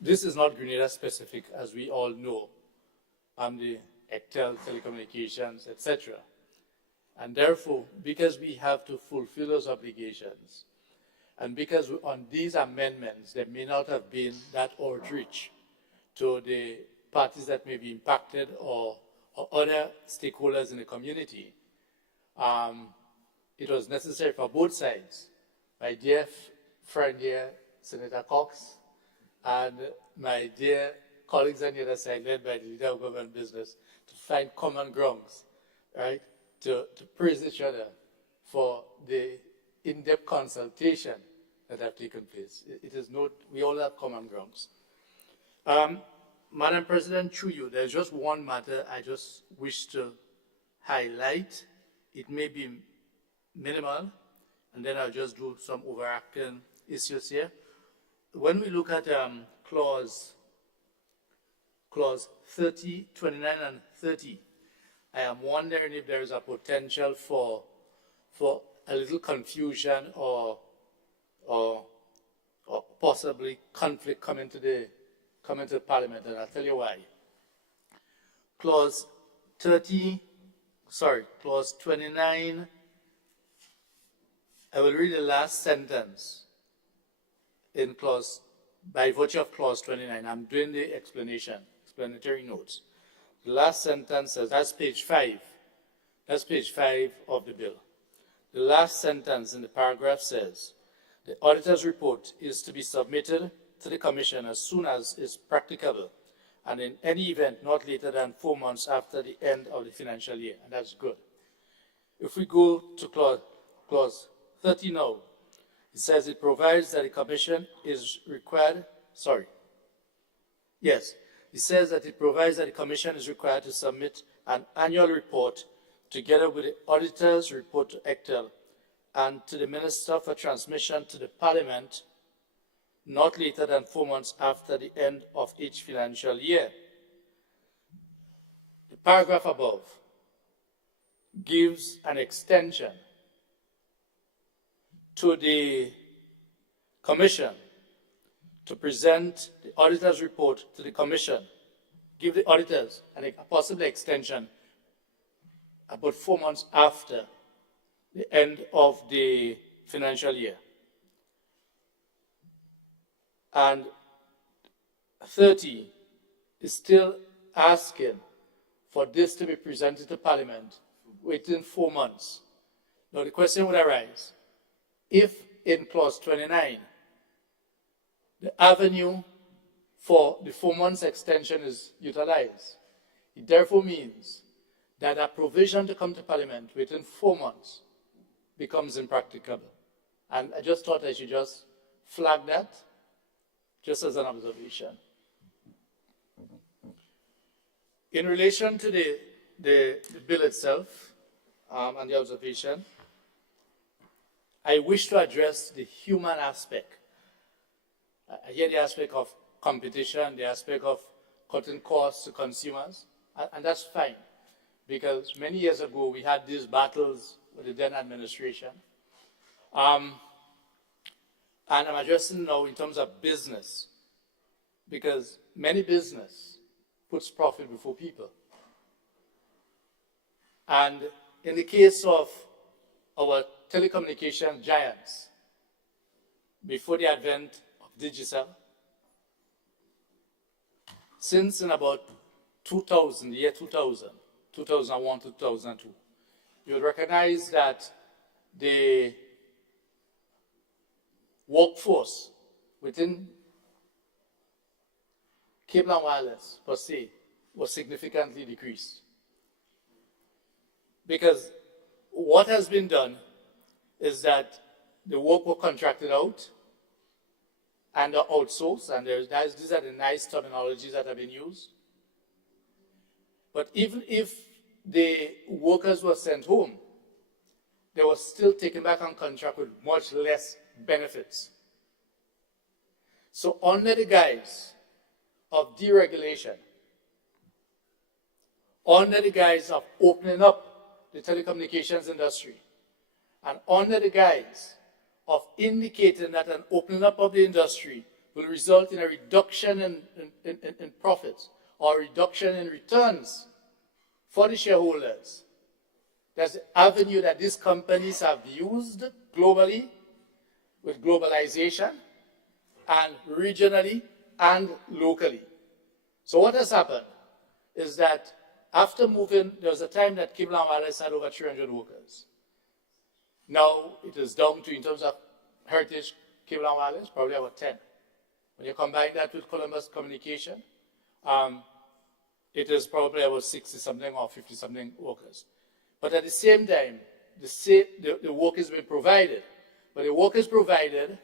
This is not Grenada specific, as we all know. The Ectel, telecommunications, etc. And therefore, because we have to fulfill those obligations, and because on these amendments, there may not have been that outreach to the parties that may be impacted or other stakeholders in the community, it was necessary for both sides. My dear friend here, Senator Cox, and my dear colleagues on the other side, led by the leader of government business, to find common grounds, right? To praise each other for the in-depth consultation that have taken place. It is not, we all have common grounds. Madam President, through you, there's just one matter I just wish to highlight. It may be minimal, and then I'll just do some overarching issues here. When we look at clause 30, 29, and 30, I am wondering if there is a potential for a little confusion or possibly conflict coming to Parliament, and I'll tell you why. Clause 29, I will read the last sentence in by virtue of clause 29. I'm doing the explanatory notes. The last sentence says, that's page 5. That's page 5 of the bill. The last sentence in the paragraph says, the auditor's report is to be submitted to the Commission as soon as is practicable, and in any event not later than 4 months after the end of the financial year, and that's good. If we go to clause 30 now, It says it provides that the commission is required, it says that it provides that the commission is required to submit an annual report together with the auditor's report to ECTEL and to the Minister for transmission to the Parliament not later than 4 months after the end of each financial year. The paragraph above gives an extension to the Commission to present the auditor's report to the Commission, give the auditors a possible extension about 4 months after the end of the financial year. And 30 is still asking for this to be presented to Parliament within 4 months. Now the question would arise, if in clause 29, the avenue for the 4 months extension is utilized, it therefore means that a provision to come to Parliament within 4 months becomes impracticable. And I just thought I should just flag that, just as an observation. In relation to the bill itself and the observation, I wish to address the human aspect. I hear the aspect of competition, the aspect of cutting costs to consumers, and that's fine, because many years ago we had these battles with the then administration. And I'm addressing now in terms of business, because many business puts profit before people. And in the case of our telecommunication giants, before the advent of Digicel, since in about 2000, the year 2000, 2001 to 2002, you would recognize that the workforce within cable and wireless per se was significantly decreased. Because what has been done is that the work was contracted out and outsourced, and these are the nice terminologies that have been used. But even if the workers were sent home, they were still taken back on contract with much less benefits. So under the guise of deregulation, under the guise of opening up the telecommunications industry, and under the guise of indicating that an opening up of the industry will result in a reduction in profits or a reduction in returns for the shareholders, that's the avenue that these companies have used globally with globalization and regionally and locally. So what has happened is that after moving, there was a time that Cable and Wireless had over 300 workers. Now it is down to, in terms of Heritage Cable and Wireless, probably about 10. When you combine that with Columbus Communication, it is probably about 60-something or 50-something workers. But at the same time, the work is being provided. But the work is provided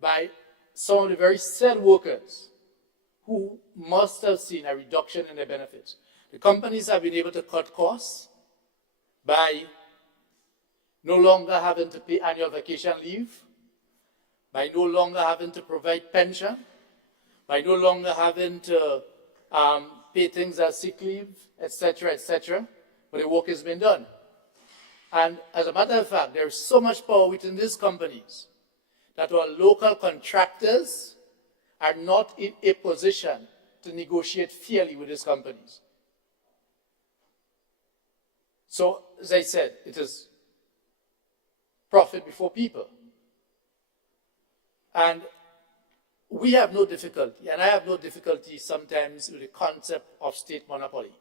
by some of the very said workers who must have seen a reduction in their benefits. The companies have been able to cut costs by no longer having to pay annual vacation leave, by no longer having to provide pension, by no longer having to pay things as sick leave, etc., but the work has been done. And as a matter of fact, there is so much power within these companies that our local contractors are not in a position to negotiate fairly with these companies. So, as I said, it is profit before people. And we have no difficulty, and I have no difficulty sometimes with the concept of state monopoly.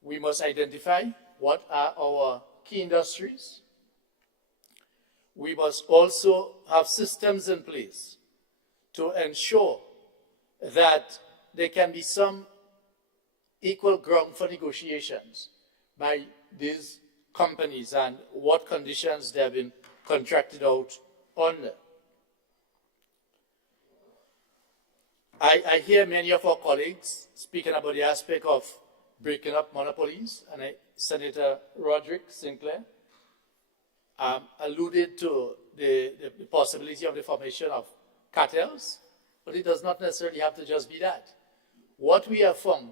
We must identify what are our key industries. We must also have systems in place to ensure that there can be some equal ground for negotiations by these companies and what conditions they have been contracted out under. I hear many of our colleagues speaking about the aspect of breaking up monopolies, and Senator Roderick Sinclair alluded to the possibility of the formation of cartels, but it does not necessarily have to just be that. What we have found,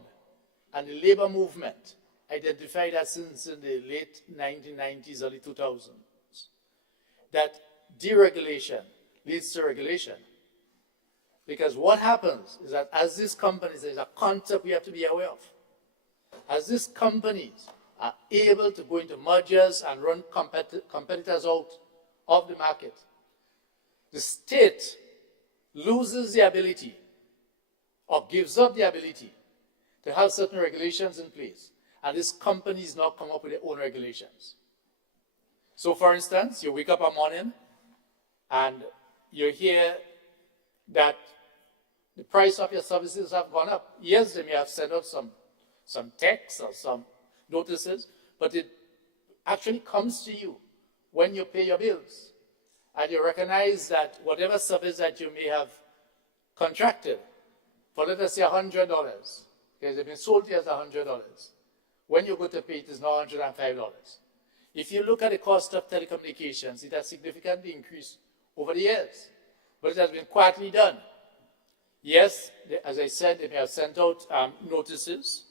and the labor movement identified that since in the late 1990s, early 2000s, that deregulation leads to regulation. Because what happens is that as these companies, there's a concept we have to be aware of. As these companies are able to go into mergers and run competitors out of the market, the state loses the ability or gives up the ability to have certain regulations in place. And these companies now come up with their own regulations. So for instance, you wake up one morning and you hear that the price of your services have gone up. Yes, they may have sent out some texts or some notices, but it actually comes to you when you pay your bills. And you recognize that whatever service that you may have contracted for, let us say, $100, because they've been sold to you as $100, when you go to pay it is now $105. If you look at the cost of telecommunications, it has significantly increased over the years, but it has been quietly done. Yes, as I said, they may have sent out notices,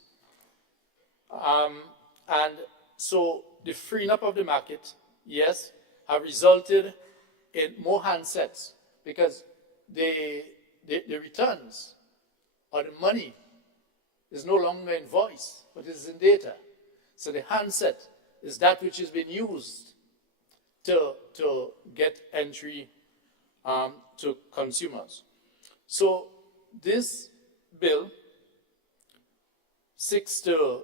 and so the freeing up of the market, yes, have resulted in more handsets, because the returns or the money is no longer in voice, but it is in data. So the handset is that which is being used to get entry to consumers. So this bill seeks to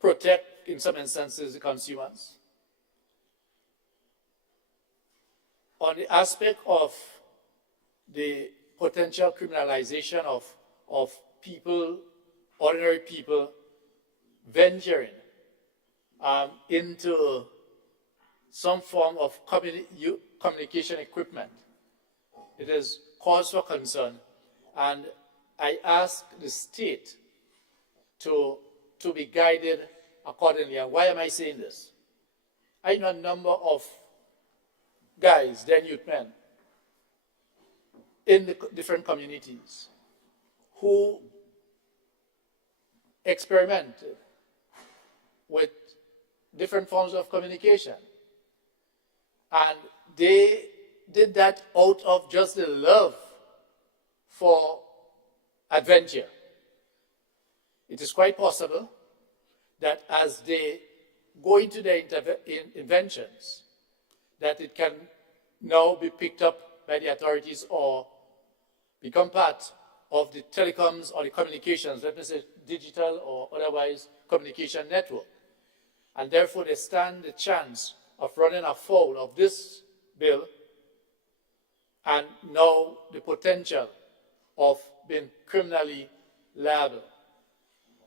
protect, in some instances, the consumers. On the aspect of the potential criminalization of people, ordinary people, venturing into some form of communication equipment, it is cause for concern. And I ask the state to be guided accordingly. And why am I saying this? I know a number of guys, then youth men, in the different communities who experimented with different forms of communication. And they did that out of just the love for adventure. It is quite possible that as they go into their inventions, that it can now be picked up by the authorities or become part of the telecoms or the communications, let me say digital or otherwise communication network. And therefore they stand the chance of running afoul of this bill and now the potential of being criminally liable.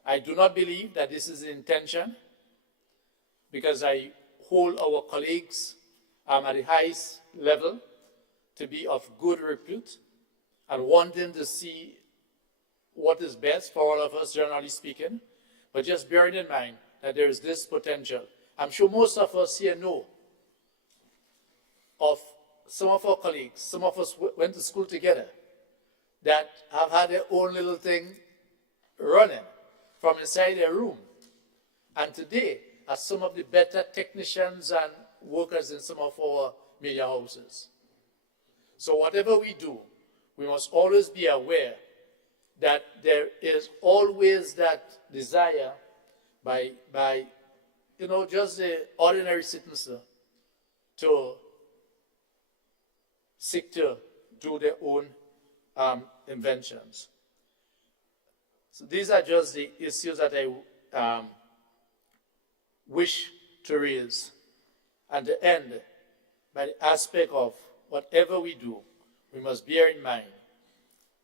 I do not believe that this is the intention, because I hold our colleagues at the highest level to be of good repute and wanting to see what is best for all of us, generally speaking, but just bearing in mind that there is this potential. I'm sure most of us here know of some of our colleagues, some of us went to school together, that have had their own little thing running from inside their room. And today are some of the better technicians and workers in some of our media houses. So whatever we do, we must always be aware that there is always that desire by just the ordinary citizen to seek to do their own inventions. So these are just the issues that I wish to raise, and to end by the aspect of whatever we do, we must bear in mind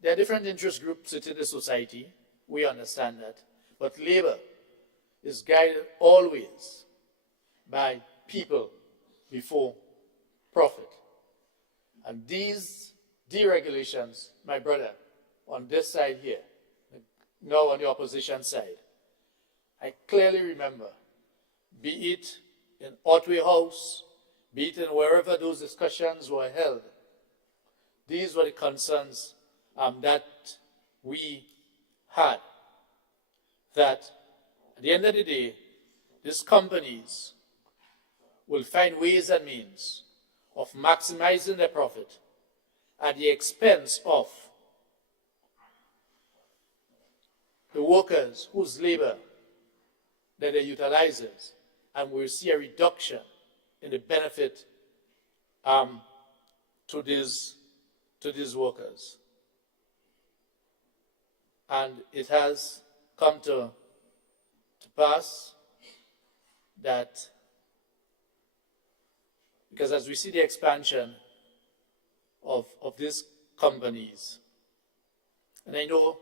there are different interest groups within the society. We understand that. But labor is guided always by people before profit. And these deregulations, my brother, on this side here, now on the opposition side, I clearly remember, be it in Otway House, be it in wherever those discussions were held, these were the concerns that we had. That at the end of the day, these companies will find ways and means of maximizing their profit at the expense of the workers whose labor that they utilizes, and we'll see a reduction in the benefit to these workers. And it has come to pass that, because as we see the expansion of these companies, and I know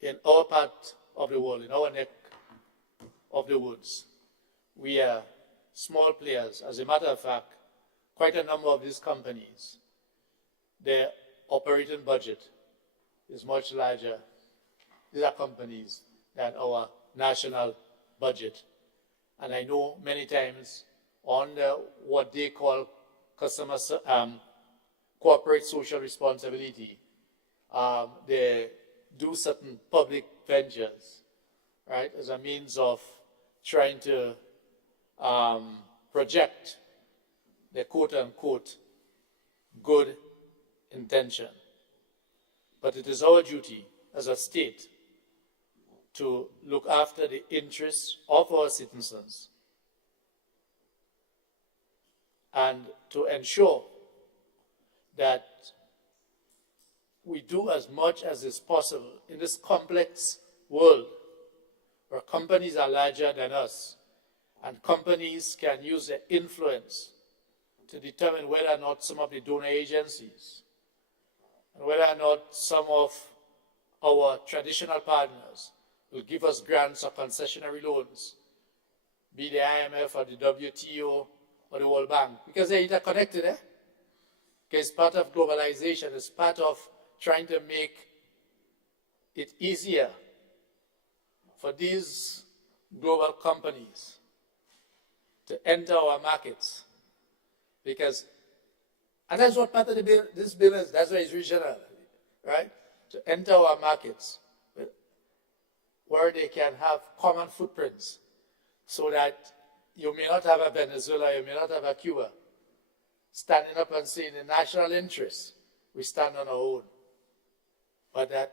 in our part of the world, in our neck of the woods, we are small players. As a matter of fact, quite a number of these companies, their operating budget is much larger. These are companies than our national budget. And I know many times on what they call corporate social responsibility, they do certain public ventures, right, as a means of trying to project their quote-unquote good intention. But it is our duty as a state to look after the interests of our citizens and to ensure that we do as much as is possible in this complex world where companies are larger than us and companies can use their influence to determine whether or not some of the donor agencies and whether or not some of our traditional partners will give us grants or concessionary loans, be the IMF or the WTO or the World Bank, because they're interconnected, eh? Okay, it's part of globalization, it's part of trying to make it easier for these global companies to enter our markets. Because, and that's what part of this bill is, that's why it's regional, right? To enter our markets where they can have common footprints so that you may not have a Venezuela, you may not have a Cuba standing up and saying in national interest, we stand on our own. But that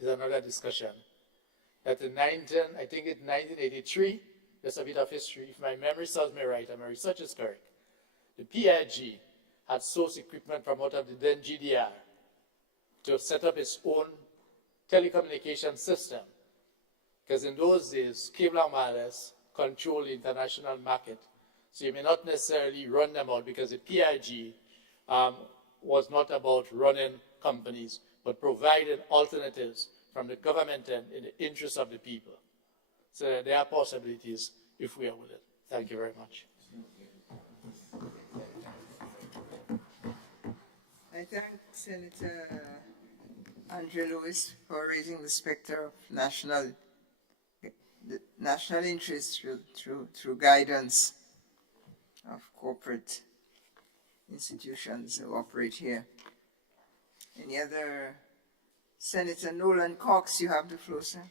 is another discussion. That in 1983, there's a bit of history, if my memory serves me right and my research is correct, the PIG had sourced equipment from out of the then GDR to set up its own telecommunication system. Because in those days, cable and wireless control the international market. So you may not necessarily run them out because the PIG was not about running companies, but providing alternatives from the government and in the interest of the people. So there are possibilities if we are with it. Thank you very much. I thank Senator Andre Lewis for raising the specter of national interest through guidance of corporate institutions who operate here. Any other? Senator Nolan Cox, you have the floor, sir.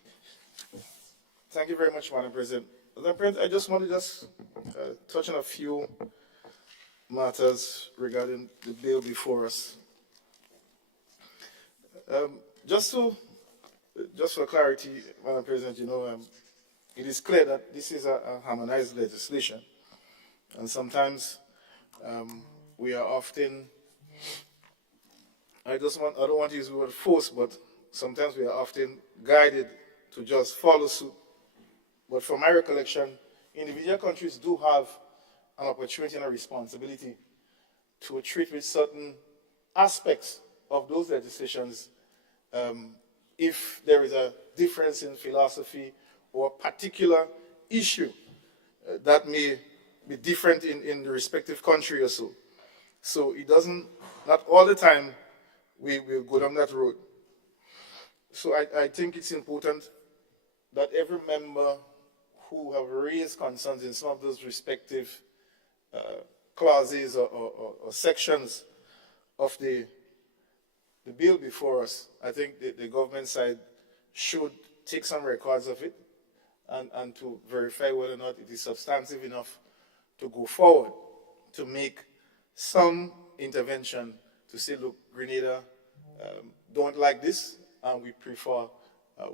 Thank you very much, Madam President. Madam President, I just want to touch on a few matters regarding the bill before us. Just for clarity, Madam President, it is clear that this is a harmonized legislation, and sometimes we are often, I don't want to use the word force, but sometimes we are often guided to just follow suit. But from my recollection, individual countries do have an opportunity and a responsibility to treat with certain aspects of those legislations if there is a difference in philosophy or a particular issue that may be different in the respective country or so. So it doesn't, not all the time we will go down that road. So I think it's important that every member who have raised concerns in some of those respective clauses or sections of the bill before us, I think the government side should take some records of it and to verify whether or not it is substantive enough to go forward, to make some intervention to say, look, Grenada don't like this, and we prefer,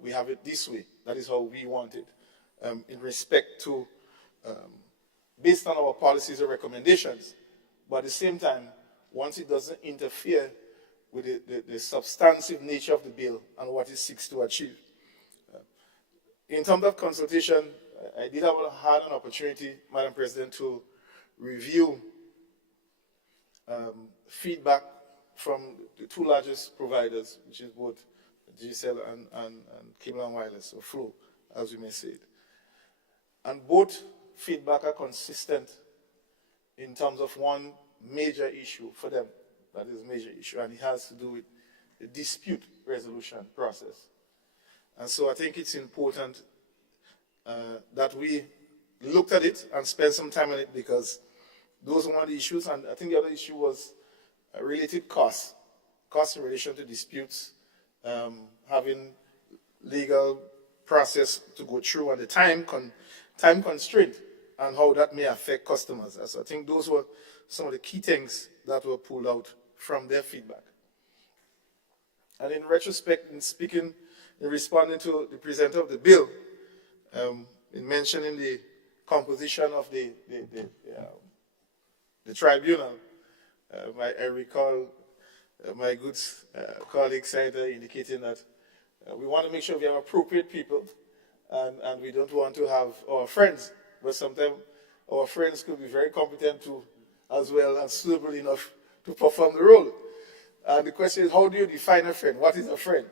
we have it this way. That is how we want it. In respect to, based on our policies or recommendations, but at the same time, once it doesn't interfere with the substantive nature of the bill and what it seeks to achieve. In terms of consultation, I did have had an opportunity, Madam President, to review feedback from the two largest providers, which is both GCell and Cable and Wireless, or Flow, as we may say it. And both feedback are consistent in terms of one major issue for them. That is a major issue, and it has to do with the dispute resolution process. And so I think it's important that we looked at it and spent some time on it, because those are one of the issues. And I think the other issue was related costs in relation to disputes, having legal process to go through, and the time constraint and how that may affect customers. So I think those were some of the key things that were pulled out from their feedback. And in retrospect, in responding to the presenter of the bill, in mentioning the composition of the tribunal, I recall my good colleague Senator indicating that we want to make sure we have appropriate people, and we don't want to have our friends, but sometimes our friends could be very competent too, as well, and suitable enough to perform the role. And the question is, how do you define a friend? What is a friend?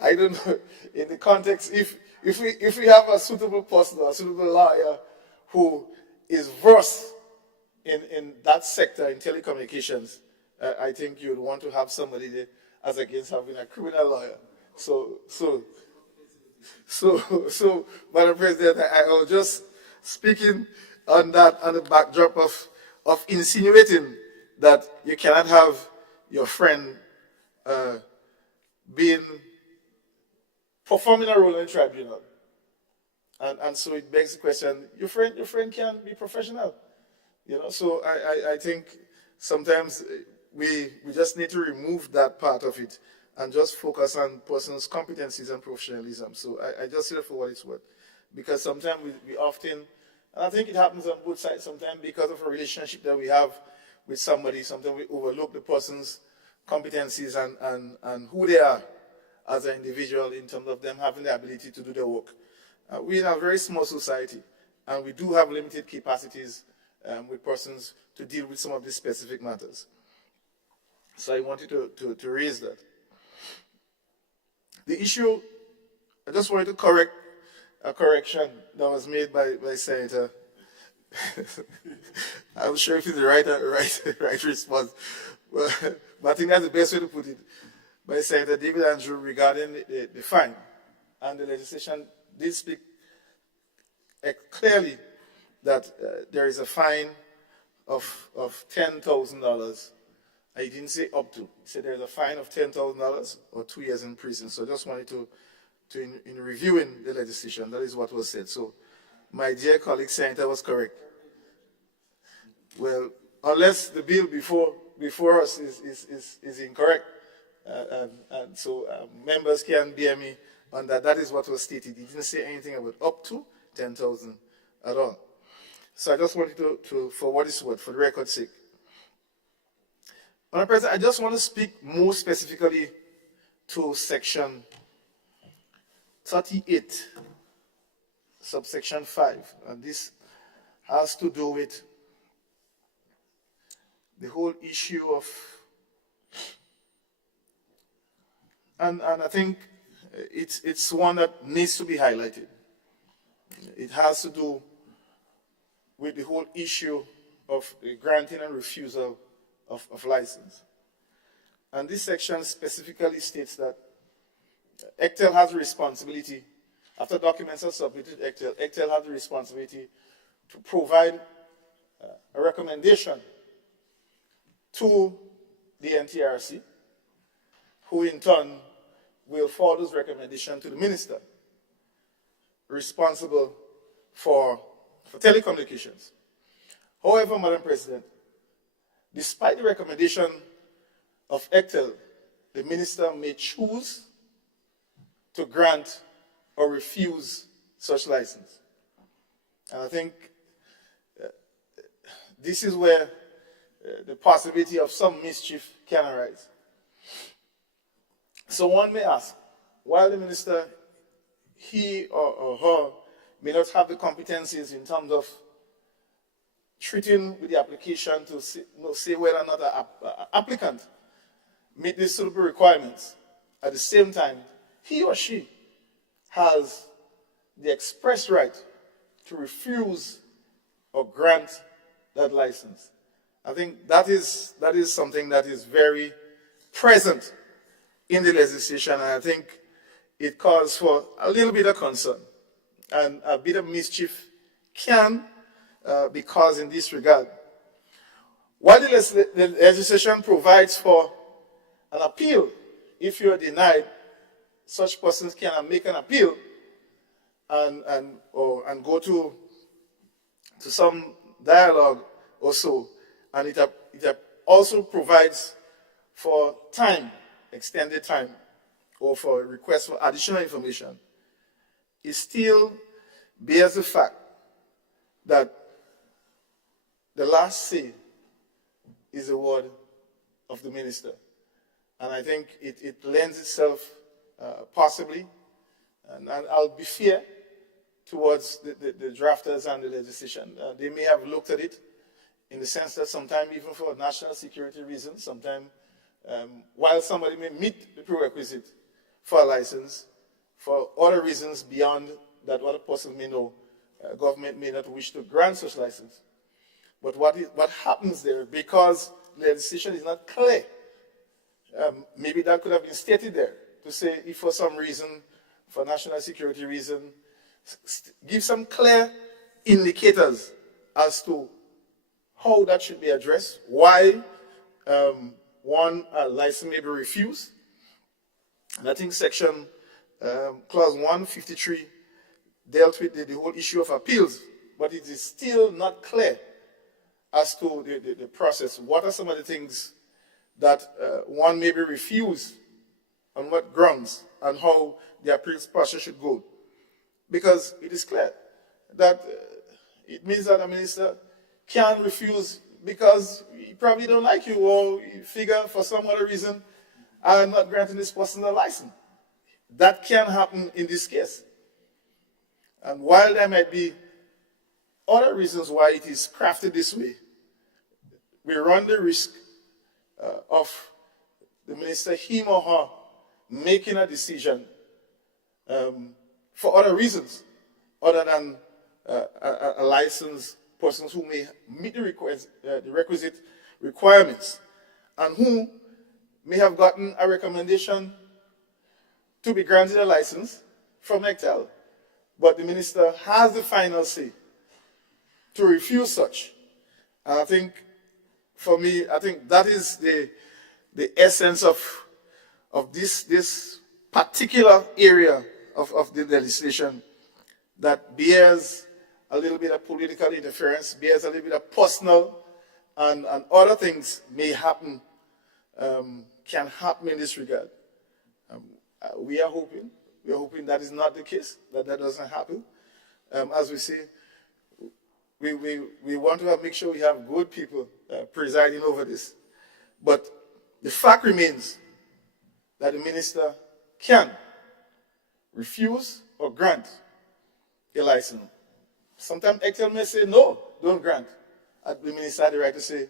I don't know. In the context, if we have a suitable person, a suitable lawyer who is versed in that sector, in telecommunications, I think you'd want to have somebody there as against having a criminal lawyer. So, Madam President, I was just speaking on that, on the backdrop of insinuating that you cannot have your friend performing a role in the tribunal. And so it begs the question, your friend can be professional. So I think sometimes we just need to remove that part of it and just focus on person's competencies and professionalism. So I just say that for what it's worth. Because sometimes we often, and I think it happens on both sides, sometimes because of a relationship that we have with somebody, sometimes we overlook the person's competencies and who they are as an individual in terms of them having the ability to do their work. We're in a very small society, and we do have limited capacities with persons to deal with some of these specific matters. So I wanted to raise that. The issue, I just wanted to correct a correction that was made by Senator. I'm sure if it's the right response, but I think that's the best way to put it, by Senator David Andrew regarding the fine. And the legislation did speak clearly that there is a fine of $10,000. I didn't say up to. He said there's a fine of $10,000 or 2 years in prison. So I just wanted to in reviewing the legislation, that is what was said. So my dear colleague Senator was correct. Well, unless the bill before us is incorrect, and so members can bear me on that. That is what was stated. He didn't say anything about up to 10,000 at all. So I just wanted to for what it's worth, for the record's sake. Madam President, I just want to speak more specifically to section 38, subsection 5, and this has to do with the whole issue of, and I think it's one that needs to be highlighted. It has to do with the whole issue of the granting and refusal of license. And this section specifically states that ECTEL has a responsibility, after documents are submitted to ECTEL, ECTEL has the responsibility to provide a recommendation to the NTRC, who in turn will forward this recommendation to the minister responsible for telecommunications. However, Madam President, despite the recommendation of ECTEL, the minister may choose to grant or refuse such license. And I think this is where the possibility of some mischief can arise. So one may ask, while the minister, he or her, may not have the competencies in terms of treating with the application to say whether or not an applicant meet these suitable requirements, at the same time, he or she has the express right to refuse or grant that license. I think that is something that is very present in the legislation, and I think it calls for a little bit of concern, and a bit of mischief can be caused in this regard. While the legislation provides for an appeal, if you are denied, such persons can make an appeal and go to some dialogue or so, and it also provides for time, extended time, or for a request for additional information. It still bears the fact that the last say is the word of the minister. And I think it lends itself possibly, and I'll be fair towards the drafters and the legislation. They may have looked at it in the sense that sometimes even for national security reasons, sometimes while somebody may meet the prerequisite for a license, for other reasons beyond that other person may know, government may not wish to grant such license. But what happens there, because legislation is not clear, maybe that could have been stated there to say if for some reason, for national security reason, give some clear indicators as to how that should be addressed, why one license may be refused. And I think section clause 153 dealt with the whole issue of appeals, but it is still not clear as to the process. What are some of the things that one may be refused, on what grounds, and how the appeals process should go? Because it is clear that it means that a minister can refuse because he probably don't like you, or he figure for some other reason, I'm not granting this person a license. That can happen in this case. And while there might be other reasons why it is crafted this way, we run the risk of the minister, him or her, making a decision for other reasons, other than a licensed persons who may meet the requisite requirements, and who may have gotten a recommendation to be granted a license from ECTEL, but the minister has the final say to refuse such. And I think, for me, I think that is the essence of this particular area of the legislation that bears a little bit of political interference, bears a little bit of personal, and other things may happen, can happen in this regard. We are hoping that is not the case, that doesn't happen. As we say, we want to make sure we have good people presiding over this. But the fact remains that the minister can refuse or grant a license. Sometimes ECTEL may say, no, don't grant. The minister had the right to say,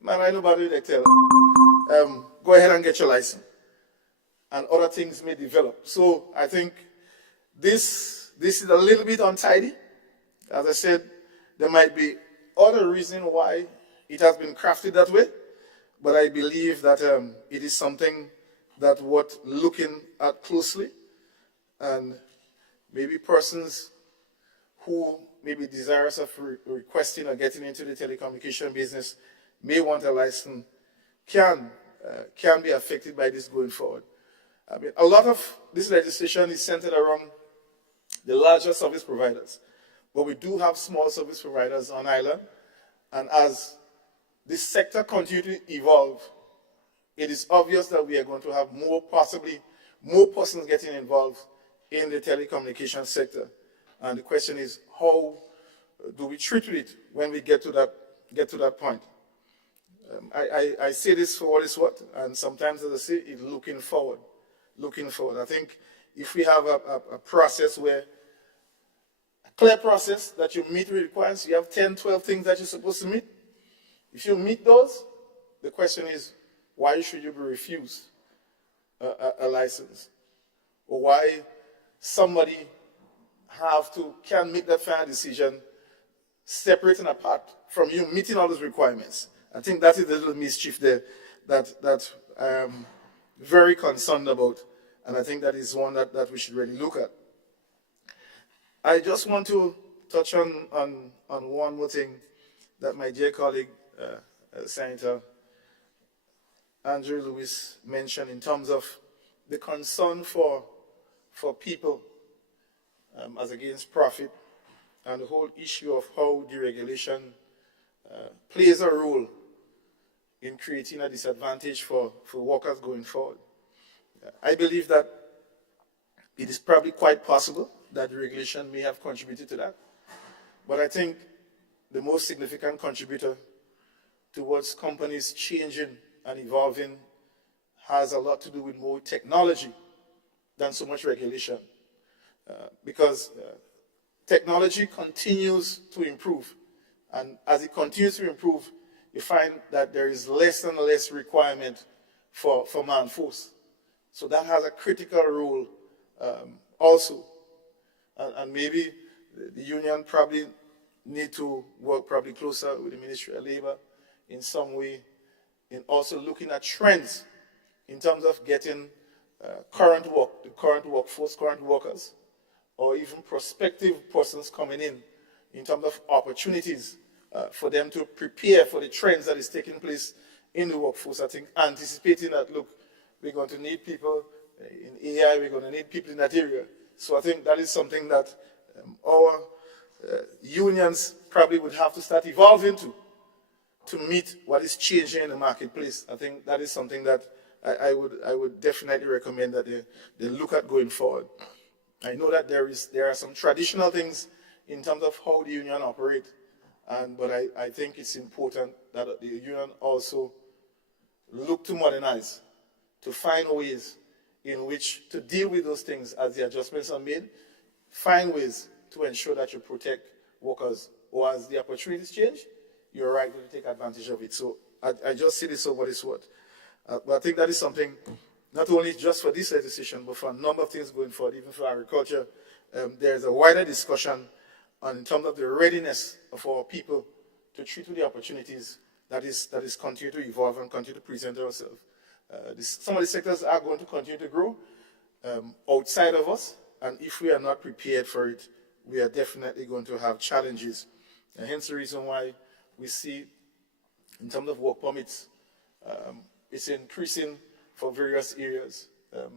man, I know about it, ECTEL. Go ahead and get your license. And other things may develop. So I think this is a little bit untidy. As I said, there might be other reason why it has been crafted that way, but I believe that it is something that worth looking at closely, and maybe persons who may be desirous of requesting or getting into the telecommunication business may want a license can be affected by this going forward. I mean, a lot of this legislation is centered around the larger service providers, but we do have small service providers on island, and as this sector continues to evolve, it is obvious that we are going to have possibly more persons getting involved in the telecommunication sector. And the question is, how do we treat it when we get to that point? I say this for what it's worth, and sometimes, as I say, it's looking forward. Looking forward. I think if we have a process where, a clear process that you meet requirements, you have 10, 12 things that you're supposed to meet. If you meet those, the question is, why should you be refused a license? Or why somebody can make that final decision separate and apart from you meeting all those requirements? I think that is the little mischief there that I am very concerned about, and I think that is one that we should really look at. I just want to touch on one more thing that my dear colleague, Senator Andrew Lewis mentioned in terms of the concern for people as against profit, and the whole issue of how deregulation plays a role in creating a disadvantage for workers going forward. I believe that it is probably quite possible that deregulation may have contributed to that, but I think the most significant contributor towards companies changing and evolving has a lot to do with more technology than so much regulation. Because technology continues to improve, and as it continues to improve, you find that there is less and less requirement for man force. So that has a critical role also. And maybe the union probably need to work probably closer with the Ministry of Labor in some way, in also looking at trends in terms of getting the current workforce, current workers, or even prospective persons coming in terms of opportunities for them to prepare for the trends that is taking place in the workforce. I think anticipating that, look, we're going to need people in AI, we're going to need people in that area. So I think that is something that our unions probably would have to start evolving to meet what is changing in the marketplace. I think that is something that I would definitely recommend that they look at going forward. I know that there are some traditional things in terms of how the union operate, but I think it's important that the union also look to modernize, to find ways in which to deal with those things as the adjustments are made, find ways to ensure that you protect workers, or as the opportunities change, you're right to take advantage of it. So I just see this for what it's worth. But I think that is something, not only just for this legislation, but for a number of things going forward, even for agriculture. There's a wider discussion in terms of the readiness of our people to treat with the opportunities that is continue to evolve and continue to present ourselves. Some of the sectors are going to continue to grow outside of us, and if we are not prepared for it, we are definitely going to have challenges. And hence the reason why we see, in terms of work permits, it's increasing for various areas.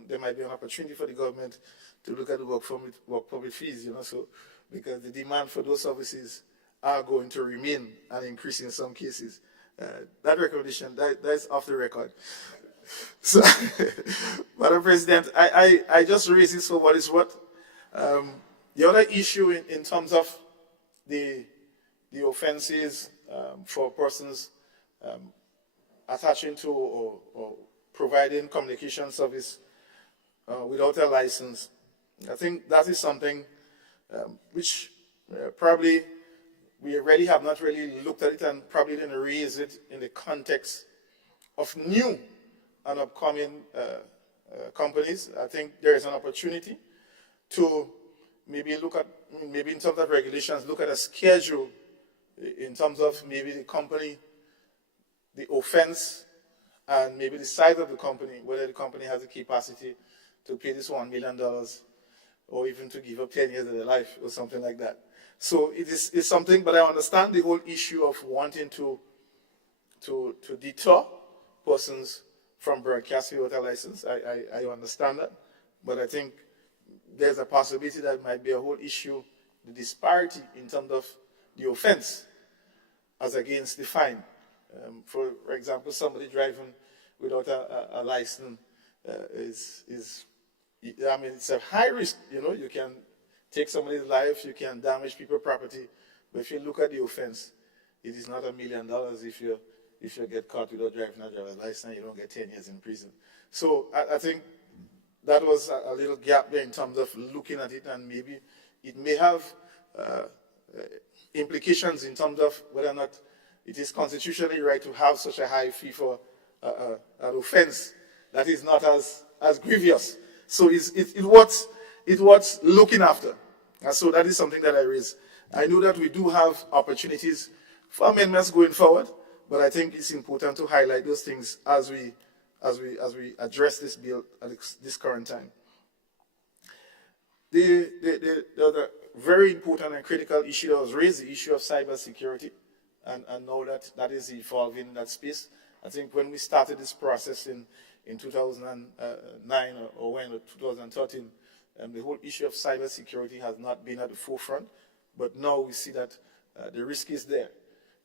There might be an opportunity for the government to look at the work permit fees, so because the demand for those services are going to remain and increase in some cases. That recommendation, that's off the record. So, Madam President, I just raise this for what it's worth. The other issue in terms of the offenses for persons attaching to or providing communication service without a license, I think that is something which probably we really have not really looked at it, and probably didn't raise it in the context of new and upcoming companies. I think there is an opportunity to maybe look at, maybe in terms of regulations, look at a schedule in terms of maybe the company, the offense, and maybe the size of the company, whether the company has the capacity to pay this $1 million or even to give up 10 years of their life or something like that. So it's something, but I understand the whole issue of wanting to deter persons from broadcasting without a license. I understand that, but I think there's a possibility that might be a whole issue, the disparity in terms of the offense as against the fine. For example, somebody driving without a license it's a high risk. You can take somebody's life, you can damage people's property, but if you look at the offense, it is not $1 million if you get caught without driving a driver's license, you don't get 10 years in prison. So I think that was a little gap there in terms of looking at it, and maybe it may have implications in terms of whether or not it is constitutionally right to have such a high fee for an offense that is not as grievous. So it's what's looking after. And so that is something that I raise. I know that we do have opportunities for amendments going forward, but I think it's important to highlight those things as we address this bill at this current time. The other very important and critical issue that was raised, the issue of cybersecurity, and now that is evolving in that space. I think when we started this process in 2009 or when 2013, the whole issue of cybersecurity has not been at the forefront, but now we see that the risk is there.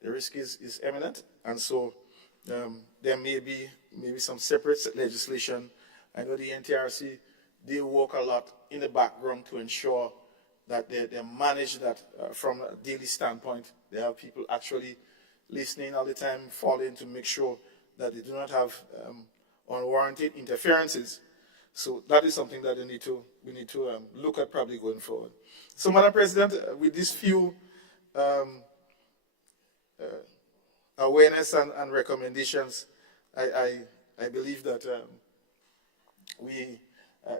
The risk is imminent, and so there may be some separate legislation. I know the NTRC, they work a lot in the background to ensure that they manage that from a daily standpoint. They have people actually listening all the time, following to make sure that they do not have unwarranted interferences. So that is something that we need to look at probably going forward. So, Madam President, with these few awareness and recommendations, I believe that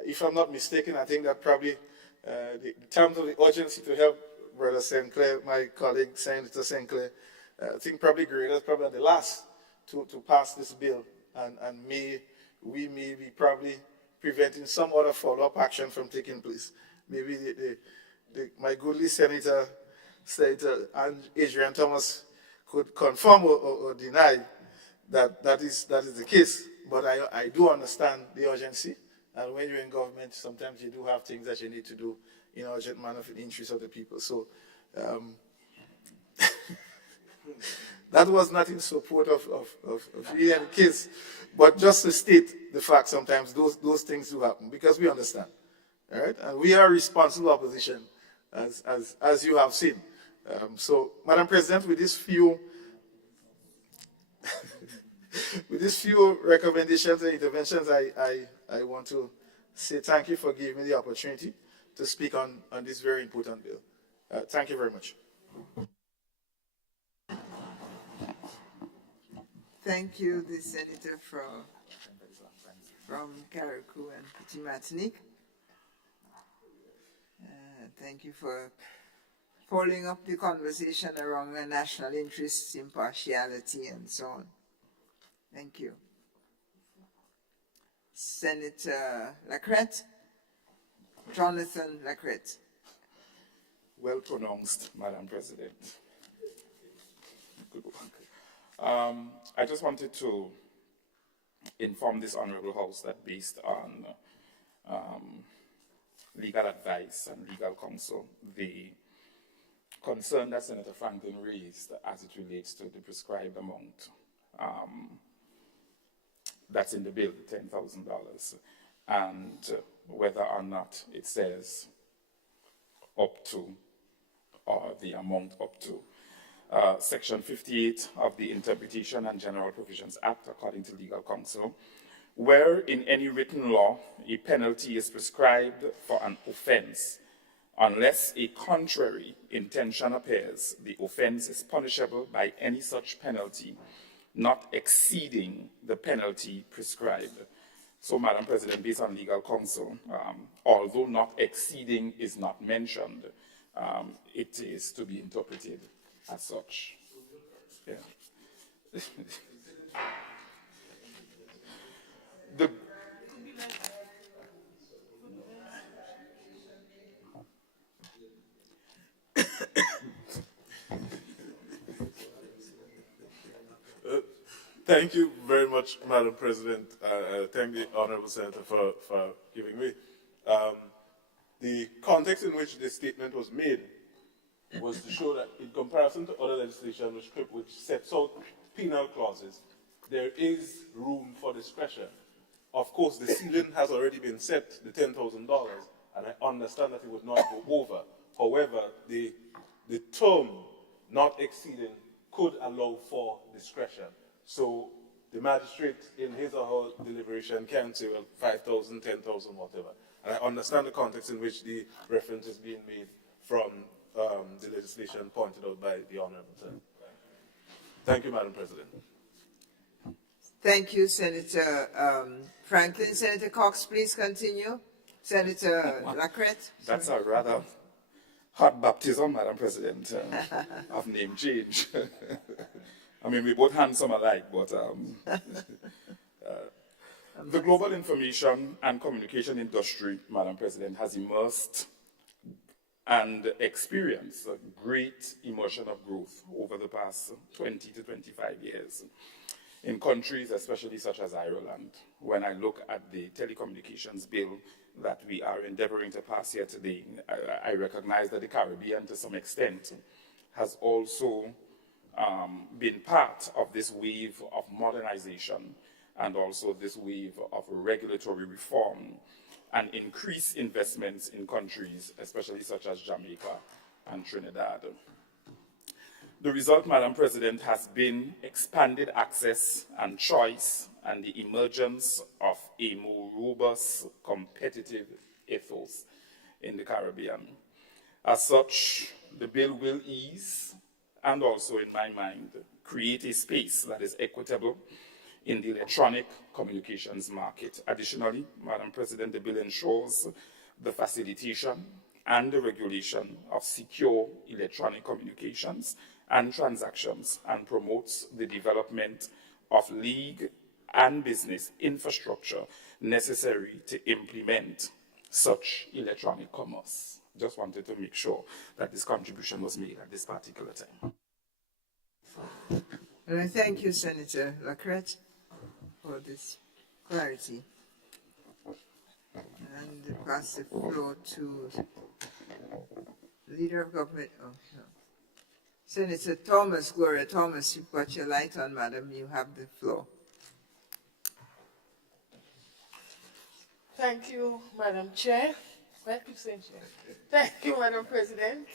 if I'm not mistaken, I think that probably the terms of the urgency to help Brother Sinclair, my colleague Senator Sinclair, I think probably Grenada is probably the last to pass this bill, and we may be probably preventing some other follow-up action from taking place. Maybe my goodly Senator and Adrian Thomas could confirm or deny that is the case. But I do understand the urgency, and when you're in government, sometimes you do have things that you need to do in an urgent manner for the interest of the people. So that was not in support of any case, but just to state the fact sometimes those things do happen, because we understand, all right? And we are a responsible opposition, as you have seen. So, Madam President, with these few recommendations and interventions, I want to say thank you for giving me the opportunity to speak on this very important bill. Thank you very much. Thank you, the Senator from Carriacou and Petit Martinique. Thank you for following up the conversation around the national interests, impartiality, and so on. Thank you. Senator Lacrette, Jonathan Lacrette. Well pronounced, Madam President. Good work. I just wanted to inform this Honorable House that based on legal advice and legal counsel, the concern that Senator Franklin raised as it relates to the prescribed amount that's in the bill, $10,000, and whether or not it says up to or the amount up to. Section 58 of the Interpretation and General Provisions Act, according to legal counsel, where in any written law a penalty is prescribed for an offense, unless a contrary intention appears, the offense is punishable by any such penalty, not exceeding the penalty prescribed. So, Madam President, based on legal counsel, although not exceeding is not mentioned, it is to be interpreted as such. Yeah. The Thank you very much, Madam President. I thank the Honourable Senator for giving me. The context in which this statement was made was to show that in comparison to other legislation which sets out penal clauses, there is room for discretion. Of course, the ceiling has already been set, the $10,000, and I understand that it would not go over. However, the term not exceeding could allow for discretion. So the magistrate in his or her deliberation can say, well, 5,000, 10,000, whatever. And I understand the context in which the reference is being made from the legislation pointed out by the Honourable Senator. Thank you, Madam President. Thank you, Senator Franklin. Senator Cox, please continue. Senator Lacrette. That's a rather hot baptism, Madam President, of name change. I mean, we both handsome alike, but the global information and communication industry, Madam President, has immersed and experienced a great immersion of growth over the past 20 to 25 years in countries, especially such as Ireland. When I look at the telecommunications bill that we are endeavoring to pass here today, I recognize that the Caribbean, to some extent, has also been part of this wave of modernization and also this wave of regulatory reform and increased investments in countries, especially such as Jamaica and Trinidad. The result, Madam President, has been expanded access and choice and the emergence of a more robust, competitive ethos in the Caribbean. As such, the bill will ease and also, in my mind, create a space that is equitable in the electronic communications market. Additionally, Madam President, the bill ensures the facilitation and the regulation of secure electronic communications and transactions and promotes the development of legal and business infrastructure necessary to implement such electronic commerce. Just wanted to make sure that this contribution was made at this particular time. And I thank you, Senator Lacrette, for this clarity. And pass the floor to Leader of Government. Oh, no. Senator Thomas, Gloria Thomas, you've got your light on, madam. You have the floor. Thank you, Madam Chair. Why keep saying Chair? Thank you, Madam President.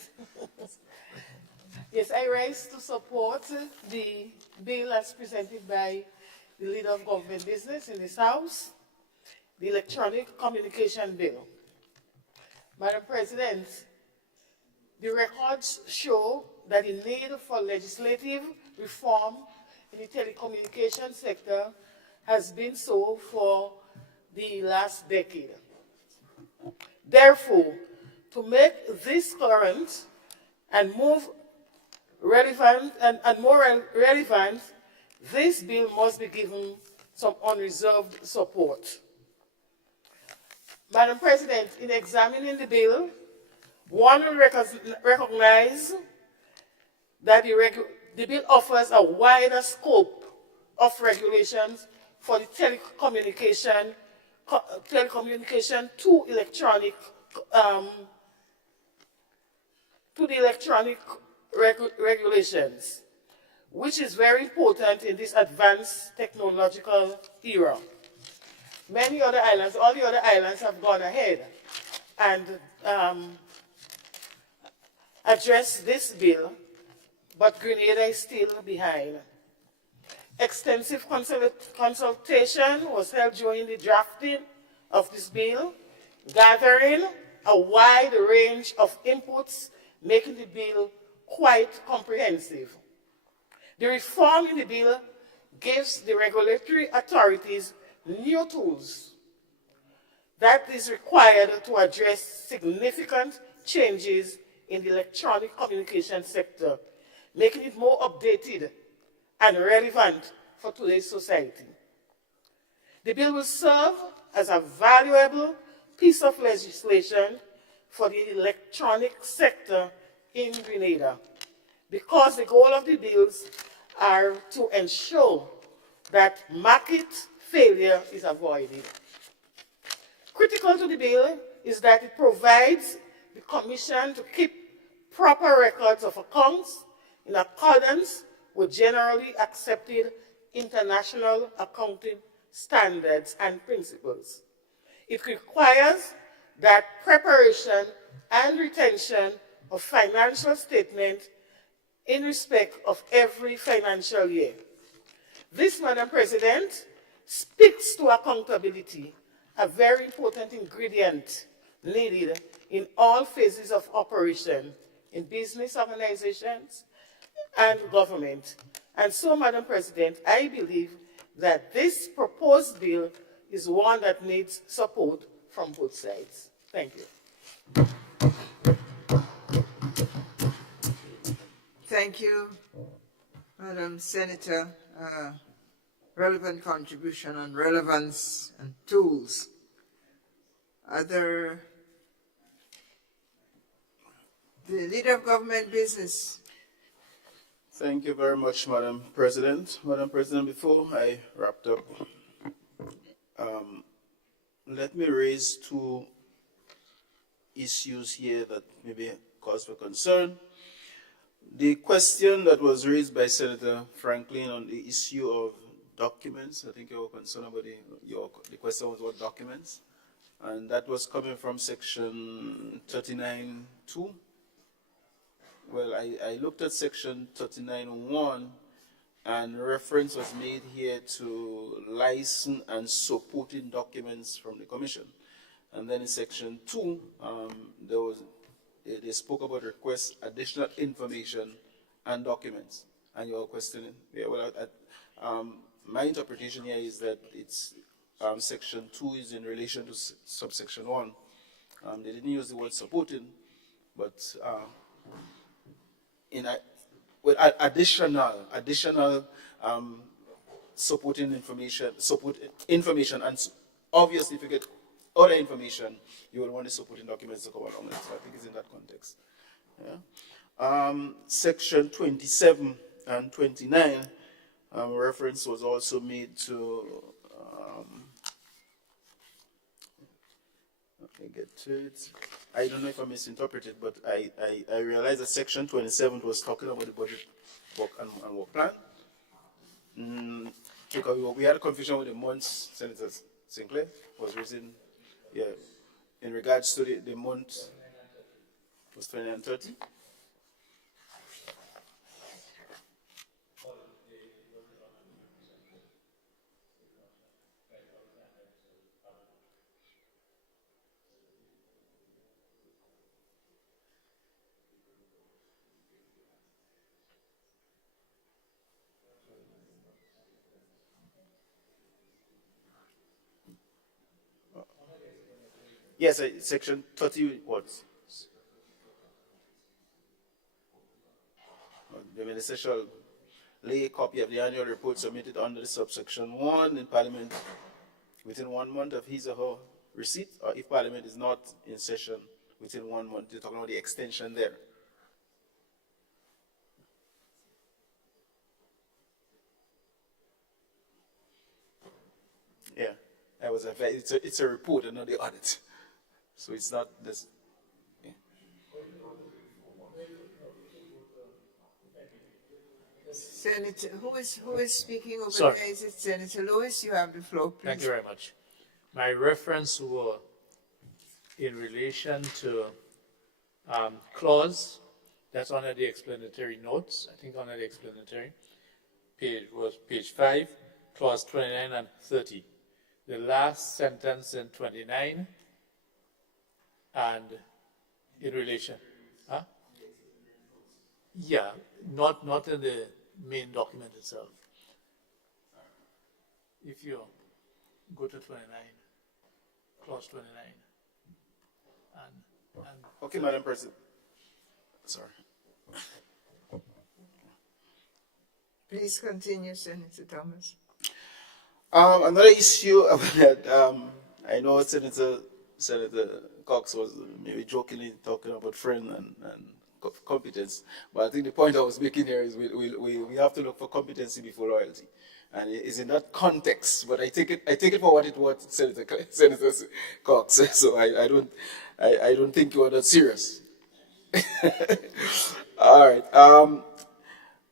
Yes, I rise to support the bill as presented by the Leader of Government Business in this House, the Electronic Communication Bill. Madam President, the records show that the need for legislative reform in the telecommunications sector has been so for the last decade. Therefore, to make this current and move relevant and more relevant, this bill must be given some unreserved support. Madam President, in examining the bill, one will recognize that the bill offers a wider scope of regulations for the telecommunication to the electronic regulations, which is very important in this advanced technological era. Many other islands, all the other islands have gone ahead and addressed this bill, but Grenada is still behind. Extensive consultation was held during the drafting of this bill, gathering a wide range of inputs, making the bill quite comprehensive. The reform in the bill gives the regulatory authorities new tools that is required to address significant changes in the electronic communication sector, making it more updated and relevant for today's society. The bill will serve as a valuable piece of legislation for the electronic sector in Grenada, because the goal of the bills are to ensure that market failure is avoided. Critical to the bill is that it provides the Commission to keep proper records of accounts in accordance with generally accepted international accounting standards and principles. It requires that preparation and retention of financial statements in respect of every financial year. This, Madam President, speaks to accountability, a very important ingredient needed in all phases of operation in business organizations and government. And so, Madam President, I believe that this proposed bill is one that needs support from both sides. Thank you. Thank you, Madam Senator. Relevant contribution on relevance and tools. The Leader of Government Business. Thank you very much, Madam President. Madam President, before I wrap up, let me raise two issues here that maybe cause for concern. The question that was raised by Senator Franklin on the issue of documents, I think you were concerned about the question was about documents, and that was coming from section 39(2). Well, I looked at section 39(1), and reference was made here to license and supporting documents from the Commission. And then in section 2, they spoke about request additional information and documents. And you are questioning, yeah, well, my interpretation here is that it's section 2 is in relation to subsection 1. They didn't use the word supporting, but with additional supporting information, and obviously if you get other information, you will want the supporting documents to come along with it. So I think it's in that context. Yeah. Section 27 and 29, reference was also made to, let me get to it. I don't know if I misinterpreted, but I realized that section 27 was talking about the budget work and work plan. Because we had a confusion with the months, Senator Sinclair was raising, yeah, in regards to the month, was 29 and 30. Yes, section 30 words. The minister shall lay a copy of the annual report submitted under the subsection 1 in Parliament within 1 month of his or her receipt, or if Parliament is not in session within 1 month. You're talking about the extension there. Yeah, it's a report and not the audit. So it's not this. Yeah. Senator, who is speaking over Sorry. there? Is it Senator Lewis? You have the floor, please. Thank you very much. My reference were in relation to clause that's under the explanatory notes. I think under the explanatory page was page 5, clause 29 and 30. The last sentence in 29 and in relation, huh? Yeah, not in the main document itself. If you go to 29, clause 29, and Okay, Madam President. Sorry. Please continue, Senator Thomas. Another issue that I know Senator Cox was maybe jokingly talking about friend and competence, but I think the point I was making here is we have to look for competency before loyalty, and it is in that context. But I take it for what it was, Senator Cox. So I don't think you are that serious. All right.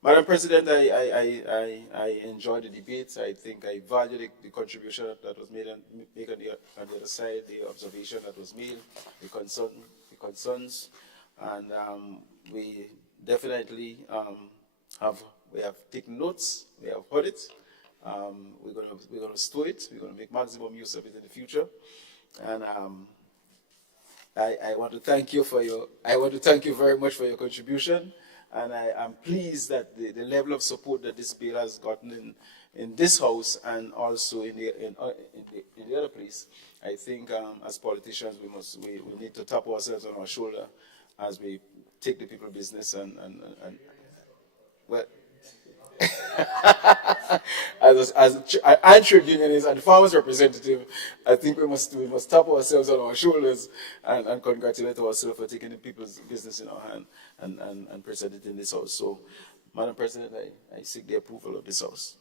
Madam President, I enjoyed the debate. I think I value the contribution that was made on the other side, the observation that was made, the concerns, and we definitely have taken notes. We have heard it. We're gonna store it. We're gonna make maximum use of it in the future, and I want to thank you very much for your contribution. And I am pleased that the level of support that this bill has gotten in this House and also in the other place. I think as politicians we need to tap ourselves on our shoulder as we take the people business and well. As trade unionist and farmers representative, I think we must tap ourselves on our shoulders and congratulate ourselves for taking the people's business in our hand and present it in this House. So, Madam President, I seek the approval of this House.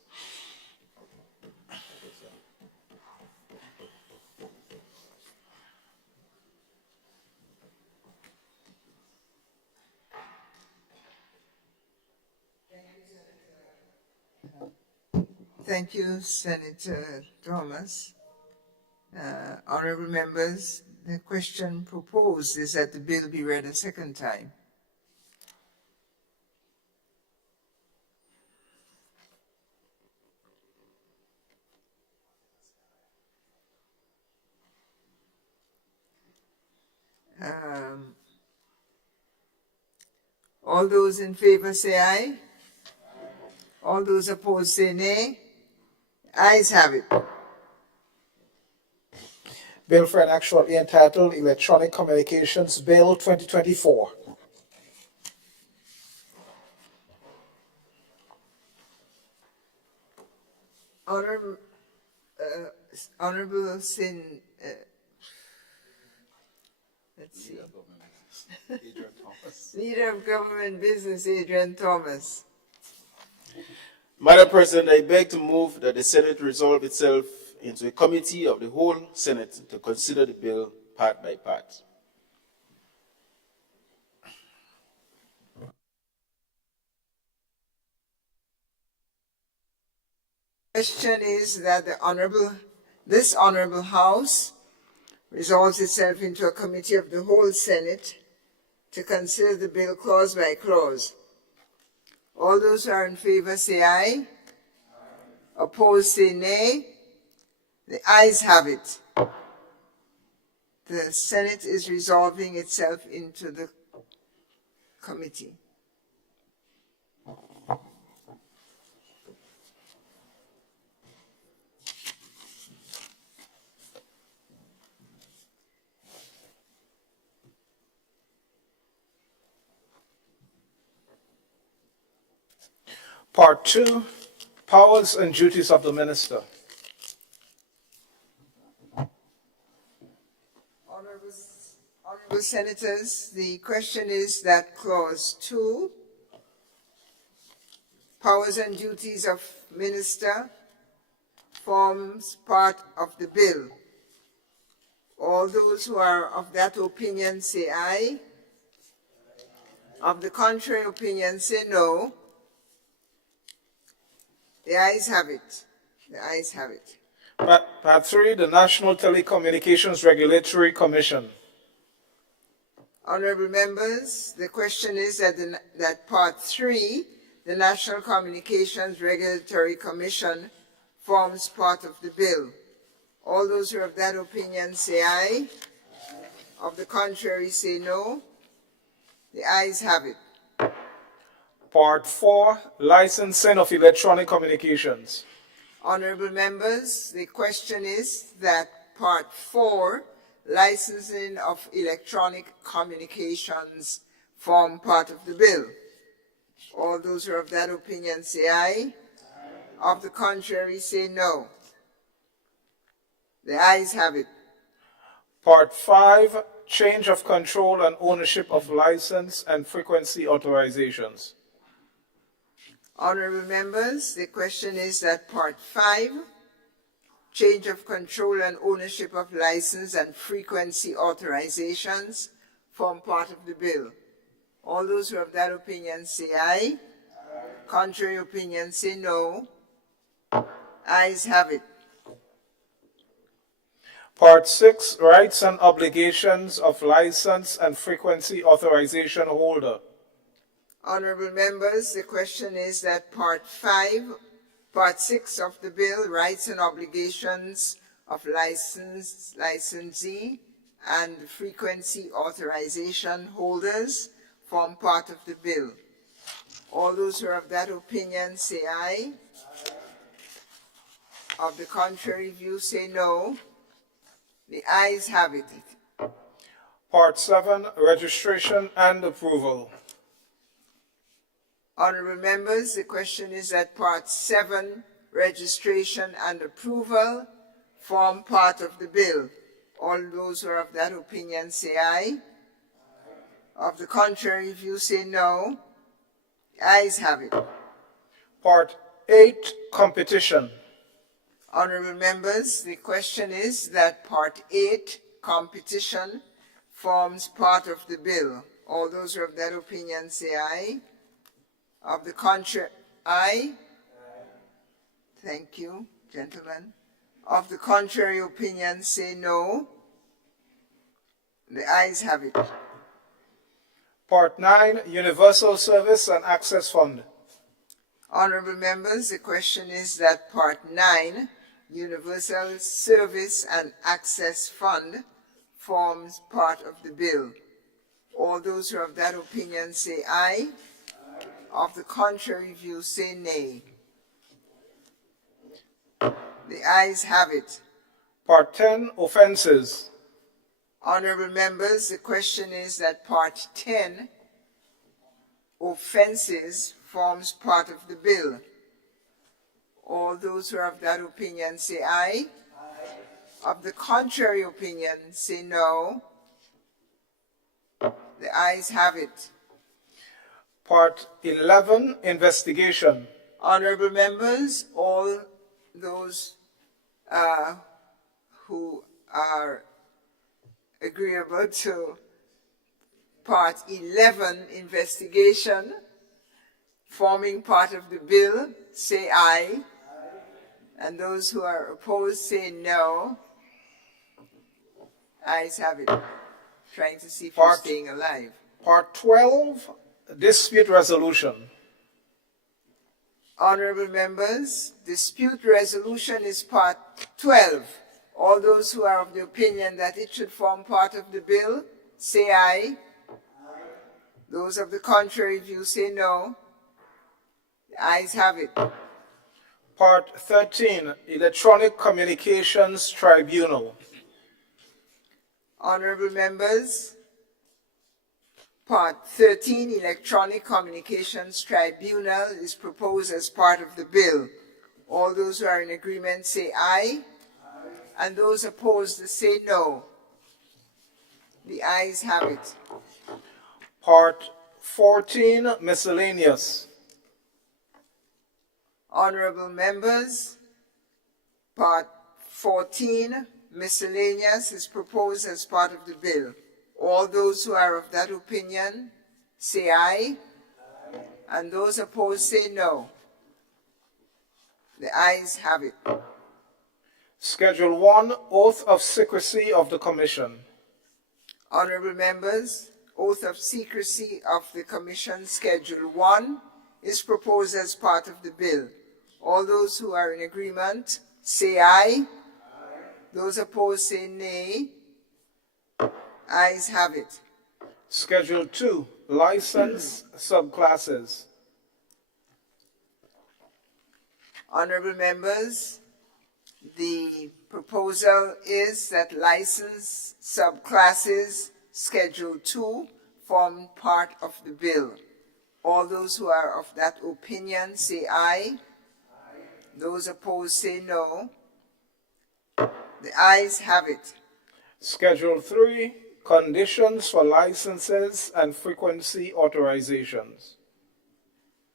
Thank you, Senator Thomas. Honorable members, the question proposed is that the bill be read a second time. All those in favor say aye. All those opposed say nay. Ayes have it. Bill for an actually entitled Electronic Communications Bill 2024. Honorable Sin, let's see. Leader of Government Business, Adrian Thomas. Madam President, I beg to move that the Senate resolve itself into a committee of the whole Senate to consider the bill part by part. Question is that this honorable House resolves itself into a committee of the whole Senate to consider the bill clause by clause. All those who are in favor say aye. Opposed say nay. The ayes have it. The Senate is resolving itself into the committee. Part 2, Powers and Duties of the Minister. Honorable Senators, the question is that Clause 2, Powers and Duties of Minister, forms part of the bill. All those who are of that opinion say aye. Of the contrary opinion say no. The ayes have it. The ayes have it. Part 3, the National Telecommunications Regulatory Commission. Honorable members, the question is that Part 3, the National Communications Regulatory Commission, forms part of the bill. All those who are of that opinion say aye. Of the contrary say no. The ayes have it. Part 4, Licensing of Electronic Communications. Honorable members, the question is that Part 4, Licensing of Electronic Communications, form part of the bill. All those who are of that opinion say aye. Of the contrary, say no. The ayes have it. Part 5, change of control and ownership of license and frequency authorizations. Honorable members, the question is that Part 5, change of control and ownership of license and frequency authorizations, form part of the bill. All those who have that opinion say aye. Contrary opinion say no. Ayes have it. Part 6, rights and obligations of license and frequency authorization holder. Honorable members, the question is that Part 6 of the bill, rights and obligations of licensee and frequency authorization holders, form part of the bill. All those who are of that opinion say aye. Of the contrary view say no. The ayes have it. Part 7, registration and approval. Honorable members, the question is that Part 7, registration and approval, form part of the bill. All those who are of that opinion say aye. Of the contrary view say no. Ayes have it. Part 8, competition. Honorable members, the question is that Part 8, competition, forms part of the bill. All those who are of that opinion say aye. Of the contrary, aye. Thank you, gentlemen. Of the contrary opinion say no. The ayes have it. Part 9, universal service and access fund. Honorable members, the question is that Part 9, Universal Service and Access Fund, forms part of the bill. All those who are of that opinion say aye. Of the contrary view say nay. The ayes have it. Part 10, offenses. Honorable members, the question is that Part 10, offenses, forms part of the bill. All those who are of that opinion say aye. Of the contrary opinion say no. The ayes have it. Part 11, investigation. Honorable members, all those who are agreeable to Part 11, investigation, forming part of the bill, say aye. And those who are opposed say no. Ayes have it. Trying to see if you're staying alive. Part 12, dispute resolution. Honorable members, dispute resolution is Part 12. All those who are of the opinion that it should form part of the bill, say aye. Those of the contrary view say no. The ayes have it. Part 13, electronic communications tribunal. Honorable members, Part 13, Electronic Communications Tribunal, is proposed as part of the bill. All those who are in agreement say aye, and those opposed say no. The ayes have it. Part 14, miscellaneous. Honorable members, Part 14, miscellaneous, is proposed as part of the bill. All those who are of that opinion say aye, and those opposed say no. The ayes have it. Schedule 1, oath of secrecy of the commission. Honorable members, oath of secrecy of the commission, Schedule 1, is proposed as part of the bill. All those who are in agreement say aye. Those opposed say nay. Ayes have it. Schedule 2, license subclasses. Honorable members, the proposal is that license subclasses Schedule 2 form part of the bill. All those who are of that opinion say aye. Those opposed say no. The ayes have it. Schedule 3, conditions for licenses and frequency authorizations.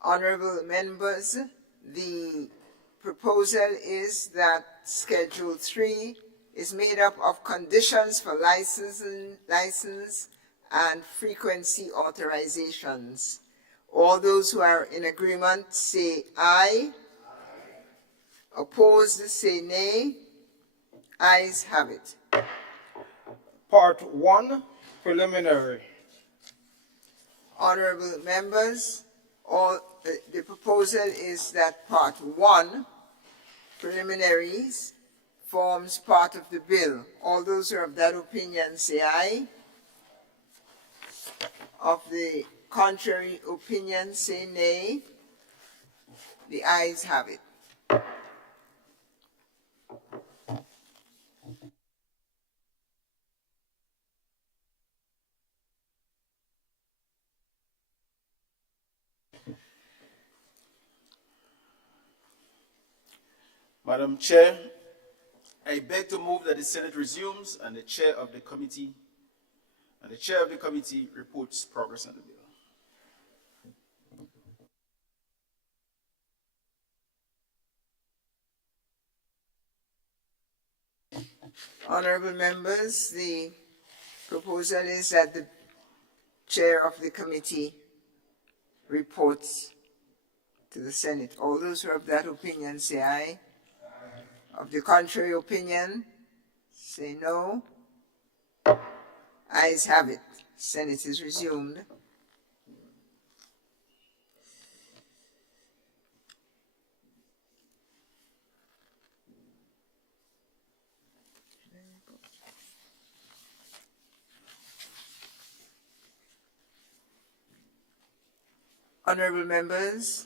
Honorable members, the proposal is that Schedule 3 is made up of conditions for license and frequency authorizations. All those who are in agreement say aye. Opposed say nay. Ayes have it. Part 1, preliminary. Honorable members, the proposal is that Part 1, preliminaries, forms part of the bill. All those who are of that opinion say aye. Of the contrary opinion say nay. The ayes have it. Madam Chair, I beg to move that the Senate resumes and the chair of the committee reports progress on the bill. Honorable members, the proposal is that the chair of the committee reports to the Senate. All those who are of that opinion say aye. Of the contrary opinion, say no. Ayes have it. Senate is resumed. Honorable members,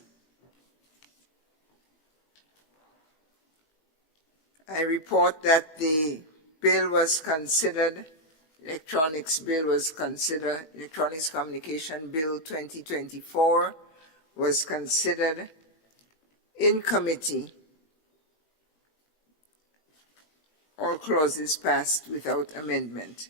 I report that the bill was considered, Electronics Communication Bill 2024 was considered in committee. All clauses passed without amendment.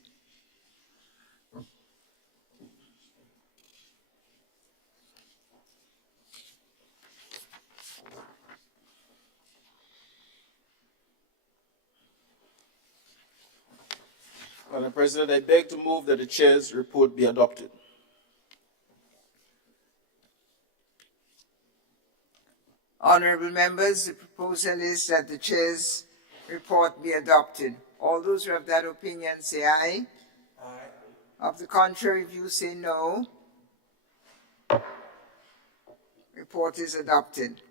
Madam President, I beg to move that the chair's report be adopted. Honorable members, the proposal is that the chair's report be adopted. All those who have that opinion say aye. Aye. Of the contrary view say no. Report is adopted.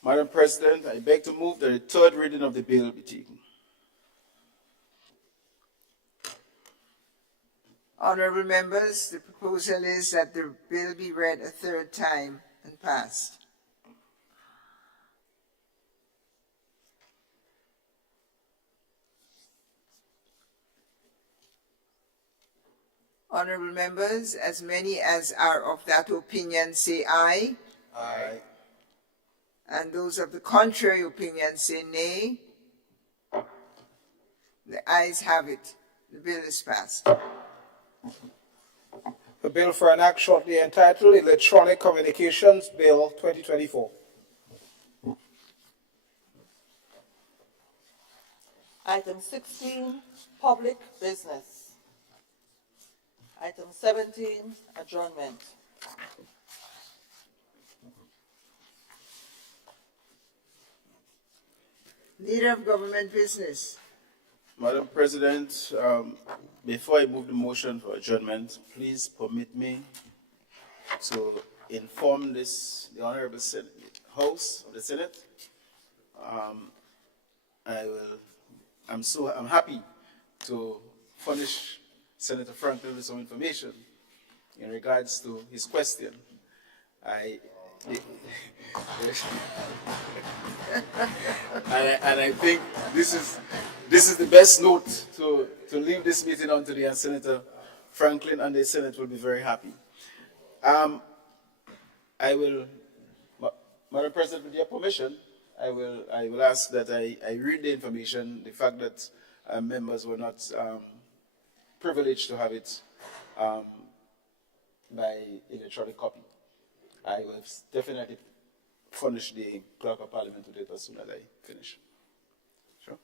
Madam President, I beg to move that the third reading of the bill be taken. Honorable members, the proposal is that the bill be read a third time and passed. Honorable members, as many as are of that opinion say aye. Aye. And those of the contrary opinion say nay. The ayes have it. The bill is passed. The bill for an act shortly entitled Electronic Communications Bill 2024. Item 16, public business. Item 17, adjournment. Leader of government business. Madam President, before I move the motion for adjournment, please permit me to inform the Honorable House of the Senate. I'm happy to furnish Senator Franklin with some information in regards to his question. And I think this is the best note to leave this meeting on today, and Senator Franklin and the Senate will be very happy. I will, Madam President, with your permission, I will ask that I read the information, the fact that members were not privileged to have it by electronic copy. I will definitely furnish the Clerk of Parliament with it as soon as I finish. Sure.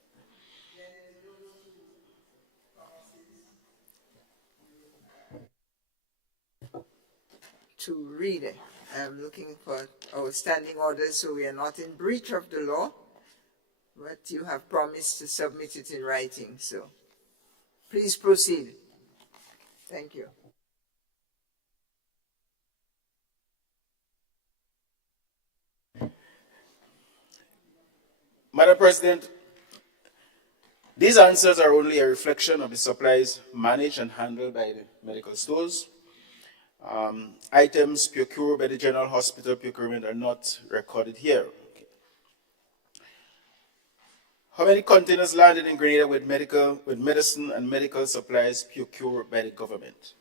To read it. I'm looking for our standing orders so we are not in breach of the law, but you have promised to submit it in writing, so please proceed. Thank you. Madam President, these answers are only a reflection of the supplies managed and handled by the medical stores. Items procured by the General Hospital procurement are not recorded here. Okay. How many containers landed in Grenada with medicine and medical supplies procured by the government?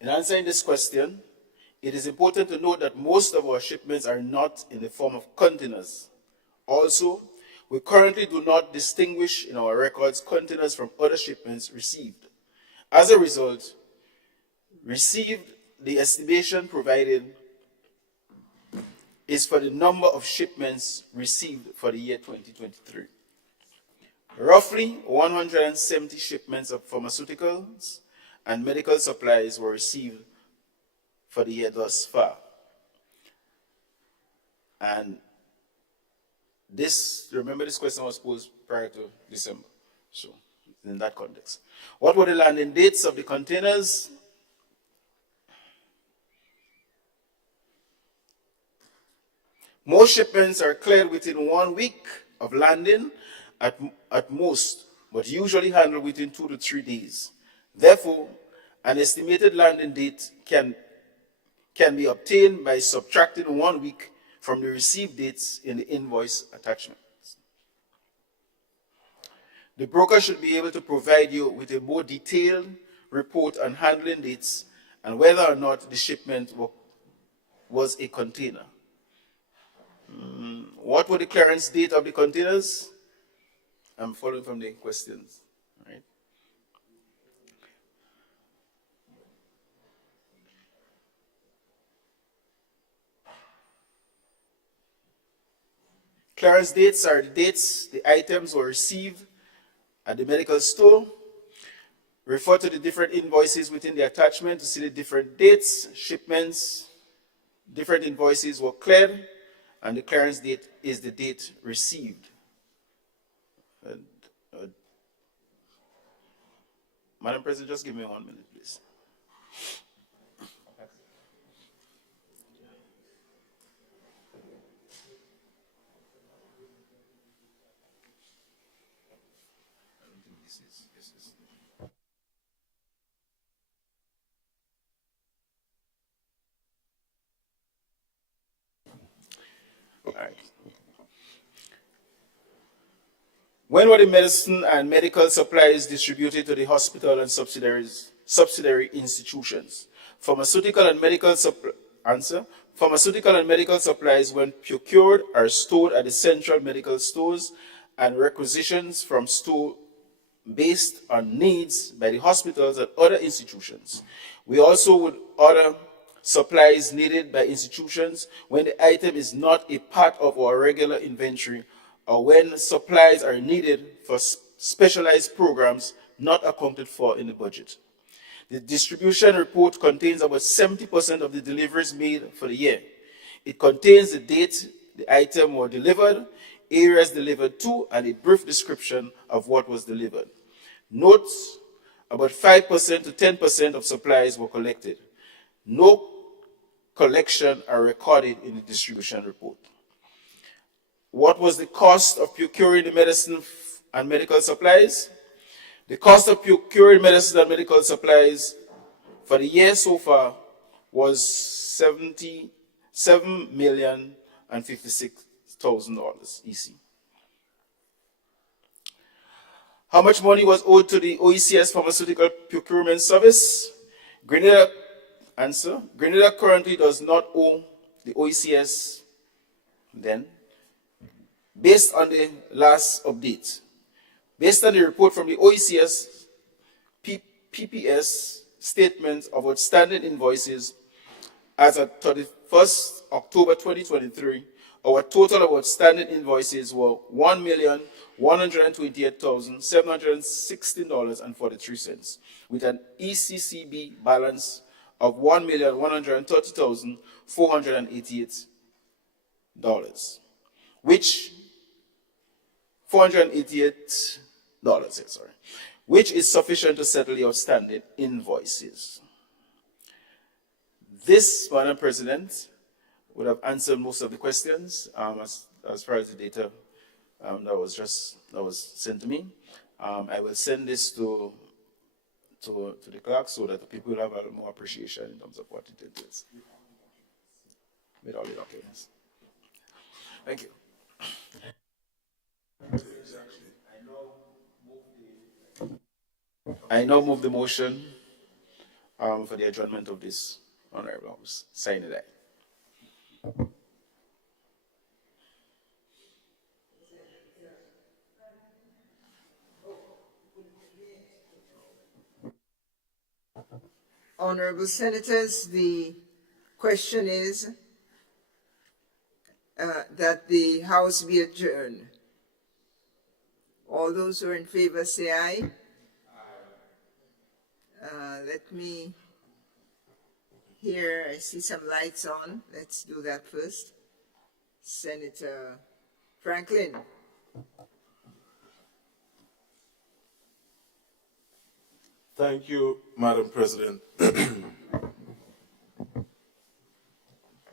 In answering this question, it is important to note that most of our shipments are not in the form of containers. Also, we currently do not distinguish in our records containers from other shipments received. As a result, the estimation provided is for the number of shipments received for the year 2023. Roughly 170 shipments of pharmaceuticals and medical supplies were received for the year thus far. And remember this question was posed prior to December, so in that context. What were the landing dates of the containers? Most shipments are cleared within 1 week of landing at most, but usually handled within 2 to 3 days. Therefore, an estimated landing date can be obtained by subtracting 1 week from the received dates in the invoice attachments. The broker should be able to provide you with a more detailed report on handling dates and whether or not the shipment was a container. What were the clearance date of the containers? I'm following from the questions. Right? Clearance dates are the dates the items were received at the medical store. Refer to the different invoices within the attachment to see the different dates, shipments, different invoices were cleared, and the clearance date is the date received. Madam President, just give me 1 minute, please. All right. When were the medicine and medical supplies distributed to the hospital and subsidiary institutions? Pharmaceutical and medical supplies, when procured, are stored at the central medical stores and requisitions from store based on needs by the hospitals and other institutions. We also would order supplies needed by institutions when the item is not a part of our regular inventory or when supplies are needed for specialized programs not accounted for in the budget. The distribution report contains about 70% of the deliveries made for the year. It contains the date the item was delivered, areas delivered to, and a brief description of what was delivered. Note, about 5% to 10% of supplies were collected. No collection are recorded in the distribution report. What was the cost of procuring the medicine and medical supplies? The cost of procuring medicine and medical supplies for the year so far was $7,056,000 EC. How much money was owed to the OECS Pharmaceutical Procurement Service? Grenada, answer, Grenada currently does not owe the OECS then, based on the last update. Based on the report from the OECS PPS statement of outstanding invoices as of 31st October 2023, our total of outstanding invoices were $1,128,716.43, with an ECCB balance of $1,130,488, which which is sufficient to settle the outstanding invoices. This, Madam President, would have answered most of the questions as far as the data that was sent to me. I will send this to the clerk so that the people will have a little more appreciation in terms of what it is. With all the documents. Thank you. I now move the motion for the adjournment of this Honorable House. Sign it. Honorable Senators, the question is that the House be adjourned. All those who are in favor say aye. Let me hear, I see some lights on. Let's do that first. Senator Franklin. Thank you, Madam President.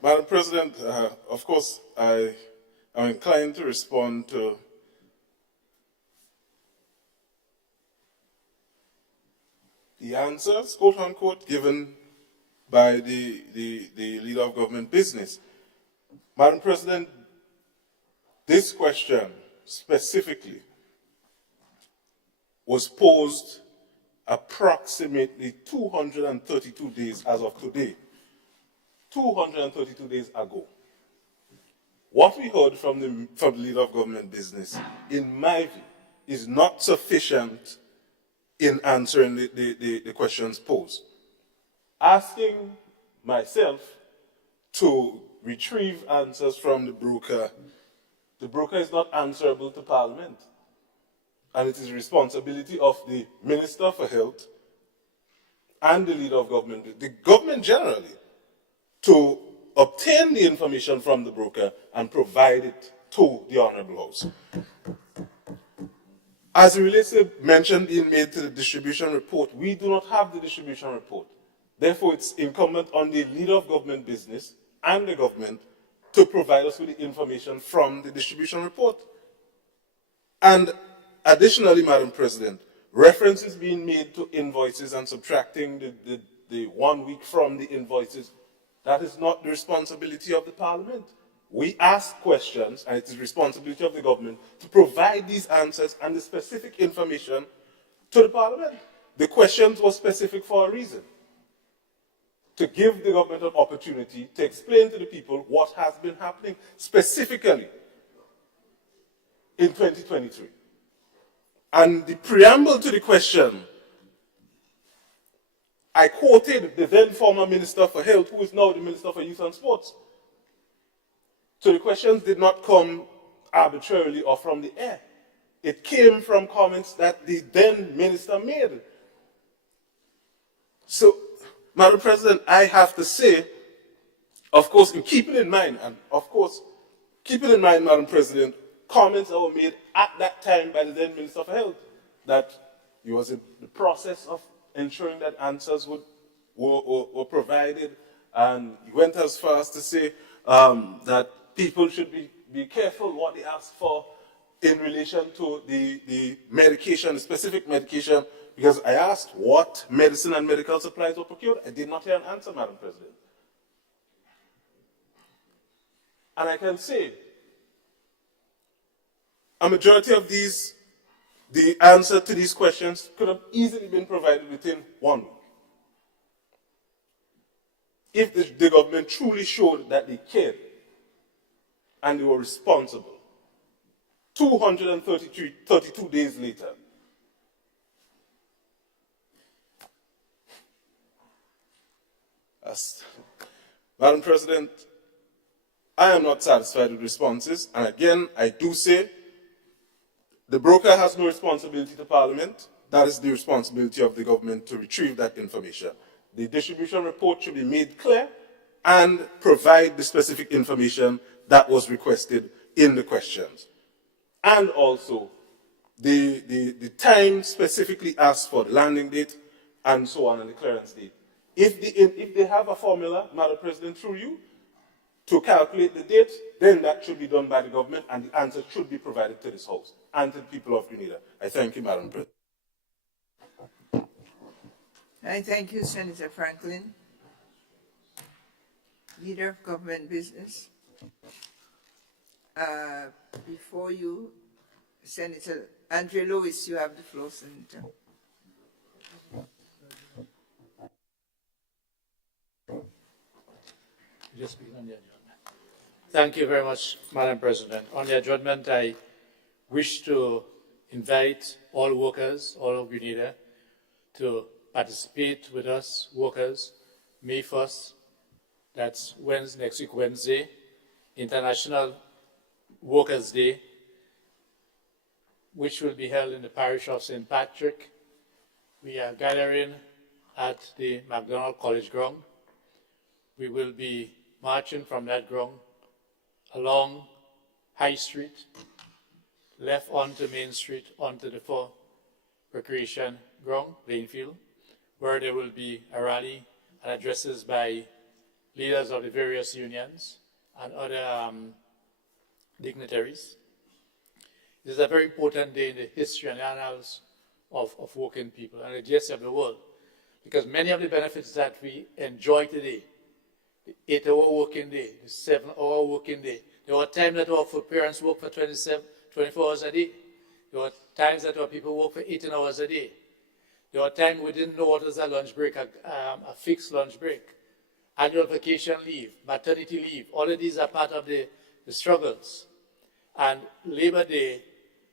Madam President, of course, I am inclined to respond to the answers, quote unquote, given by the leader of government business. Madam President, this question specifically was posed approximately 232 days as of today, 232 days ago. What we heard from the leader of government business, in my view, is not sufficient in answering the questions posed. Asking myself to retrieve answers from the broker is not answerable to Parliament. And it is the responsibility of the Minister for Health and the leader of government, the government generally, to obtain the information from the broker and provide it to the Honorable House. As it relates to mention being made to the distribution report, we do not have the distribution report. Therefore, it's incumbent on the leader of government business and the government to provide us with the information from the distribution report. And additionally, Madam President, references being made to invoices and subtracting the 1 week from the invoices, that is not the responsibility of the Parliament. We ask questions, and it is the responsibility of the government to provide these answers and the specific information to the Parliament. The questions were specific for a reason. To give the government an opportunity to explain to the people what has been happening specifically in 2023. And the preamble to the question, I quoted the then former Minister for Health, who is now the Minister for Youth and Sports. So the questions did not come arbitrarily or from the air. It came from comments that the then minister made. So, Madam President, I have to say, of course, in keeping in mind, Madam President, comments that were made at that time by the then Minister for Health, that he was in the process of ensuring that answers were provided, and he went as far as to say that people should be careful what they ask for in relation to the medication, the specific medication, because I asked what medicine and medical supplies were procured. I did not hear an answer, Madam President. And I can say, a majority of these, the answer to these questions could have easily been provided within 1 week. If the government truly showed that they cared and they were responsible. 232 days later. Madam President, I am not satisfied with responses, and again, I do say the broker has no responsibility to Parliament. That is the responsibility of the government to retrieve that information. The distribution report should be made clear and provide the specific information that was requested in the questions. And also, the time specifically asked for the landing date and so on, and the clearance date. If they have a formula, Madam President, through you, to calculate the date, then that should be done by the government, and the answer should be provided to this House and to the people of Grenada. I thank you, Madam President. I thank you, Senator Franklin. Leader of Government Business. Before you, Senator Andre Lewis, you have the floor, Senator. Just begin on the adjournment. Thank you very much, Madam President. On the adjournment, I wish to invite all workers, all of Grenada, to participate with us, workers, May 1st, that's Wednesday, next week, Wednesday, International Workers' Day, which will be held in the parish of St. Patrick. We are gathering at the MacDonald College ground. We will be marching from that ground along High Street, left onto Main Street, onto the recreation ground, Plainfield, where there will be a rally and addresses by leaders of the various unions and other dignitaries. This is a very important day in the history and annals of working people and the GSA of the world, because many of the benefits that we enjoy today, the 8-hour working day, the 7-hour working day, there were times that our parents work for 24 hours a day. There were times that our people work for 18 hours a day. There were times we didn't know what was a lunch break, a fixed lunch break. Annual vacation leave, maternity leave, all of these are part of the struggles. And Labor Day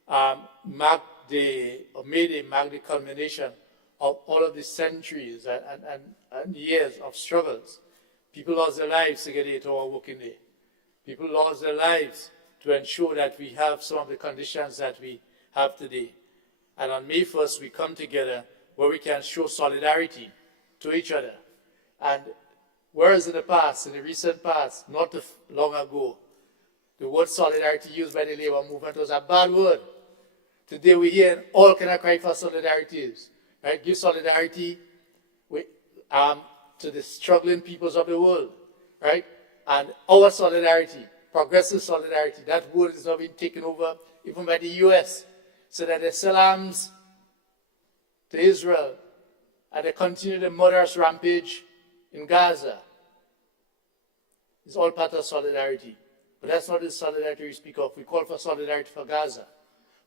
marked the culmination of all of the centuries and years of struggles. People lost their lives to get 8-hour working day. People lost their lives to ensure that we have some of the conditions that we have today. And on May 1st, we come together where we can show solidarity to each other. And whereas in the past, in the recent past, not too long ago, the word solidarity used by the labor movement was a bad word. Today we hear all kind of cry for solidarity, right? Give solidarity with, to the struggling peoples of the world, right? And our solidarity, progressive solidarity, that word is now being taken over even by the US, so that they sell arms to Israel and they continue the murderous rampage in Gaza. It's all part of solidarity. But that's not the solidarity we speak of. We call for solidarity for Gaza.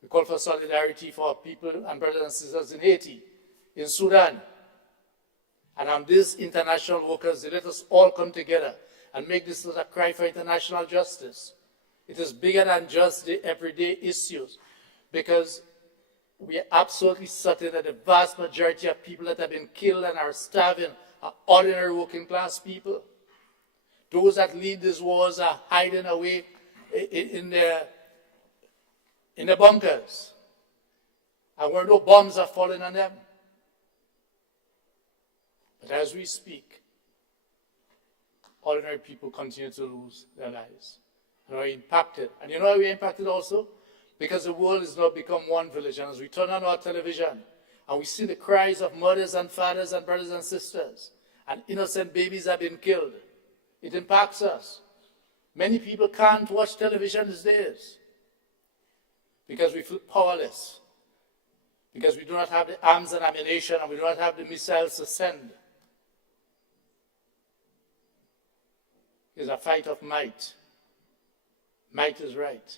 We call for solidarity for people and brothers and sisters in Haiti, in Sudan. And on this International Workers' Day, let us all come together and make this a cry for international justice. It is bigger than just the everyday issues, because we are absolutely certain that the vast majority of people that have been killed and are starving are ordinary working class people. Those that lead these wars are hiding away in the bunkers, and where no bombs are falling on them. But as we speak, ordinary people continue to lose their lives and are impacted. And you know why we're impacted also? Because the world has now become one village. And as we turn on our television and we see the cries of mothers and fathers and brothers and sisters, and innocent babies have been killed, it impacts us. Many people can't watch television these days because we feel powerless, because we do not have the arms and ammunition, and we do not have the missiles to send. It's a fight of might. Might is right.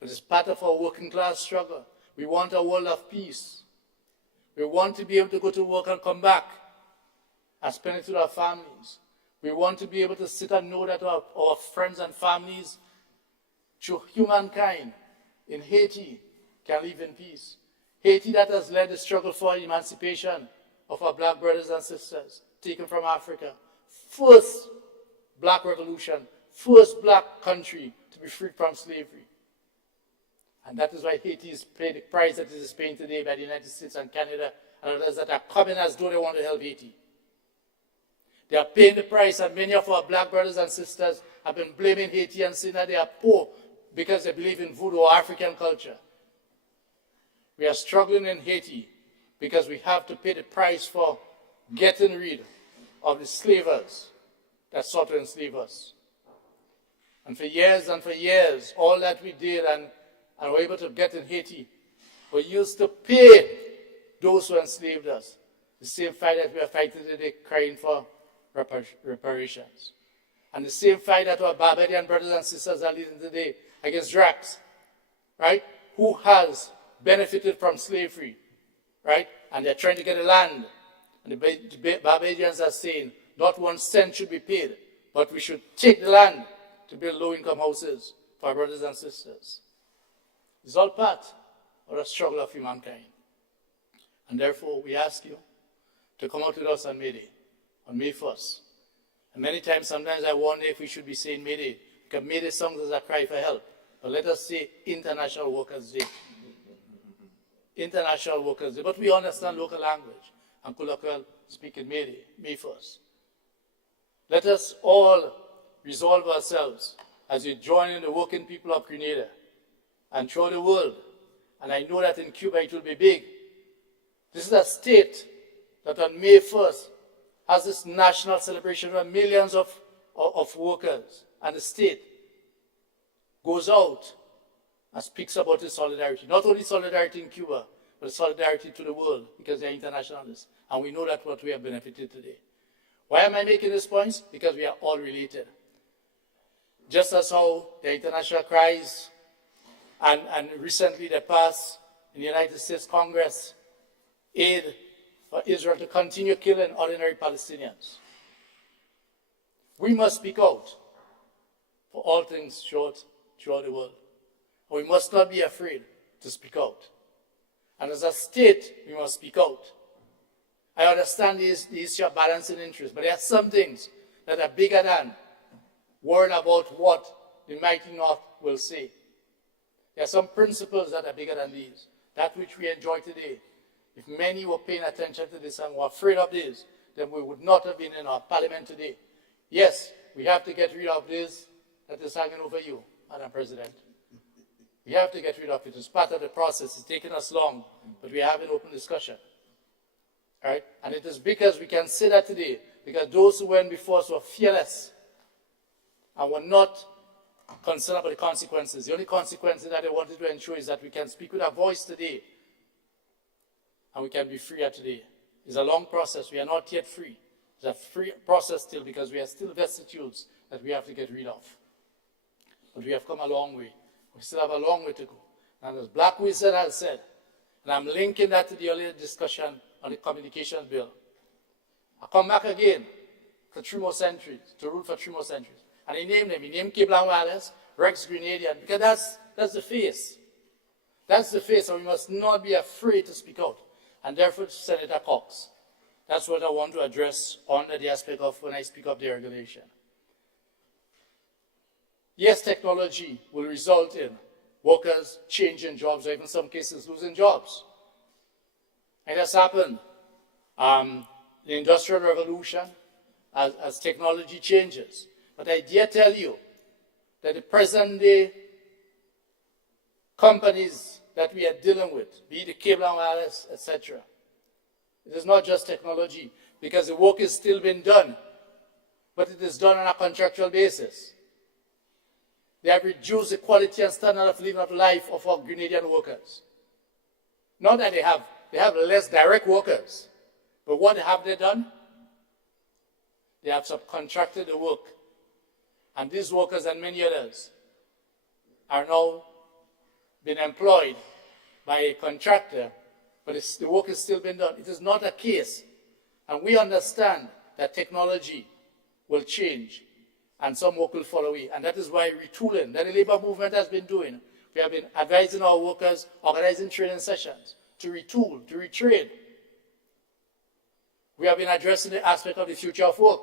But it's part of our working class struggle. We want a world of peace. We want to be able to go to work and come back and spend it with our families. We want to be able to sit and know that our friends and families, through humankind in Haiti, can live in peace. Haiti that has led the struggle for emancipation of our black brothers and sisters, taken from Africa. First black revolution, first black country to be freed from slavery. And that is why Haiti is paying the price that it is paying today by the United States and Canada and others that are coming as though they want to help Haiti. They are paying the price, and many of our black brothers and sisters have been blaming Haiti and saying that they are poor because they believe in voodoo or African culture. We are struggling in Haiti because we have to pay the price for getting rid of the slavers that sought to enslave us. And for years, all that we did and were able to get in Haiti were used to pay those who enslaved us. The same fight that we are fighting today, crying for reparations. And the same fight that our Barbadian brothers and sisters are leading today against Drax, right? Who has benefited from slavery, right? And they're trying to get the land. And the Barbadians are saying, not 1 cent should be paid, but we should take the land to build low-income houses for our brothers and sisters. It's all part of the struggle of humankind. And therefore, we ask you to come out with us on May Day, on May 1st. And many times, sometimes I wonder if we should be saying May Day, because May Day songs is a cry for help. But let us say International Workers' Day. International Workers' Day. But we understand local language. And colloquial speaking May Day, May 1st. Let us all resolve ourselves as we join in the working people of Grenada and throughout the world. And I know that in Cuba it will be big. This is a state that on May 1st has this national celebration where millions of workers and the state goes out and speaks about its solidarity. Not only solidarity in Cuba, but solidarity to the world, because they are internationalists. And we know that what we have benefited today. Why am I making these points? Because we are all related. Just as how the international cries and recently they passed in the United States Congress aid for Israel to continue killing ordinary Palestinians. We must speak out for all things throughout the world. We must not be afraid to speak out. And as a state, we must speak out. I understand the issue of balancing interests, but there are some things that are bigger than worrying about what the mighty North will say. There are some principles that are bigger than these. That which we enjoy today. If many were paying attention to this and were afraid of this, then we would not have been in our parliament today. Yes, we have to get rid of this that is hanging over you, Madam President. We have to get rid of it. It's part of the process. It's taken us long, but we have an open discussion. All right? And it is because we can say that today, because those who went before us were fearless and were not concerned about the consequences. The only consequences that they wanted to ensure is that we can speak with our voice today and we can be freer today. It's a long process. We are not yet free. It's a free process still because we are still vestiges that we have to get rid of. But we have come a long way. We still have a long way to go. And as Black Wizard has said, and I'm linking that to the earlier discussion on the communications bill, I come back again for 3 more centuries, to rule for 3 more centuries. And he named them. He named Kiblan Wallace, Rex Grenadian, because that's the face. That's the face, and we must not be afraid to speak out. And therefore, Senator Cox, that's what I want to address under the aspect of when I speak of deregulation. Yes, technology will result in workers changing jobs, or even in some cases losing jobs. And that's happened. The Industrial Revolution, as technology changes. But I dare tell you that the present-day companies that we are dealing with, be it the cable and wireless, etc., it is not just technology, because the work is still being done, but it is done on a contractual basis. They have reduced the quality and standard of living of life of our Grenadian workers. Not that they have less direct workers, but what have they done? They have subcontracted the work. And these workers and many others are now being employed by a contractor, but the work is still being done. It is not a case. And we understand that technology will change and some work will follow it. And that is why retooling that the labor movement has been doing. We have been advising our workers, organizing training sessions to retool, to retrain. We have been addressing the aspect of the future of work.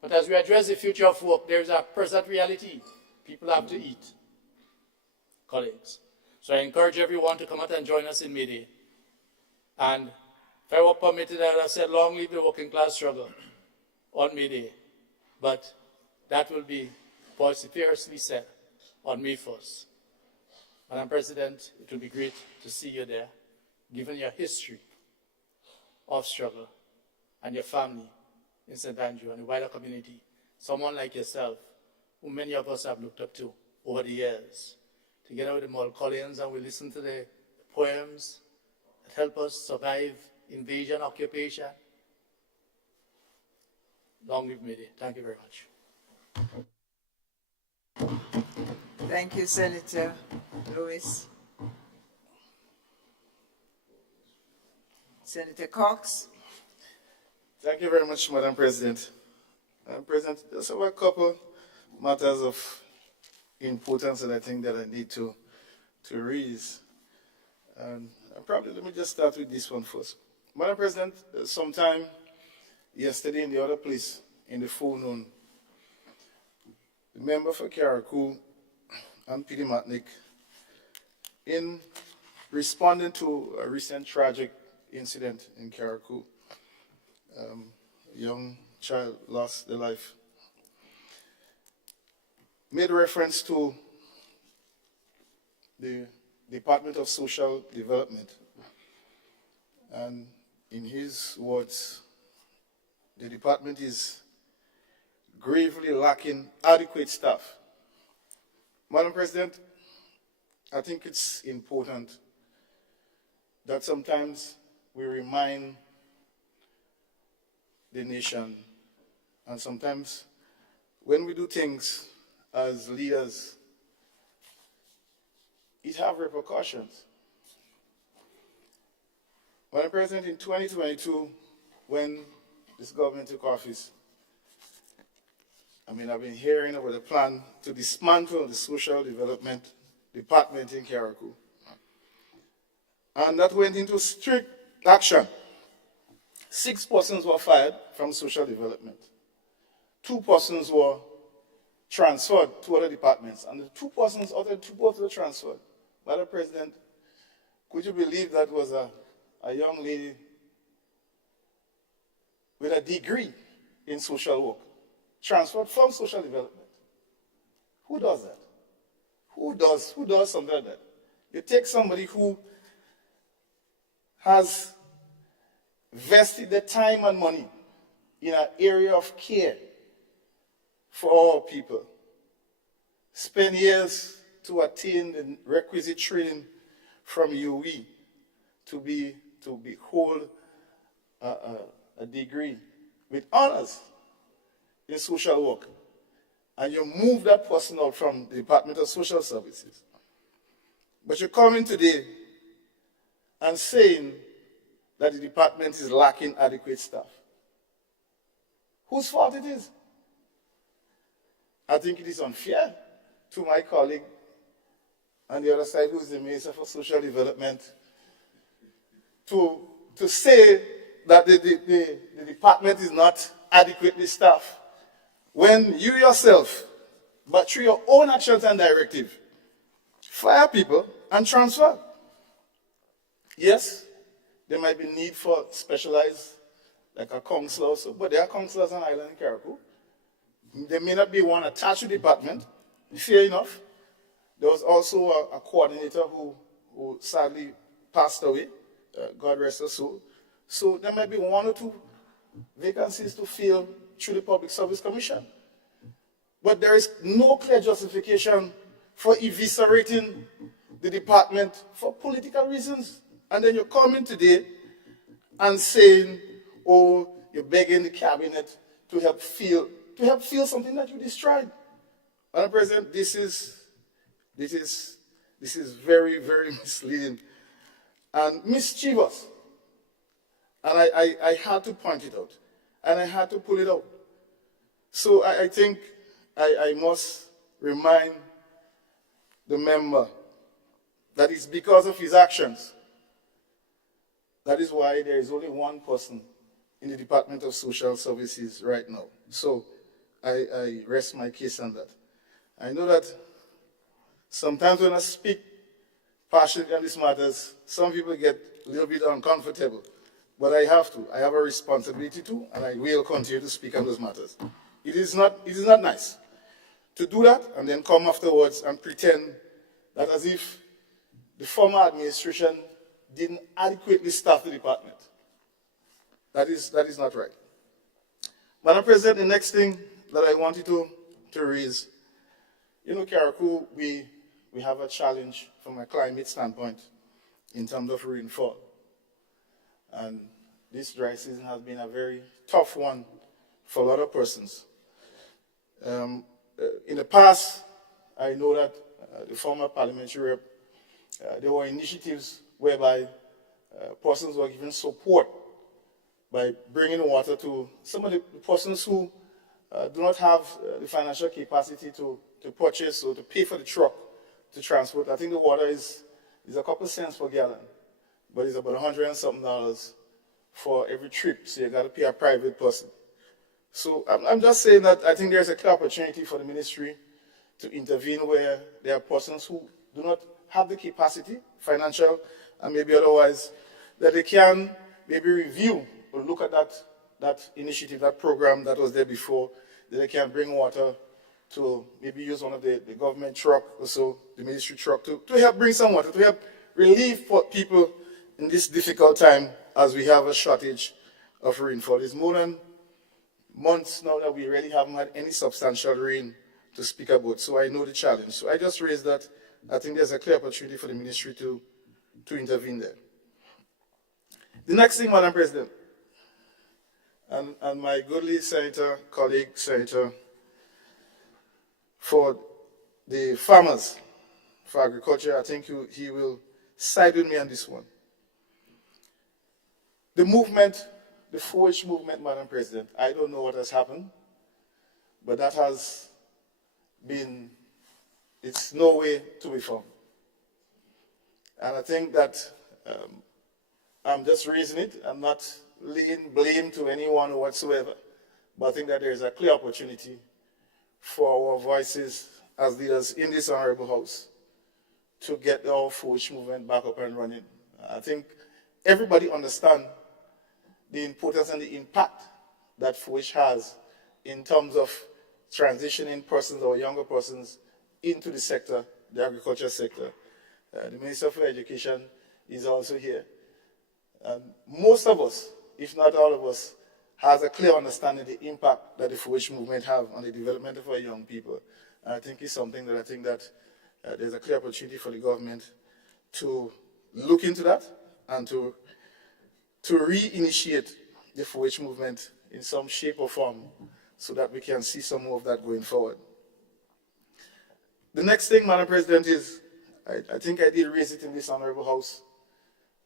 But as we address the future of work, there is a present reality. People have to eat, colleagues. So I encourage everyone to come out and join us in May Day. And if I were permitted, as I said, long live the working class struggle on May Day. But that will be vociferously said on May 1st. Madam President, it will be great to see you there, given your history of struggle and your family in St. Andrew and the wider community. Someone like yourself, who many of us have looked up to over the years. Together with the Mulcollians, and we listen to the poems that help us survive invasion, occupation. Long live May Day. Thank you very much. Thank you, Senator Lewis. Senator Cox. Thank you very much, Madam President. Madam President, just have a couple matters of importance that I think that I need to raise. And probably let me just start with this one first. Madam President, sometime yesterday in the other place, in the forenoon, the member for Carriacou and Pidi Matnik, in responding to a recent tragic incident in Carriacou, a young child lost their life, made reference to the Department of Social Development. And in his words, the department is gravely lacking adequate staff. Madam President, I think it's important that sometimes we remind the nation, and sometimes when we do things as leaders, it have repercussions. Madam President, in 2022, when this government took office, I've been hearing about the plan to dismantle the Social Development Department in Carriacou. And that went into strict action. 6 persons were fired from Social Development. 2 persons were transferred to other departments, and the 2 persons, other 2 persons were transferred. Madam President, could you believe that was a young lady with a degree in social work, transferred from Social Development? Who does that? Who does something like that? You take somebody who has vested their time and money in an area of care for all people, spend years to attain the requisite training from UE to hold a degree with honors in social work, and you move that person out from the Department of Social Services. But you're coming today and saying that the department is lacking adequate staff. Whose fault it is? I think it is unfair to my colleague on the other side, who is the Minister for Social Development, to say that the department is not adequately staffed, when you yourself, but through your own actions and directive, fire people and transfer. Yes, there might be need for specialized, like a counselor also, but there are counselors on island in Carriacou. There may not be one attached to the department, fair enough. There was also a coordinator who sadly passed away, God rest her soul. So there might be 1 or 2 vacancies to fill through the Public Service Commission. But there is no clear justification for eviscerating the department for political reasons. And then you're coming today and saying, oh, you're begging the cabinet to help fill something that you destroyed. Madam President, this is This is very, very misleading and mischievous. And I had to point it out, and I had to pull it out. So I think I must remind the member that it's because of his actions. That is why there is only one person in the Department of Social Services right now. So I rest my case on that. I know that sometimes when I speak passionately on these matters, some people get a little bit uncomfortable. But I have to. I have a responsibility to, and I will continue to speak on those matters. It is not nice to do that and then come afterwards and pretend that as if the former administration didn't adequately staff the department. That is not right. Madam President, the next thing that I wanted to raise, you know, Carriacou, we have a challenge from a climate standpoint in terms of rainfall. And this dry season has been a very tough one for a lot of persons. In the past, I know that the former parliamentary rep, there were initiatives whereby persons were given support by bringing water to some of the persons who do not have the financial capacity to purchase or to pay for the truck to transport. I think the water is a couple cents per gallon, but it's about $100 and something for every trip, so you got to pay a private person. So I'm just saying that I think there's a clear opportunity for the ministry to intervene where there are persons who do not have the capacity, financial and maybe otherwise, that they can maybe review or look at that initiative, that program that was there before, that they can bring water to maybe use one of the government truck or so, the ministry truck, to help bring some water, to help relieve people in this difficult time as we have a shortage of rainfall. It's more than months now that we really haven't had any substantial rain to speak about, so I know the challenge. So I just raised that. I think there's a clear opportunity for the ministry to intervene there. The next thing, Madam President, and my goodly senator, colleague senator, for the farmers, for agriculture, I think he will side with me on this one. The movement, the 4-H movement, Madam President, I don't know what has happened, but that has been, it's no way to be found. And I think that I'm just raising it. I'm not laying blame to anyone whatsoever, but I think that there is a clear opportunity for our voices as leaders in this honorable house to get our 4-H movement back up and running. I think everybody understands the importance and the impact that 4-H has in terms of transitioning persons or younger persons into the sector, the agriculture sector. The Minister for Education is also here. And most of us, if not all of us, has a clear understanding of the impact that the 4-H movement have on the development of our young people. And I think it's something that I think that there's a clear opportunity for the government to look into that and to reinitiate the 4-H movement in some shape or form so that we can see some more of that going forward. The next thing, Madam President, is I think I did raise it in this honorable house,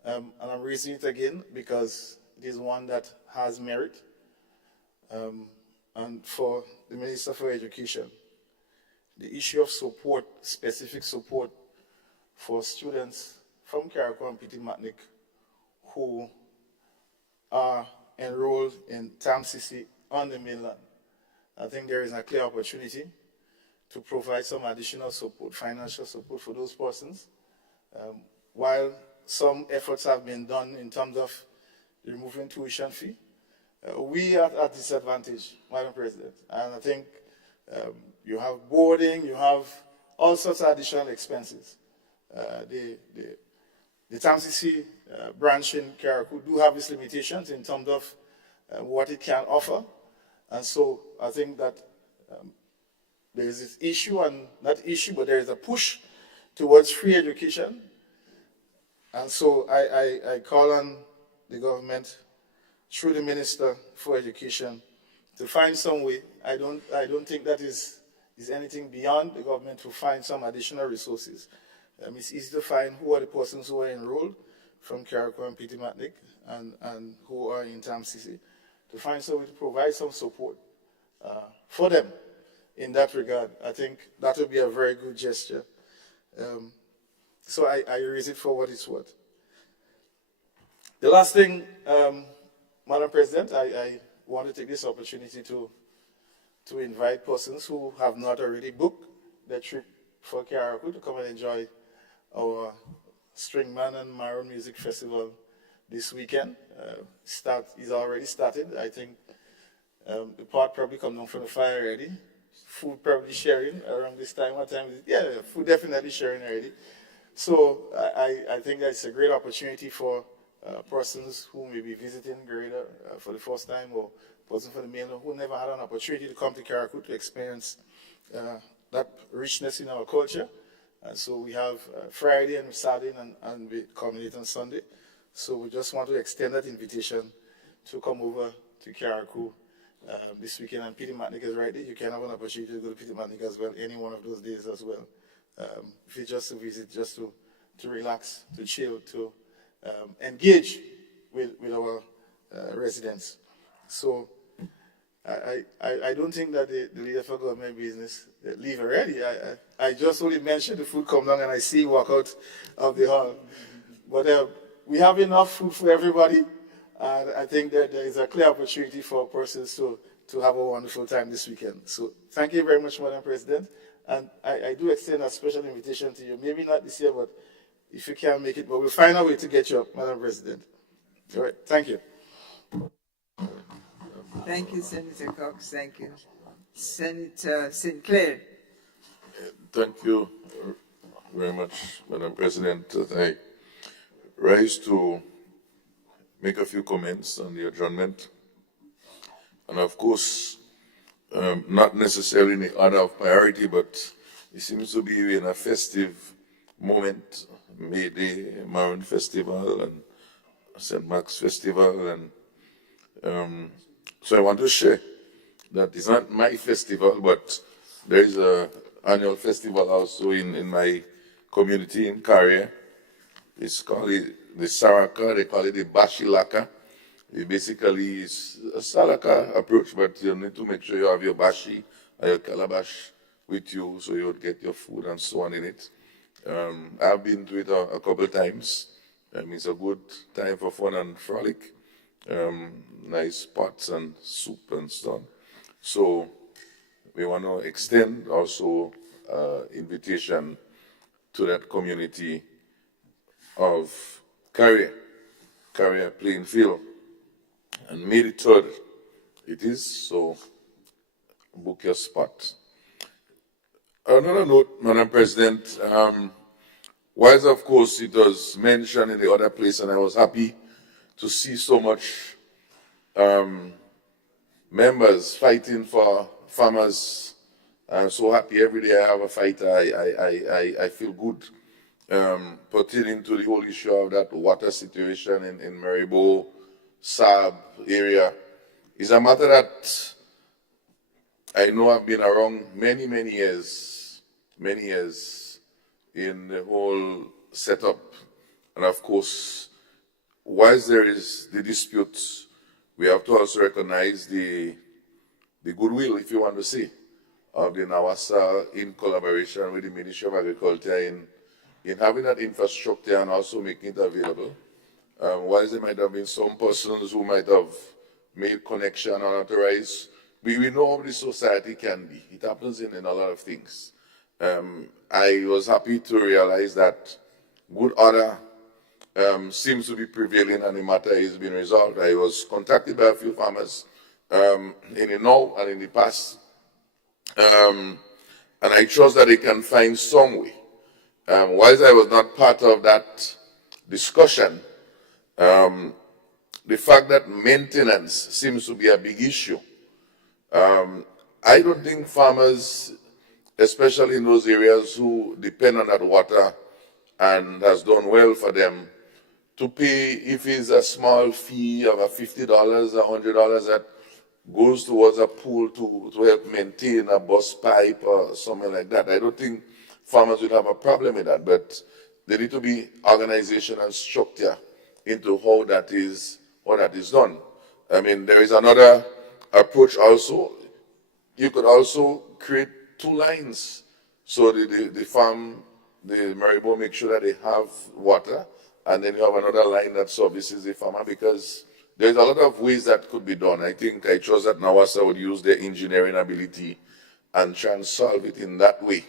and I'm raising it again because it is one that has merit, and for the Minister for Education, the issue of support, specific support for students from Carriacou and Petit Martinique who are enrolled in TAMCC on the mainland. I think there is a clear opportunity to provide some additional support, financial support for those persons. While some efforts have been done in terms of removing tuition fee, we are at disadvantage, Madam President. And I think you have boarding, you have all sorts of additional expenses. The TAMCC branch in Carriacou do have its limitations in terms of what it can offer. And so I think that there is this issue, and not issue, but there is a push towards free education. And so I call on the government through the Minister for Education to find some way. I don't think that is is anything beyond the government to find some additional resources. It's easy to find who are the persons who are enrolled from Carriacou and Pitimatnik and who are in TAMCC, to find some way to provide some support for them in that regard. I think that would be a very good gesture. So I raise it for what it's worth. The last thing, Madam President, I want to take this opportunity to invite persons who have not already booked their trip for Carriacou to come and enjoy our Stringman and Maroon Music Festival this weekend. Is already started. I think the pot probably come down from the fire already. Food probably sharing around this time. What time is it? Yeah, food definitely sharing already. So I think that's a great opportunity for persons who may be visiting Grenada for the first time, or persons from the mainland who never had an opportunity to come to Carriacou to experience that richness in our culture. And so we have Friday and Saturday and we culminate on Sunday. So we just want to extend that invitation to come over to Carriacou this weekend. And Pitimatnik is right there. You can have an opportunity to go to Pitimatnik as well, any one of those days as well. If it's just to visit, just to relax, to chill, to engage with our residents. So I don't think that the leader for government business leave already. I just only mentioned the food come down and I see walk out of the hall. But we have enough food for everybody. And I think that there is a clear opportunity for persons to have a wonderful time this weekend. So thank you very much, Madam President. And I do extend a special invitation to you. Maybe not this year, but if you can't make it, but we'll find a way to get you up, Madam President. All right, thank you. Thank you, Senator Cox. Thank you. Senator Sinclair. Thank you very much, Madam President. I rise to make a few comments on the adjournment. And of course, not necessarily in the order of priority, but it seems to be in a festive moment, May Day, Maroon Festival and St. Mark's Festival. And so I want to share that it's not my festival, but there is an annual festival also in my community in Carrier. It's called the Saraka, they call it the Bashilaka. It basically is a Salaka approach, but you need to make sure you have your bashi and your calabash with you so you would get your food and so on in it. I've been to it a couple of times. It's a good time for fun and frolic. Nice pots and soup and so on. So we want to extend also invitation to that community of Carrier Plainfield. And May the 3rd it is, so book your spot. Another note, Madam President, whilst of course it was mentioned in the other place, and I was happy to see so much members fighting for farmers. I'm so happy every day I have a fighter. I feel good pertaining to the whole issue of that water situation in Maribo, Saab area. It's a matter that I know I've been around many years in the whole setup. And of course, whilst there is the dispute, we have to also recognize the goodwill, if you want to see, of the NAWASA in collaboration with the Ministry of Agriculture in having that infrastructure and also making it available. Whilst there might have been some persons who might have made connection unauthorized, we know how the society can be. It happens in a lot of things. I was happy to realize that good order seems to be prevailing and the matter is being resolved. I was contacted by a few farmers in the now and in the past, and I trust that they can find some way. Whilst I was not part of that discussion, the fact that maintenance seems to be a big issue. I don't think farmers, especially in those areas who depend on that water and has done well for them, to pay, if it's a small fee of $50 or $100, goes towards a pool to help maintain a bus pipe or something like that. I don't think farmers would have a problem with that, but there need to be organization and structure into how that is done. I mean, there is another approach also. You could also create 2 lines. So the farm, the Maribo, make sure that they have water, and then you have another line that services the farmer, because there's a lot of ways that could be done. I trust that NAWASA would use their engineering ability and try and solve it in that way,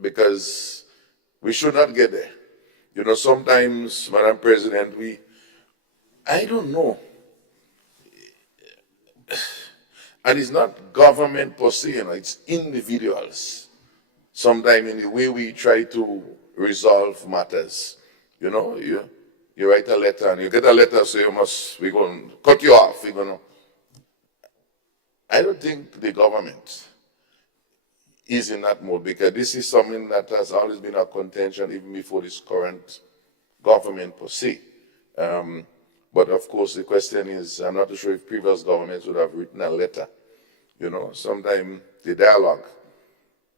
because we should not get there. You know, sometimes, Madam President, I don't know. And it's not government per se, you know, it's individuals. Sometimes in the way we try to resolve matters, you know, you write a letter and you get a letter, so we're going to cut you off. I don't think the government is in that mode, because this is something that has always been a contention even before this current government per se. But of course, the question is, I'm not too sure if previous governments would have written a letter. You know, sometimes the dialogue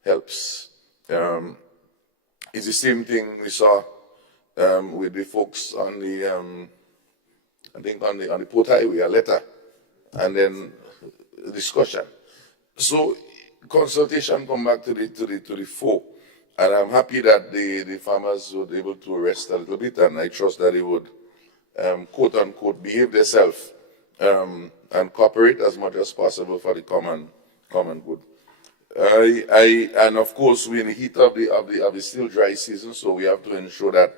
helps. It's the same thing we saw with the folks on the, I think on the Port Highway, a letter, and then discussion. So consultation come back to the fore, and I'm happy that the farmers were able to rest a little bit, and I trust that they would quote unquote behave themselves and cooperate as much as possible for the common good. And of course we're in the heat of the still dry season, so we have to ensure that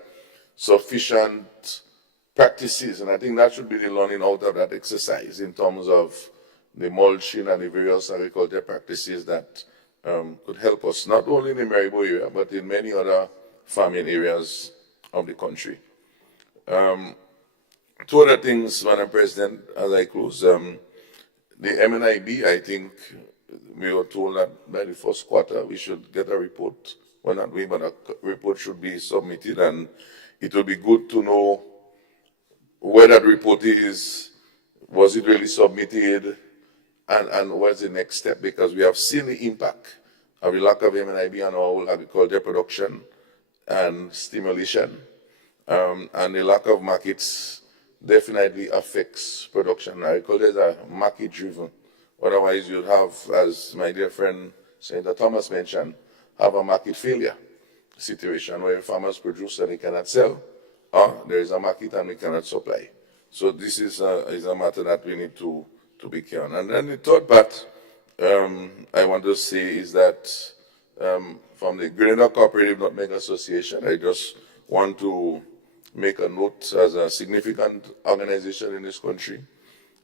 sufficient practices, and I think that should be the learning out of that exercise in terms of the mulching and the various agriculture practices that could help us, not only in the Maribo area, but in many other farming areas of the country. 2 other things, Madam President, as I close. The MNIB, I think we were told that by the first quarter we should get a report. Well, not we, but a report should be submitted, and it will be good to know where that report is, was it really submitted, and what's the next step, because we have seen the impact of the lack of MNIB on our whole agriculture production and stimulation, and the lack of markets definitely affects production. Agriculture is market driven. Otherwise, you'd have, as my dear friend Senator Thomas mentioned, have a market failure situation where farmers produce and they cannot sell, or there is a market and we cannot supply. So this is a matter that we need to be clear on. And then the third part I want to say is that from the Grenada Cooperative Nutmeg Association, I just want to make a note, as a significant organization in this country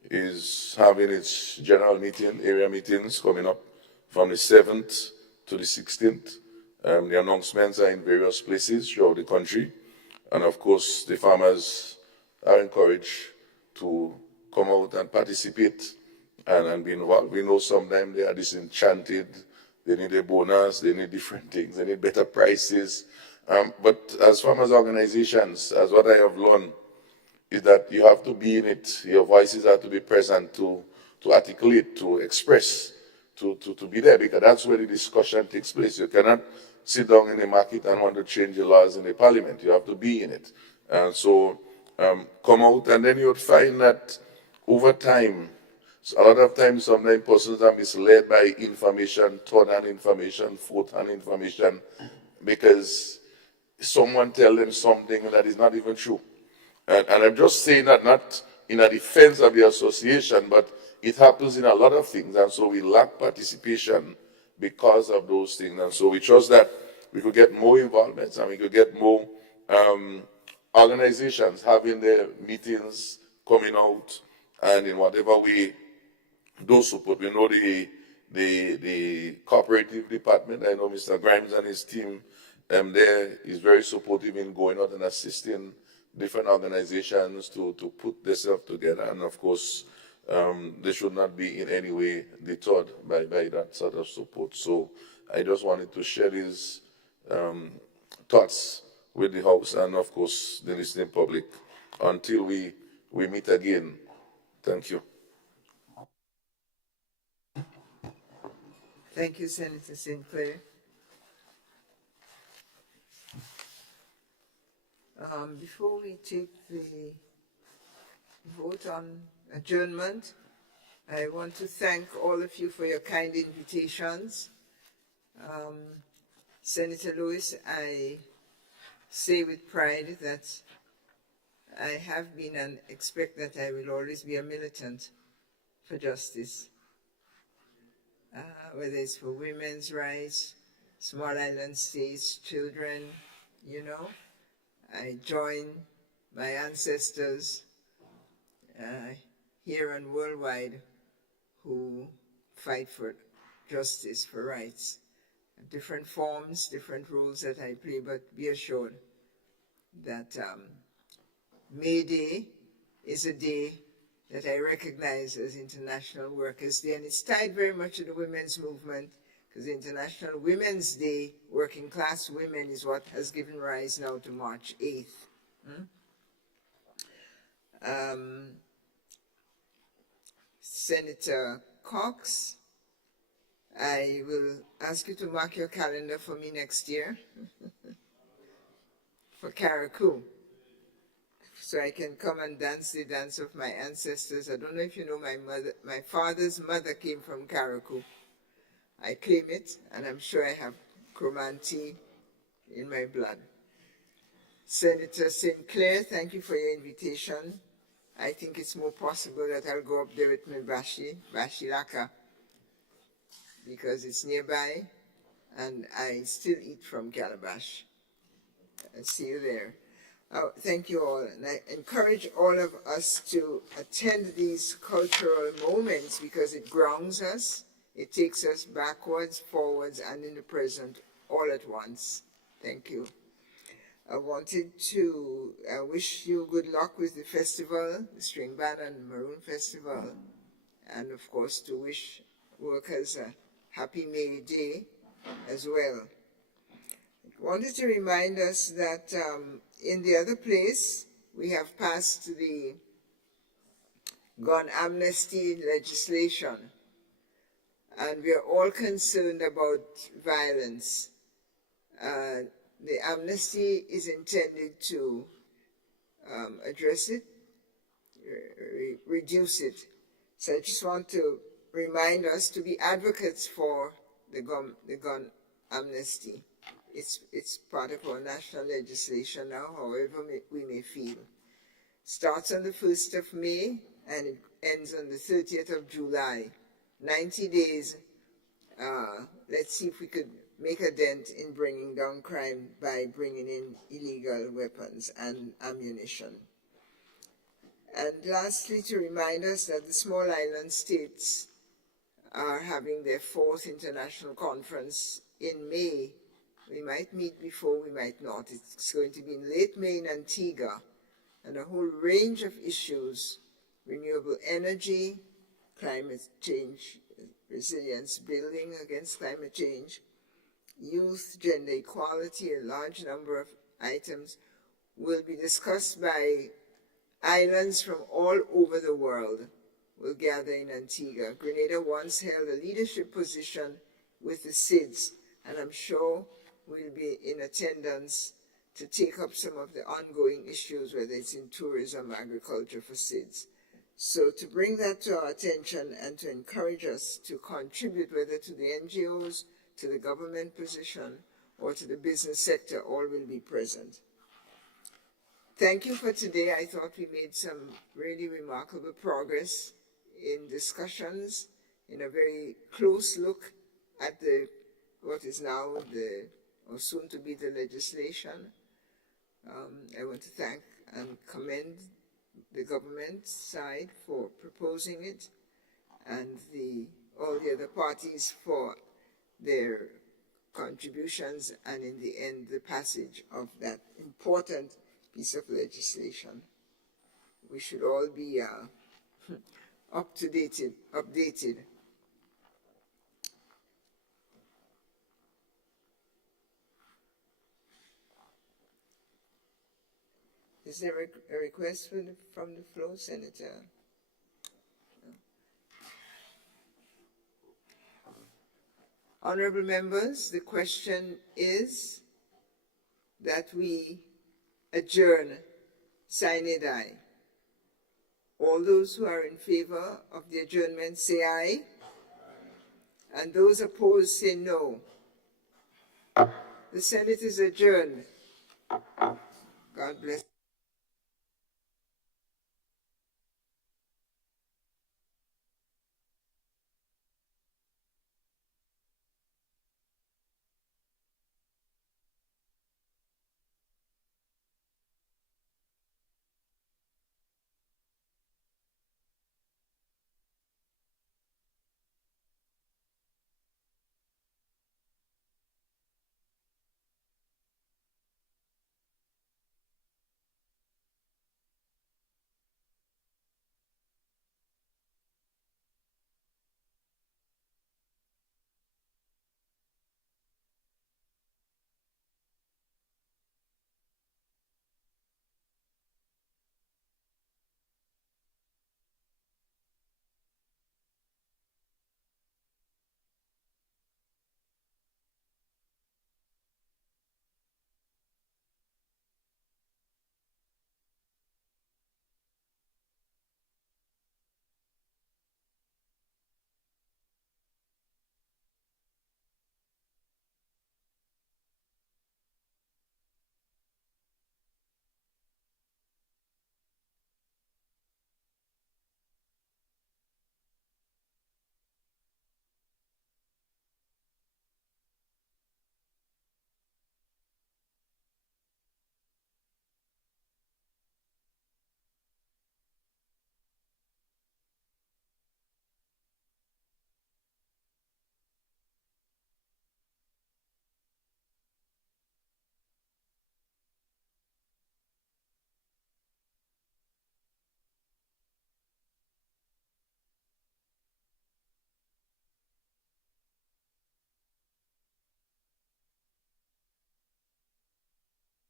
is having its general meeting, area meetings coming up from the 7th to the 16th. The announcements are in various places throughout the country. And of course, the farmers are encouraged to come out and participate and be involved. We know sometimes they are disenchanted, they need a bonus, they need different things, they need better prices. But as farmers' organizations, as what I have learned, is that you have to be in it. Your voices have to be present to articulate, to express, to be there, because that's where the discussion takes place. You cannot sit down in the market and want to change the laws in the parliament. You have to be in it. And so come out, and then you'll find that over time, a lot of times, sometimes persons are misled by information, third-hand information, fourth-hand information, because someone tell them something that is not even true. And I'm just saying that not in a defense of the association, but it happens in a lot of things, and so we lack participation because of those things. And so we trust that we could get more involvement, and we could get more organizations having their meetings, coming out, and in whatever way those support. We know the cooperative department. I know Mr. Grimes and his team there is very supportive in going out and assisting different organizations to put themselves together. And of course, they should not be in any way deterred by that sort of support. So I just wanted to share these thoughts with the House and of course the listening public until we meet again. Thank you. Thank you, Senator Sinclair. Before we take the vote on adjournment, I want to thank all of you for your kind invitations. Senator Lewis, I say with pride that I have been and expect that I will always be a militant for justice, whether it's for women's rights, small island states, children, you know. I join my ancestors here and worldwide who fight for justice, for rights. Different forms, different roles that I play, but be assured that May Day is a day that I recognize as International Workers' Day, and it's tied very much to the women's movement, because International Women's Day, working class women, is what has given rise now to March 8th. Senator Cox, I will ask you to mark your calendar for me next year for Carriacou, so I can come and dance the dance of my ancestors. I don't know if you know my father's mother came from Carriacou. I claim it, and I'm sure I have Cromanti in my blood. Senator Sinclair, thank you for your invitation. I think it's more possible that I'll go up there with my Bashilaka, because it's nearby, and I still eat from Calabash. I'll see you there. Thank you all, and I encourage all of us to attend these cultural moments because it grounds us, it takes us backwards, forwards, and in the present all at once. Thank you. I wanted to wish you good luck with the festival, the String Band and Maroon Festival, and of course to wish workers a happy May Day as well. I wanted to remind us that in the other place, we have passed the gun amnesty legislation, and we are all concerned about violence. The amnesty is intended to address it, reduce it. So I just want to remind us to be advocates for the gun amnesty. It's part of our national legislation now, however we may feel. Starts on the 1st of May and it ends on the 30th of July. 90 days. Let's see if we could make a dent in bringing down crime by bringing in illegal weapons and ammunition. And lastly, to remind us that the small island states are having their 4th international conference in May. We might meet before, we might not. It's going to be in late May in Antigua, and a whole range of issues: renewable energy, climate change, resilience building against climate change, youth, gender equality. A large number of items will be discussed by islands from all over the world. Will gather in Antigua. Grenada once held a leadership position with the SIDS, and I'm sure we'll be in attendance to take up some of the ongoing issues, whether it's in tourism, agriculture for SIDS. So to bring that to our attention and to encourage us to contribute, whether to the NGOs, to the government position, or to the business sector, all will be present. Thank you for today. I thought we made some really remarkable progress in discussions, in a very close look at what is now or soon to be the legislation. I want to thank and commend the government side for proposing it, and all the other parties for their contributions, and in the end, the passage of that important piece of legislation. We should all be updated. Is there a request from the floor, Senator? Honorable members, the question is that we adjourn sine die. All those who are in favor of the adjournment say aye, and those opposed say no. The Senate is adjourned. God bless.